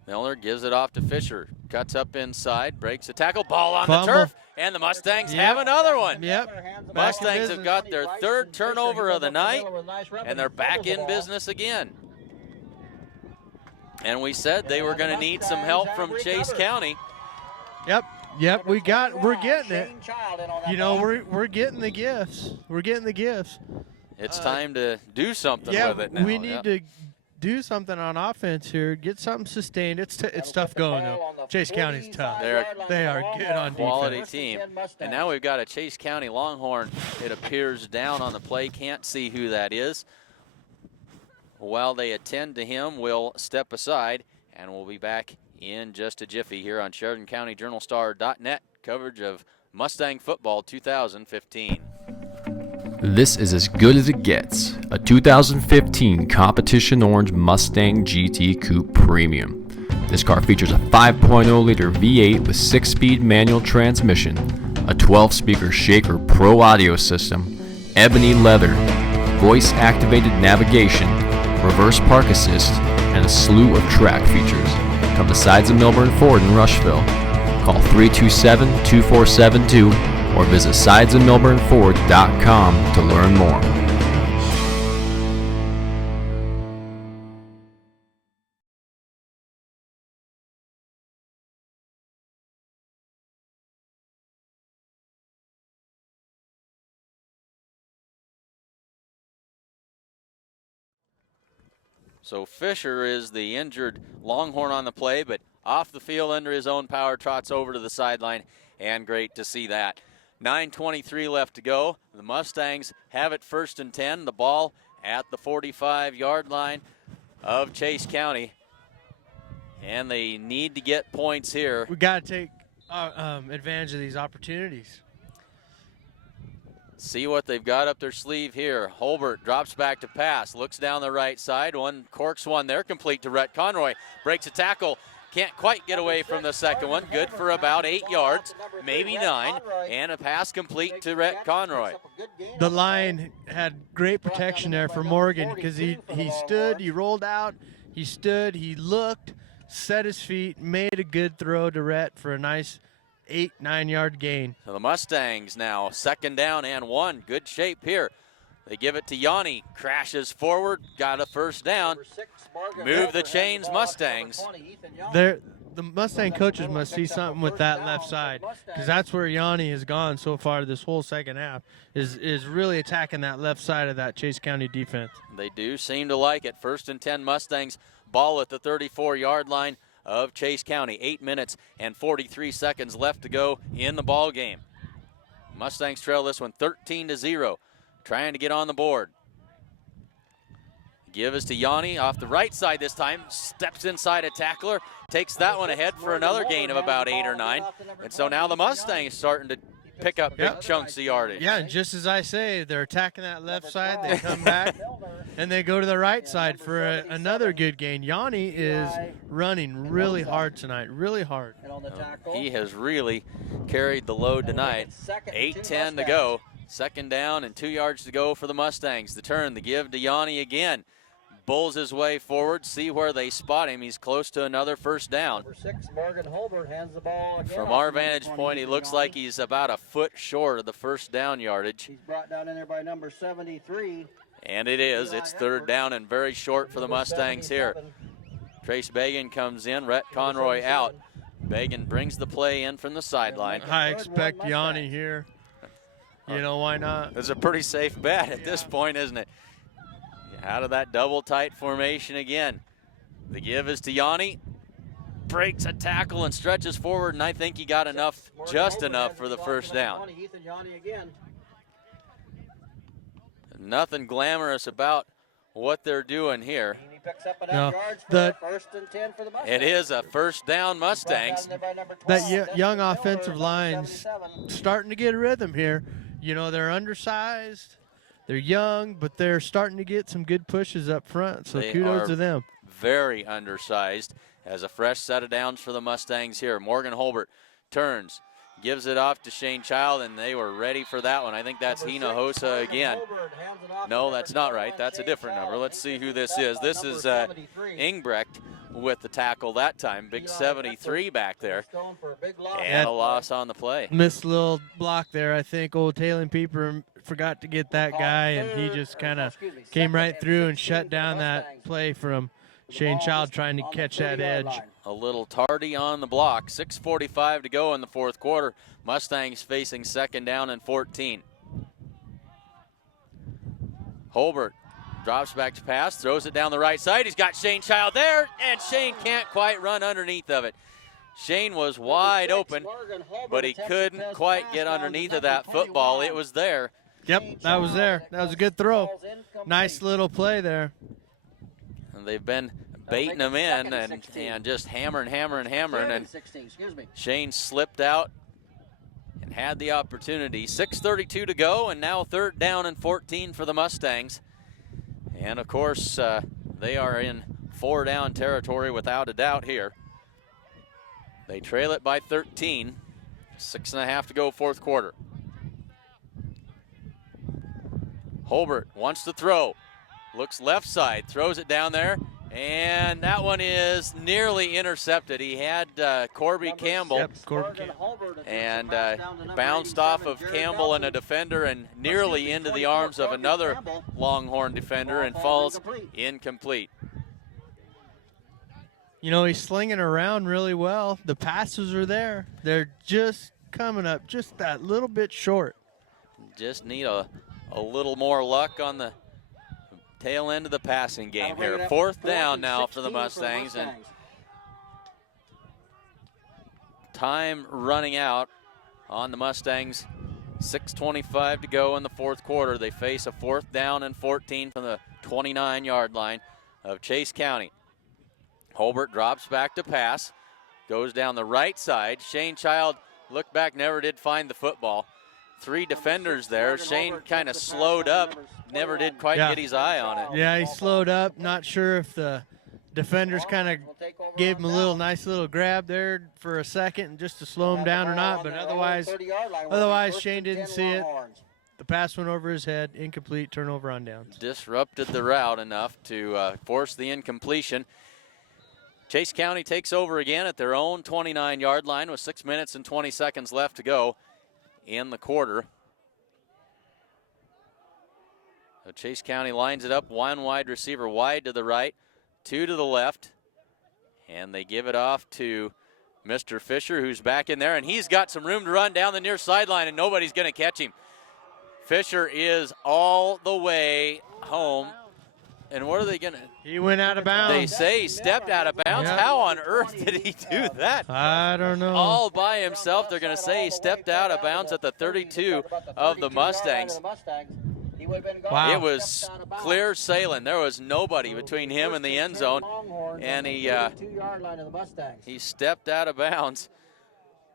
Miller gives it off to Fisher. Cuts up inside, breaks a tackle, ball on Fumble. the turf, and the Mustangs have another one. Yep. Mustangs have got their third turnover of the night, and they're back in business again. And we said they were going to need some help from Chase County. Yep, we're getting it. You know, we're getting the gifts. We're getting the gifts. It's time to do something with it now. We need to do something on offense here. Get something sustained. It's tough going though. Chase County's tough. They are good on defense. Quality team. And now we've got a Chase County Longhorn. It appears down on the play. Can't see who that is. While they attend to him, we'll step aside, and we'll be back in just a jiffy here on Sheridan County Journal Star.net coverage of Mustang Football 2015. This is as good as it gets, a 2015 Competition Orange Mustang GT Coupe Premium. This car features a 5.0-liter V8 with 6-speed manual transmission, a 12-speaker Shaker Pro audio system, ebony leather, voice-activated navigation, reverse park assist, and a slew of track features. Come to Sides of Milburn Ford in Rushville. Call 327-2472 or visit sidesofmilburnford.com to learn more. So Fisher is the injured Longhorn on the play, but off the field under his own power, trots over to the sideline, and great to see that. 9:23 left to go. The Mustangs have it 1st and 10. The ball at the 45-yard line of Chase County. And they need to get points here. We got to take advantage of these opportunities. See what they've got up their sleeve here. Holbert drops back to pass, looks down the right side. One corks one there, complete to Rhett Conroy. Breaks a tackle. Can't quite get away from the second one. Good for about 8 yards, maybe 9, and a pass complete to Rhett Conroy. The line had great protection there for Morgan because he stood, he rolled out, he stood, he looked, set his feet, made a good throw to Rhett for a nice 8-9 yard gain. So the Mustangs now 2nd down and 1. Good shape here. They give it to Yanni, crashes forward, got a 1st down. Move the chains, Mustangs. The Mustang coaches must see something with that left side because that's where Yanni has gone so far this whole second half, is really attacking that left side of that Chase County defense. They do seem to like it. 1st and 10 Mustangs, ball at the 34-yard line of Chase County. 8 minutes and 43 seconds left to go in the ball game. Mustangs trail this one 13-0, trying to get on the board. Give us to Yanni off the right side this time. Steps inside a tackler. Takes that one ahead for another gain of about 8 or 9. And so now the Mustangs starting to pick up big chunks of yardage. Yeah, and just as I say, they're attacking that left side. They come back, and they go to the right side for another good gain. Yanni is running really hard tonight, really hard. He has really carried the load tonight. 8:10 to go. 2nd down and 2 yards to go for the Mustangs. The turn, the give to Yanni again. Bulls his way forward, see where they spot him. He's close to another 1st down. Number 6, Morgan Holbert hands the ball again. From our vantage point, he looks like he's about a foot short of the 1st down yardage. He's brought down in there by number 73. And it is. It's 3rd down and very short for the Mustangs here. Trace Bagan comes in, Rhett Conroy out. Bagan brings the play in from the sideline. I expect Yanni here. You know, why not? It's a pretty safe bet at this point, isn't it? Out of that double tight formation again. The give is to Yanni. Breaks a tackle and stretches forward, and I think he got enough, just enough for the 1st down. Nothing glamorous about what they're doing here. No, 1st and 10 for the Mustangs. It is a 1st down Mustangs. That young offensive line's starting to get a rhythm here. You know, they're undersized. They're young, but they're starting to get some good pushes up front, so kudos to them. Very undersized. As a fresh set of downs for the Mustangs here. Morgan Holbert turns, gives it off to Shane Child, and they were ready for that one. I think that's Hinojosa again. No, that's not right. That's a different number. Let's see who this is. This is Ingbrecht with the tackle that time. Big 73 back there. And a loss on the play. Missed a little block there. I think old Taylor Pieper forgot to get that guy, and he just kind of came right through and shut down that play from Shane Child trying to catch that edge. A little tardy on the block. 6:45 to go in the fourth quarter. Mustangs facing 2nd down and 14. Holbert drops back to pass, throws it down the right side. He's got Shane Child there, and Shane can't quite run underneath of it. Shane was wide open, but he couldn't quite get underneath of that football. It was there. Yep, that was there. That was a good throw. Nice little play there. And they've been baiting him in and just hammering. And Shane slipped out and had the opportunity. 6:32 to go, and now 3rd down and 14 for the Mustangs. And, of course, they are in 4-down territory without a doubt here. They trail it by 13. 6.5 to go, fourth quarter. Holbert wants to throw. Looks left side, throws it down there, and that one is nearly intercepted. He had Corby Campbell. Yep, Corby Campbell. And bounced off of Campbell and a defender and nearly into the arms of another Longhorn defender and falls incomplete. You know, he's slinging around really well. The passes are there. They're just coming up just that little bit short. Just need a little more luck on the tail end of the passing game here. 4th down now for the Mustangs, and time running out on the Mustangs. 6:25 to go in the fourth quarter. They face a 4th down and 14 from the 29-yard line of Chase County. Holbert drops back to pass, goes down the right side. Shane Child looked back, never did find the football. 3 defenders there. Shane kind of slowed up, never did quite get his eye on it. Yeah, he slowed up. Not sure if the defenders kind of gave him a nice little grab there for a second just to slow him down or not, but otherwise Shane didn't see it. The pass went over his head, incomplete, turnover on downs. Disrupted the route enough to force the incompletion. Chase County takes over again at their own 29-yard line with 6 minutes and 20 seconds left to go in the quarter. So Chase County lines it up, 1 wide receiver wide to the right, 2 to the left, and they give it off to Mr. Fisher, who's back in there, and he's got some room to run down the near sideline, and nobody's going to catch him. Fisher is all the way home. And what are they going to? He went out of bounds. They say he stepped out of bounds. Yep. How on earth did he do that? I don't know. All by himself. They're going to say he stepped out of bounds at the 32 of the Mustangs. Wow. It was clear sailing. There was nobody between him and the end zone. And he stepped out of bounds.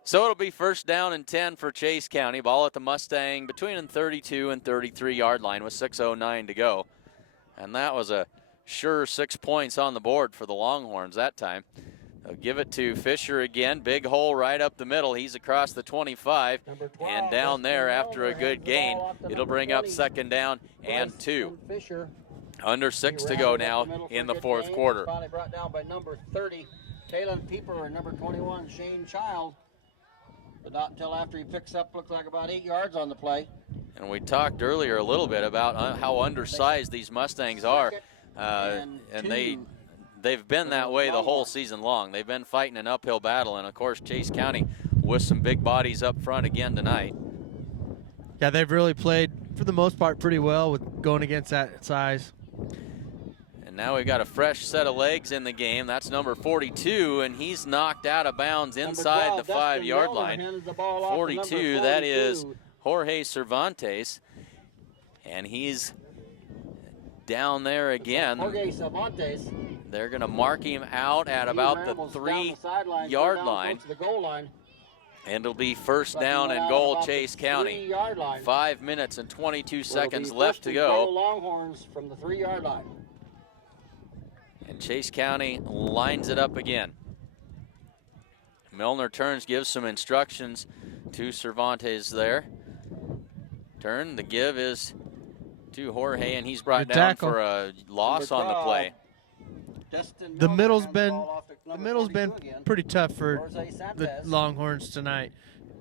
So it'll be 1st down and 10 for Chase County. Ball at the Mustang between the 32 and 33-yard line with 6:09 to go. And that was a sure 6 points on the board for the Longhorns that time. They'll give it to Fisher again. Big hole right up the middle. He's across the 25 and down there after a good gain. It'll bring up 2nd down and 2. Under 6 to go now in the fourth quarter. Finally brought down by number 30, Taylor Pieper, and number 21, Shane Child. But not until after he picks up, looks like about 8 yards on the play. And we talked earlier a little bit about how undersized these Mustangs are, and they've been that way the whole season long. They've been fighting an uphill battle, and of course Chase County with some big bodies up front again tonight. Yeah, they've really played for the most part pretty well with going against that size. And now we've got a fresh set of legs in the game. That's number 42, and he's knocked out of bounds inside the 5-yard line. 42, that is Jorge Cervantes, and he's down there again. Jorge Cervantes. They're going to mark him out at about the 3-yard line. And it'll be 1st down and goal, Chase County. 5 minutes and 22 seconds left to go. Longhorns from the 3-yard line. And Chase County lines it up again. Milner turns, gives some instructions to Cervantes there. Turn, the give is to Jorge, and he's brought Good down tackle. for a loss on the play. The middle's been pretty tough for the Longhorns tonight.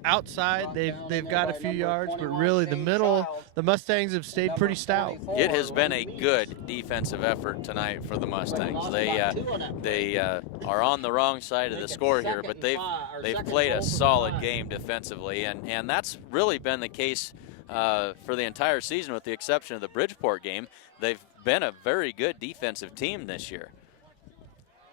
Outside, they've got a few yards, but really the middle, the Mustangs have stayed pretty stout. It has been a good defensive effort tonight for the Mustangs. They are on the wrong side of the score here, but they've played a solid game defensively, and that's really been the case for the entire season, with the exception of the Bridgeport game. They've been a very good defensive team this year.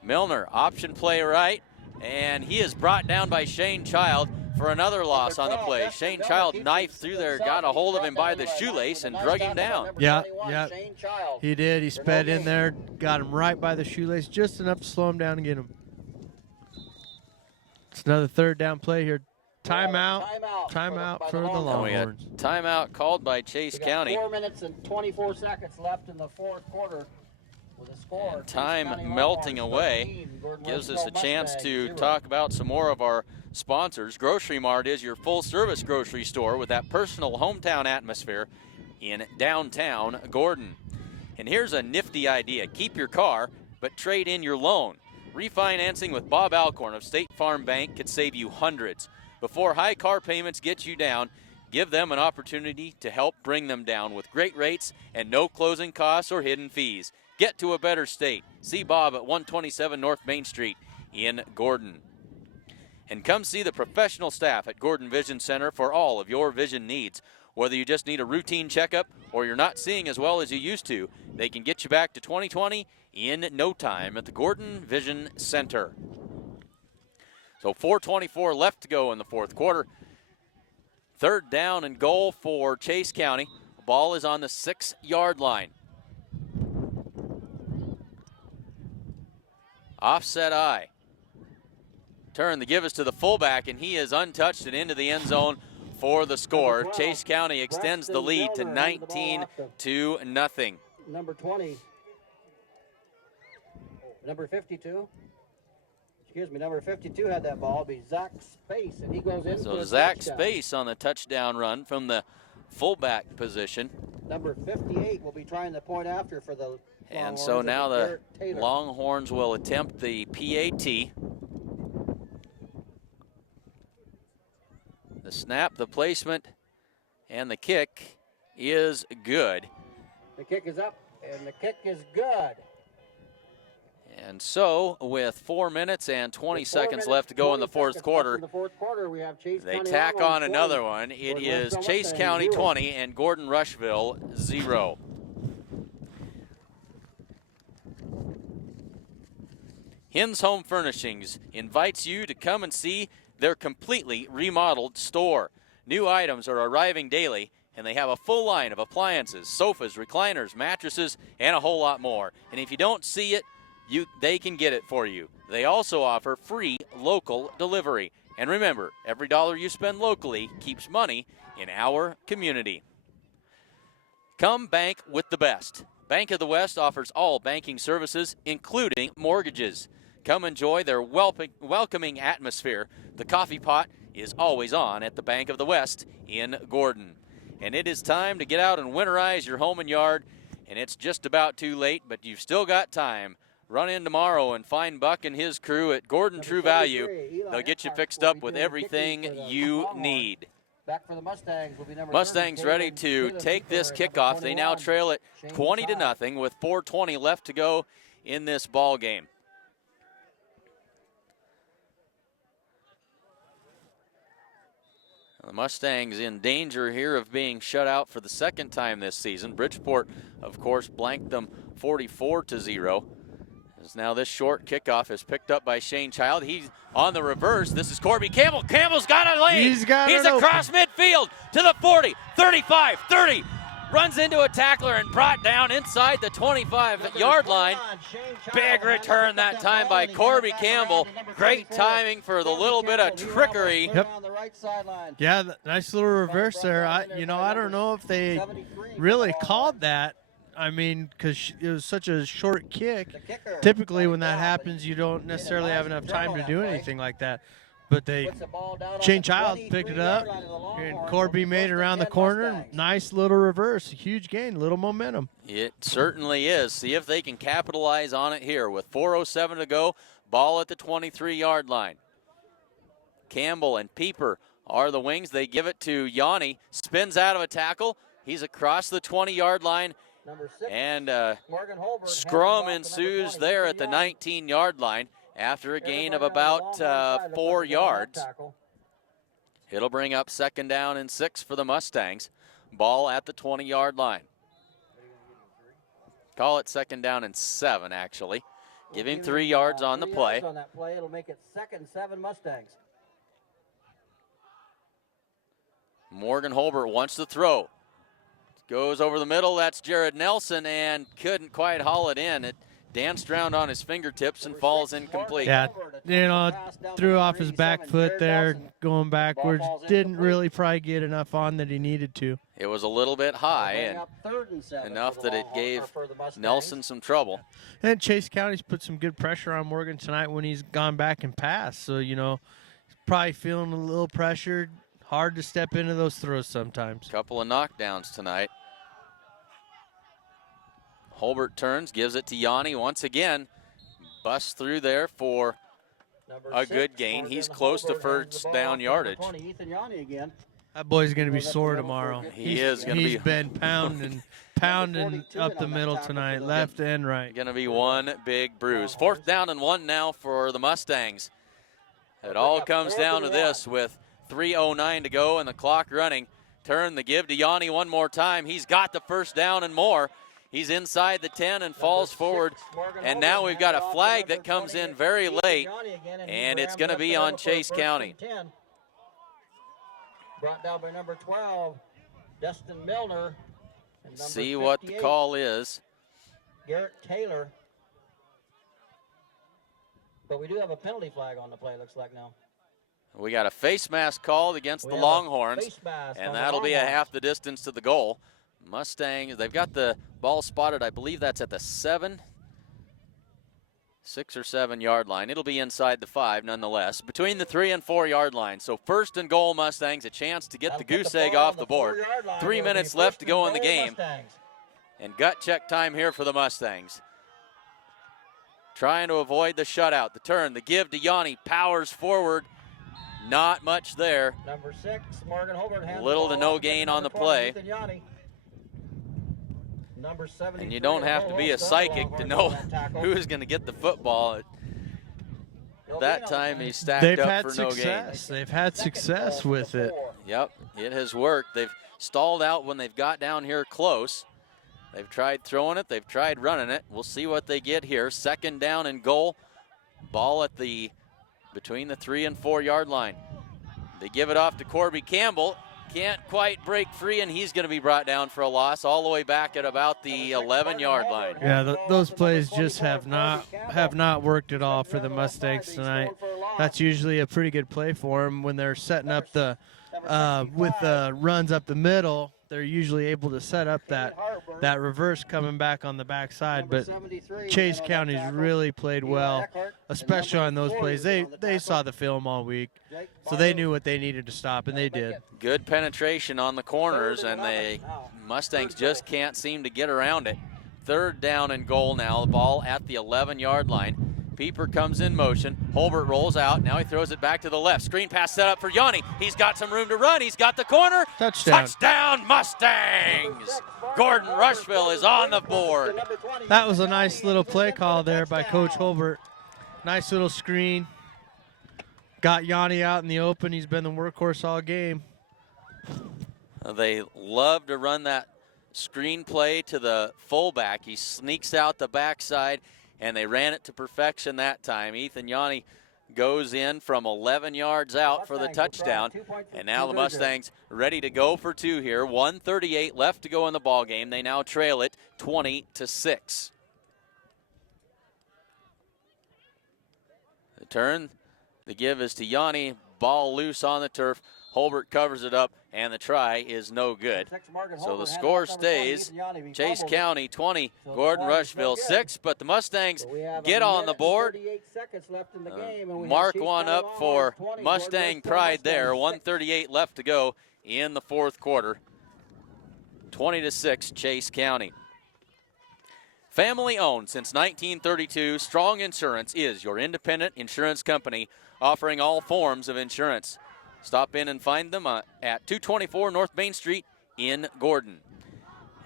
Milner, option play right, and he is brought down by Shane Child for another loss on the play. Shane Child knifed through there, got a hold of him by the shoelace, and drug him down. Yeah, he did. He sped in there, got him right by the shoelace, just enough to slow him down and get him. It's another third down play here. Timeout for the Longhorns. Timeout called by Chase County. 4 minutes and 24 seconds left in the fourth quarter. With a score, and time melting away gives us a chance to talk about some more of our sponsors. Grocery Mart is your full-service grocery store with that personal hometown atmosphere in downtown Gordon. And here's a nifty idea. Keep your car, but trade in your loan. Refinancing with Bob Alcorn of State Farm Bank could save you hundreds. Before high car payments get you down, give them an opportunity to help bring them down with great rates and no closing costs or hidden fees. Get to a better state. See Bob at 127 North Main Street in Gordon. And come see the professional staff at Gordon Vision Center for all of your vision needs. Whether you just need a routine checkup or you're not seeing as well as you used to, they can get you back to 20/20 in no time at the Gordon Vision Center. So 4:24 left to go in the fourth quarter. Third down and goal for Chase County. The ball is on the 6-yard line. Offset eye. Turn, the give is to the fullback, and he is untouched and into the end zone for the score. Chase County extends the lead to 19-0. Number 20. Number 52. Excuse me, number 52 had that ball. It'll be Zach Space, and he goes in. So Zach Space on the touchdown run from the fullback position. Number 58 will be trying the point after for the And so now the Longhorns will attempt the PAT. The snap, the placement, and the kick is good. The kick is up, and the kick is good. And so, with 4 minutes and 20 seconds left to go in the fourth quarter, we have Chase they County tack on Longhorns another 20. one. It is Gordon-Rushville Chase Mustangs County 0. 20 and Gordon-Rushville 0. Hins Home Furnishings invites you to come and see their completely remodeled store. New items are arriving daily, and they have a full line of appliances, sofas, recliners, mattresses, and a whole lot more. And if you don't see it, they can get it for you. They also offer free local delivery. And remember, every dollar you spend locally keeps money in our community. Come bank with the best. Bank of the West offers all banking services, including mortgages. Come enjoy their welcoming atmosphere. The coffee pot is always on at the Bank of the West in Gordon. And it is time to get out and winterize your home and yard. And it's just about too late, but you've still got time. Run in tomorrow and find Buck and his crew at Gordon True Value. They'll get you fixed up with everything you need. Back for the Mustangs will be number Mustangs 30, ready to take this kickoff. They now trail it 20-0 with 4:20 left to go in this ball game. The Mustangs in danger here of being shut out for the second time this season. Bridgeport, of course, blanked them 44-0. As now this short kickoff is picked up by Shane Child. He's on the reverse. This is Corby Campbell. Campbell's got a lane. He's across midfield to the 40, 35, 30. Runs into a tackler and brought down inside the 25-yard line. Big return that time by Corby Campbell. Great timing for the little bit of trickery. Yep. Yeah, nice little reverse there. I don't know if they really called that. I mean, because it was such a short kick. Typically when that happens, you don't necessarily have enough time to do anything like that. but they Puts the ball down on Shane the Child picked it up, 23-yard line of the and Longhorns. Corby It'll be made it first and around the 10 corner. Mustangs. Nice little reverse, huge gain, little momentum. It certainly is. See if they can capitalize on it here with 4:07 to go. Ball at the 23-yard line. Campbell and Pieper are the wings. They give it to Yanni. Spins out of a tackle. He's across the 20-yard line. Number 6, And Morgan Holbert scrum hands it off to ensues number 20, there at the Yanni. 19-yard line after a gain of Everybody on the about Longhorn side looks 4 like they're on that yards. tackle. It'll bring up 2nd down and 6 for the Mustangs. Ball at the 20-yard line. Call it 2nd down and 7, actually. Give him 3 yards on the 3 play. yards on that play. It'll make it 2nd and 7 Mustangs. Morgan Holbert wants to throw. Goes over the middle. That's Jared Nelson and couldn't quite haul it in. It danced around on his fingertips and falls incomplete. Yeah, threw off his back foot there, going backwards. Didn't really probably get enough on that he needed to. It was a little bit high Bring and up 3rd and 7 enough for the that it Longhorns, gave or for the Mustangs. Nelson some trouble. And Chase County's put some good pressure on Morgan tonight when he's gone back and passed. So, he's probably feeling a little pressured. Hard to step into those throws sometimes. Couple of knockdowns tonight. Holbert turns, gives it to Yanni once again. Busts through there for Number a 6, good gain. Morgan He's close to Holbert hands the first ball down off to yardage. number 20, Ethan Yanni again. That boy's going to be Goes up the sore middle for a tomorrow. good He is going to He's be been pounding 42 up in the on that middle tackle tonight, for the left and right. going to be one big bruise. 4th down and 1 now for the Mustangs. It all comes down to this with 3:09 to go and the clock running. Turn the give to Yanni one more time. He's got the first down and more. He's inside the 10 and falls forward. And now we've got a flag that comes in very late, and it's going to be on Chase County. Brought down by number 12, Destin Milner. And number See what the 58, call is. Garrett Taylor. But we do have a penalty flag on the play, looks like now. We got a face mask called against We the have a Longhorns, face mask on and the that'll be a Longhorns. half the distance to the goal. Mustangs, they've got the ball spotted. I believe that's at the 6 or 7 yard line. It'll be inside the 5 nonetheless, between the 3 and 4 yard line. So 1st and goal Mustangs, a chance to get That'll the put goose egg ball off on the board. 4-yard line. 3 It'll be minutes left first to go and in the goal, game. Mustangs. And gut check time here for the Mustangs. Trying to avoid the shutout. The turn, the give to Yanni, powers forward. Not much there. Number 6, Morgan Holbert hands Little the to ball no off gain number on the 20, play. Ethan Yanni. Number 73, And you don't have to be a psychic to know who's going to get the football. That time he stacked They've up had for no gain. success. They've had success with it. Yep, it has worked. They've stalled out when they've got down here close. They've tried throwing it. They've tried running it. We'll see what they get here. 2nd down and goal. Ball at the between the 3 and 4 yard line. They give it off to Corby Campbell. Can't quite break free, and he's going to be brought down for a loss all the way back at about the 11 yard line. Yeah, those plays just have not worked at all for the Mustangs tonight. That's usually a pretty good play for them when they're setting up the with the runs up the middle. They're usually able to set up that reverse coming back on the backside. But Chase County's really played well, especially on those plays. They saw the film all week, so they knew what they needed to stop, and they did. Good penetration on the corners, and the Mustangs just can't seem to get around it. 3rd down and goal now. The ball at the 11 yard line. Pieper comes in motion. Holbert rolls out. Now he throws it back to the left. Screen pass set up for Yanni. He's got some room to run. He's got the corner. Touchdown. Touchdown, Mustangs! Gordon-Rushville is on the board. That was a nice little play call there by Coach Holbert. Nice little screen. Got Yanni out in the open. He's been the workhorse all game. They love to run that screen play to the fullback. He sneaks out the backside, and they ran it to perfection that time. Ethan Yanni goes in from 11 yards out for the touchdown, and now the Mustangs ready to go for 2 here. 1:38 left to go in the ball game. They now trail it 20-6. The turn, the give is to Yanni. Ball loose on the turf. Holbert covers it up, and the try is no good. So the score stays Chase County 20, Gordon-Rushville 6, but the Mustangs get on the board seconds left in the game. And we Mark have Chase one County up for Longhorns 20, Mustang Gordon-Rushville pride there. Mustangs 1:38 left to go in the fourth quarter. 20-6 Chase County. Family owned since 1932, Strong Insurance is your independent insurance company offering all forms of insurance. Stop in and find them at 224 North Main Street in Gordon.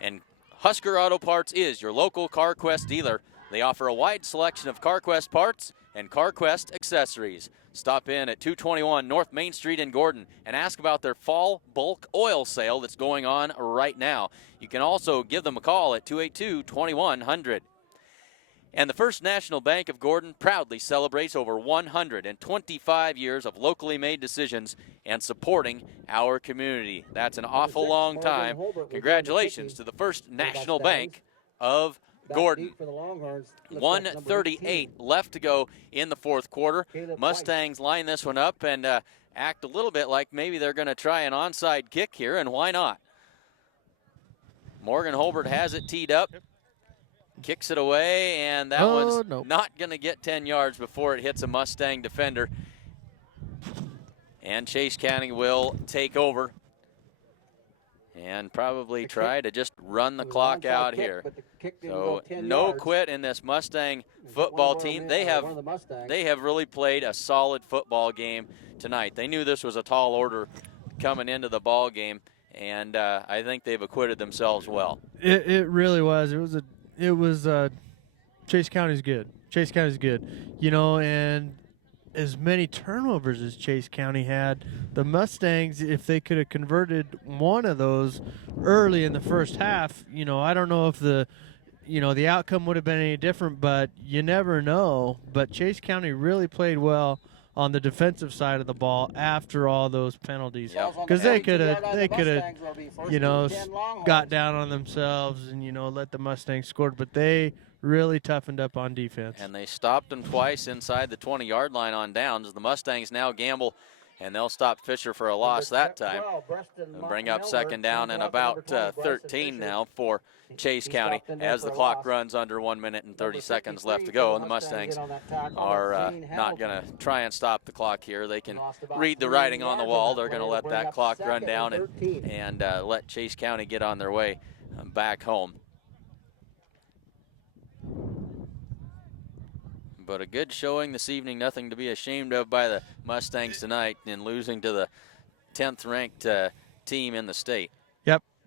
And Husker Auto Parts is your local CarQuest dealer. They offer a wide selection of CarQuest parts and CarQuest accessories. Stop in at 221 North Main Street in Gordon and ask about their fall bulk oil sale that's going on right now. You can also give them a call at 282-2100. And the First National Bank of Gordon proudly celebrates over 125 years of locally made decisions and supporting our community. That's an awful long time. Congratulations to the First National Bank of Gordon. 1:38 left to go in the fourth quarter. Mustangs line this one up and act a little bit like maybe they're going to try an onside kick here, and why not? Morgan Holbert has it teed up, kicks it away, and that one's not going to get 10 yards before it hits a Mustang defender. And Chase County will take over and probably try to just run the clock out here. So no quit in this Mustang football team. They have really played a solid football game tonight. They knew this was a tall order coming into the ball game, and I think they've acquitted themselves well. It really was. It was Chase County's good. Chase County's good. You know, and as many turnovers as Chase County had, the Mustangs, if they could have converted one of those early in the first half, you know, I don't know if the outcome would have been any different, but you never know. But Chase County really played well on the defensive side of the ball after all those penalties, because they could have, you know, got down on themselves and, you know, let the Mustangs score, but they really toughened up on defense. And they stopped them twice inside the 20-yard line on downs. The Mustangs now gamble, and they'll stop Fisher for a loss that time. And bring up second down and about 13 now for Chase County as the clock runs under 1 minute and 30 seconds left to go. And the Mustangs are not going to try and stop the clock here. They can read the writing on the wall. They're going to let that clock run down and let Chase County get on their way back home. But a good showing this evening, nothing to be ashamed of by the Mustangs tonight in losing to the 10th ranked team in the state.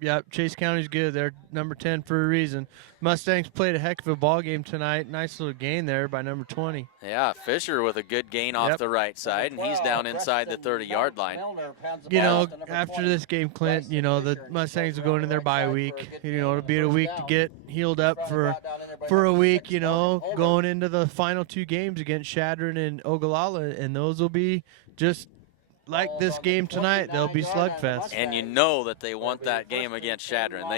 Yep, Chase County's good. They're number 10 for a reason. Mustangs played a heck of a ball game tonight. Nice little gain there by number 20. Yeah, Fisher with a good gain off the right side, and he's down inside the 30-yard line. You know, after this game, Clint, you know, the Mustangs will go into their bye week. You know, it'll be a week to get healed up for a week, you know, going into the final two games against Sheridan and Ogallala, and those will be just like this game tonight. They'll be slugfest. And you know that they want that game against Sheridan.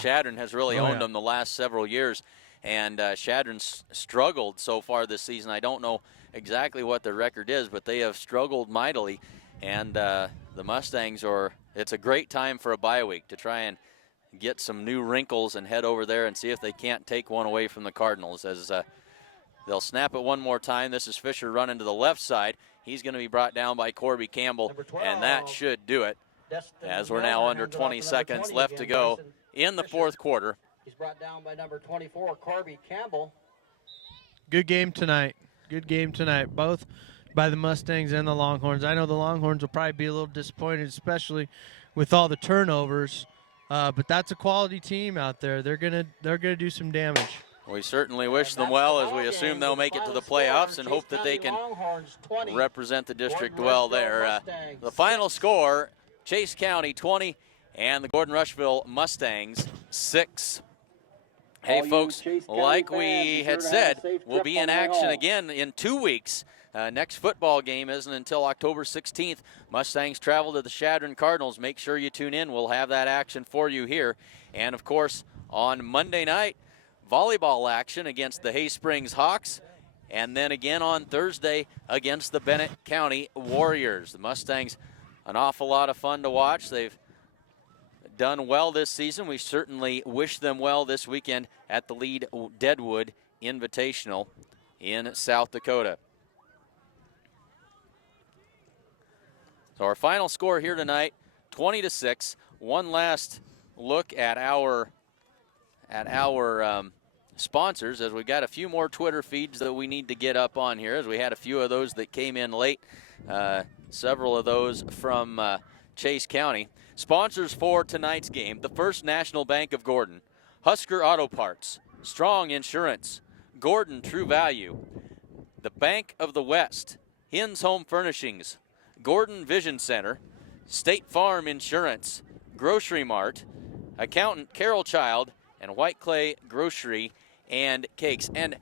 Sheridan has really owned them the last several years, and Sheridan's struggled so far this season. I don't know exactly what their record is, but they have struggled mightily, and the Mustangs it's a great time for a bye week to try and get some new wrinkles and head over there and see if they can't take one away from the Cardinals, as they'll snap it one more time. This is Fisher running to the left side. He's going to be brought down by Corby Campbell, and that should do it, as we're now under 20 seconds left to go in the fourth quarter. He's brought down by number 24, Corby Campbell. Good game tonight. Good game tonight, both by the Mustangs and the Longhorns. I know the Longhorns will probably be a little disappointed, especially with all the turnovers, but that's a quality team out there. They're gonna do some damage. We certainly wish them well, as we assume they'll make it to the playoffs and hope that they can represent the district well there. The final score, Chase County 20 and the Gordon-Rushville Mustangs 6. Hey, folks, like we had said, we'll be in action again in 2 weeks. Next football game isn't until October 16th. Mustangs travel to the Sheridan Cardinals. Make sure you tune in. We'll have that action for you here. And, of course, on Monday night, volleyball action against the Hay Springs Hawks, and then again on Thursday against the Bennett County Warriors. The Mustangs, an awful lot of fun to watch. They've done well this season. We certainly wish them well this weekend at the Lead Deadwood Invitational in South Dakota. So our final score here tonight, 20-6. One last look at our sponsors, as we got a few more Twitter feeds that we need to get up on here, as we had a few of those that came in late, several of those from Chase County. Sponsors for tonight's game: the First National Bank of Gordon, Husker Auto Parts, Strong Insurance, Gordon True Value, the Bank of the West, Hins Home Furnishings, Gordon Vision Center, State Farm Insurance, Grocery Mart, Accountant Carol Child, and White Clay Grocery and Cakes. And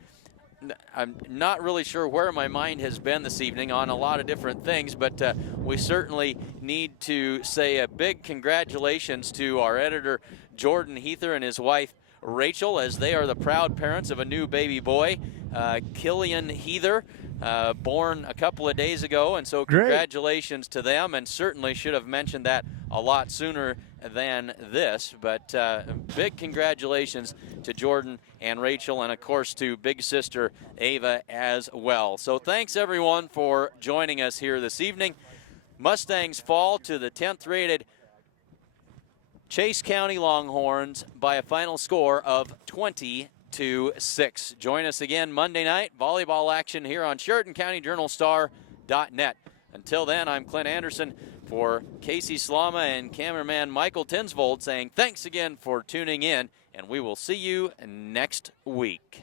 I'm not really sure where my mind has been this evening on a lot of different things, but we certainly need to say a big congratulations to our editor, Jordan Heather, and his wife, Rachel, as they are the proud parents of a new baby boy, Killian Heather, born a couple of days ago. And so congratulations to them, and certainly should have mentioned that a lot sooner than this, but big congratulations to Jordan and Rachel, and of course to big sister Ava as well. So thanks everyone for joining us here this evening. Mustangs fall to the 10th rated Chase County Longhorns by a final score of 20-6. Join us again Monday night, volleyball action here on Sheridan County Journal Star.net. Until then, I'm Clint Anderson for Casey Slama and cameraman Michael Tinsvold saying thanks again for tuning in, and we will see you next week.